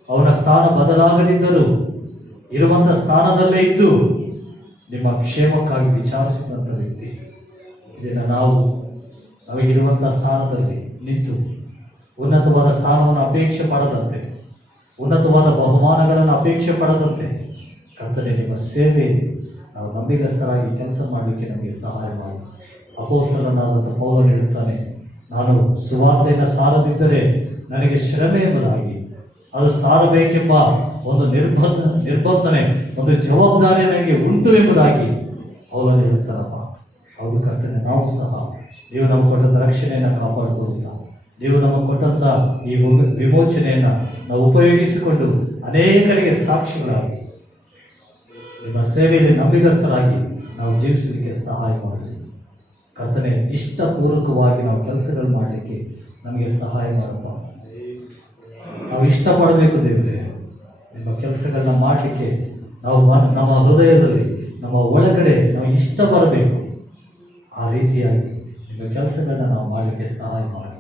ಅವನ ಸ್ಥಾನ ಬದಲಾಗದಿದ್ದರೂ, ಇರುವಂಥ ಸ್ಥಾನದಲ್ಲೇ ಇದ್ದು ನಿಮ್ಮ ಕ್ಷೇಮಕ್ಕಾಗಿ ವಿಚಾರಿಸಿದಂಥ ವ್ಯಕ್ತಿ. ಇದನ್ನು ನಮಗಿರುವಂಥ ಸ್ಥಾನದಲ್ಲಿ ನಿಂತು ಉನ್ನತವಾದ ಸ್ಥಾನವನ್ನು ಅಪೇಕ್ಷೆ ಪಡದಂತೆ, ಉನ್ನತವಾದ ಬಹುಮಾನಗಳನ್ನು ಅಪೇಕ್ಷೆ ಪಡದಂತೆ ಕರ್ತನೆ ನಿಮ್ಮ ಸೇವೆ ನಾವು ನಂಬಿಗಸ್ತರಾಗಿ ಕೆಲಸ ಮಾಡಲಿಕ್ಕೆ ನಮಗೆ ಸಹಾಯ ಮಾಡಿ. ಅಪೊಸ್ತಲನಾದಂಥ ಪೌಲನು ಹೇಳುತ್ತಾನೆ, ನಾನು ಸುವಾರ್ತೆಯನ್ನು ಸಾರದಿದ್ದರೆ ನನಗೆ ಶ್ರಮೆ ಎಂಬುದಾಗಿ, ಅದು ಸಾರಬೇಕೆಂಬ ಒಂದು ನಿರ್ಬಂಧನೆ, ಒಂದು ಜವಾಬ್ದಾರಿ ನನಗೆ ಉಂಟು ಎಂಬುದಾಗಿ ಅವನು ಹೇಳ್ತಾರಪ್ಪ. ಹೌದು ಕರ್ತನೆ, ನಾವು ಸಹ ನೀವು ನಮಗೆ ಕೊಟ್ಟಂಥ ರಕ್ಷಣೆಯನ್ನು ಕಾಪಾಡಿಕೊಳ್ಳುತ್ತಾ, ನೀವು ನಮಗೆ ಕೊಟ್ಟಂಥ ಈ ವಿಮೋಚನೆಯನ್ನು ನಾವು ಉಪಯೋಗಿಸಿಕೊಂಡು ಅನೇಕರಿಗೆ ಸಾಕ್ಷಿಗಳಾಗಿ ನಿಮ್ಮ ಸೇವೆಯಲ್ಲಿ ನಂಬಿಗಸ್ತರಾಗಿ ನಾವು ಜೀವಿಸಲಿಕ್ಕೆ ಸಹಾಯ ಮಾಡಿ ಕರ್ತನೆ. ಇಷ್ಟಪೂರ್ವಕವಾಗಿ ನಾವು ಕೆಲಸಗಳು ಮಾಡಲಿಕ್ಕೆ ನಮಗೆ ಸಹಾಯ ಮಾಡಪ್ಪ. ನಾವು ಇಷ್ಟಪಡಬೇಕು ದೇವರೇ, ನಿಮ್ಮ ಕೆಲಸಗಳನ್ನ ಮಾಡಲಿಕ್ಕೆ ನಾವು ನಮ್ಮ ಹೃದಯದಲ್ಲಿ, ನಮ್ಮ ಒಳಗಡೆ ನಾವು ಇಷ್ಟ ಬರಬೇಕು. ಆ ರೀತಿಯಾಗಿ ನಿಮ್ಮ ಕೆಲಸಗಳನ್ನ ನಾವು ಮಾಡಲಿಕ್ಕೆ ಸಹಾಯ ಮಾಡಿ,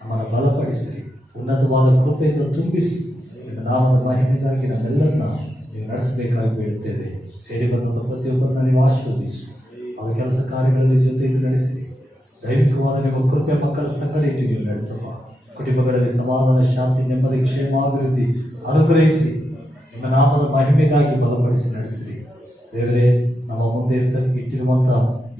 ನಮ್ಮನ್ನು ಬಲಪಡಿಸಿ, ಉನ್ನತವಾದ ಕೃಪೆಯಿಂದ ತುಂಬಿಸಿ, ನಿಮ್ಮ ನಾಮದ ಮಹಿಮೆಗಾಗಿ ನಮ್ಮೆಲ್ಲರನ್ನ ನೀವು ನಡೆಸಬೇಕಾಗಿ ಬೀಳುತ್ತೇವೆ. ಸೇರಿ ಬಂದಂಥ ಪ್ರತಿಯೊಬ್ಬರನ್ನ ನೀವು ಆಶೀರ್ವದಿಸಿ, ಅವರ ಕೆಲಸ ಕಾರ್ಯಗಳಲ್ಲಿ ಜೊತೆ ಇದ್ದು ನಡೆಸಿ, ದೈವಿಕವಾದ ನಿಮ್ಮ ಕೃಪೆ ಮಕ್ಕಳ ಸಂಗಡ ಇಟ್ಟು ನೀವು ನಡೆಸಪ್ಪ. ಕುಟುಂಬಗಳಲ್ಲಿ ಸಮಾಧಾನ, ಶಾಂತಿ, ನೆಮ್ಮದಿ, ಕ್ಷೇಮ, ಅಭಿವೃದ್ಧಿ ಅನುಗ್ರಹಿಸಿ, ನಿಮ್ಮ ನಾಮದ ಮಹಿಮೆಗಾಗಿ ಬಲಪಡಿಸಿ ನಡೆಸಿರಿ ದೇವರೇ. ನಮ್ಮ ಮುಂದೆ ಇಟ್ಟಿರುವಂಥ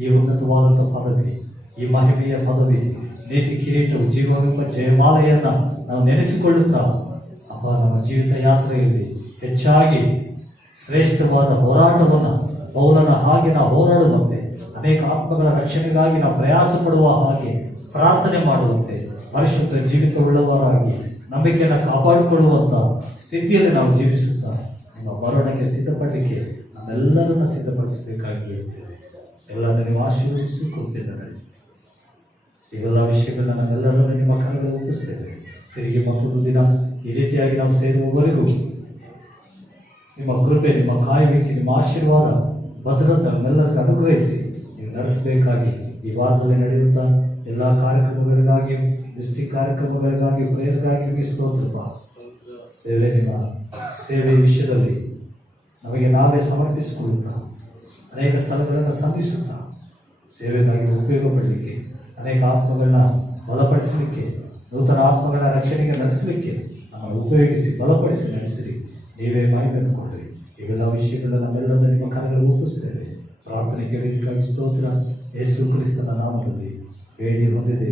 ಈ ಉನ್ನತವಾದಂಥ ಪದವಿ, ಈ ಮಹಿಮೆಯ ಪದವಿ, ನೀತಿ ಕಿರೀಟವು, ಜೀವವೆಂಬ ಜಯಮಾಲೆಯನ್ನು ನಾವು ನೆನೆಸಿಕೊಳ್ಳುತ್ತಾ ಅಪ್ಪ, ನಮ್ಮ ಜೀವಿತ ಯಾತ್ರೆಯಲ್ಲಿ ಹೆಚ್ಚಾಗಿ ಶ್ರೇಷ್ಠವಾದ ಹೋರಾಟವನ್ನು ಪೌಲನ ಹಾಗೆ ನಾವು ಹೋರಾಡುವಂತೆ, ಅನೇಕ ಆತ್ಮಗಳ ರಕ್ಷಣೆಗಾಗಿ ನಾವು ಪ್ರಯಾಸ ಪಡುವ ಹಾಗೆ ಪ್ರಾರ್ಥನೆ ಮಾಡುವಂತೆ, ಪರಿಶುದ್ಧ ಜೀವಿತವುಳ್ಳವರಾಗಿ ನಂಬಿಕೆಯನ್ನು ಕಾಪಾಡಿಕೊಳ್ಳುವಂಥ ಸ್ಥಿತಿಯಲ್ಲಿ ನಾವು ಜೀವಿಸುತ್ತಾ ನಿಮ್ಮ ಬರೋಣಕ್ಕೆ ಸಿದ್ಧಪಡಲಿಕ್ಕೆ ನಮ್ಮೆಲ್ಲರನ್ನು ಸಿದ್ಧಪಡಿಸಬೇಕಾಗಿ ಹೇಳ್ತೇವೆ. ಎಲ್ಲರನ್ನು ನೀವು ಆಶೀರ್ವದಿಸಿ ಕೃಪೆಯಿಂದ ನಡೆಸಿ. ಇವೆಲ್ಲ ವಿಷಯಗಳನ್ನ ನಾವೆಲ್ಲರನ್ನು ನಿಮ್ಮ ಕರದಲ್ಲಿ ಒಪ್ಪಿಸ್ತೇವೆ. ತಿರುಗಿ ಮತ್ತೊಂದು ದಿನ ಈ ರೀತಿಯಾಗಿ ನಾವು ಸೇರುವವರೆಗೂ ನಿಮ್ಮ ಕೃಪೆ, ನಿಮ್ಮ ಕಾಯುವಿಕೆ, ನಿಮ್ಮ ಆಶೀರ್ವಾದ, ಭದ್ರತೆ ನಮ್ಮೆಲ್ಲರಿಗೂ ಅನುಗ್ರಹಿಸಿ ನೀವು ನಡೆಸಬೇಕಾಗಿ ಈ ವಾರದಲ್ಲಿ ನಡೆಯುವಂಥ ಎಲ್ಲ ಕಾರ್ಯಕ್ರಮಗಳಿಗಾಗಿ, ಡಿಸ್ಟಿಕ್ ಕಾರ್ಯಕ್ರಮಗಳಿಗಾಗಿ, ಪ್ರೇಯರ್ಗಾಗಿ ನಿಮಗೆ ಸ್ತೋತ್ರಪ್ಪ ದೇವರೇ. ನಿಮ್ಮ ಸೇವೆ ವಿಷಯದಲ್ಲಿ ನಮಗೆ ನಾವೇ ಸಮರ್ಪಿಸಿಕೊಳ್ಳುತ್ತಾ, ಅನೇಕ ಸ್ಥಳಗಳನ್ನು ಸಂಧಿಸುತ್ತಾ, ಸೇವೆಗಾಗಿ ಉಪಯೋಗ ಪಡಲಿಕ್ಕೆ, ಅನೇಕ ಆತ್ಮಗಳನ್ನ ಬಲಪಡಿಸಲಿಕ್ಕೆ, ನೂತನ ಆತ್ಮಗಳ ರಕ್ಷಣೆಗೆ ನಡೆಸಲಿಕ್ಕೆ ನಮ್ಮನ್ನು ಉಪಯೋಗಿಸಿ ಬಲಪಡಿಸಿ ನಡೆಸಿರಿ. ನೀವೇ ಮಹಿಮೆ ಕೊಡ್ರಿ. ಇವೆಲ್ಲ ವಿಷಯಗಳನ್ನ ನಮ್ಮೆಲ್ಲರನ್ನು ನಿಮ್ಮ ಕರಗಳಲ್ಲಿ ಒಪ್ಪಿಸ್ತೇವೆ. ಪ್ರಾರ್ಥನೆ ಕೇಳಲಿಕ್ಕಾಗಿ ಸ್ತೋತ್ರ. ಯೇಸು ಕ್ರಿಸ್ತನ ನಾಮದಲ್ಲಿ ಬೇಡಿ ಹೊಂದಿದೆ.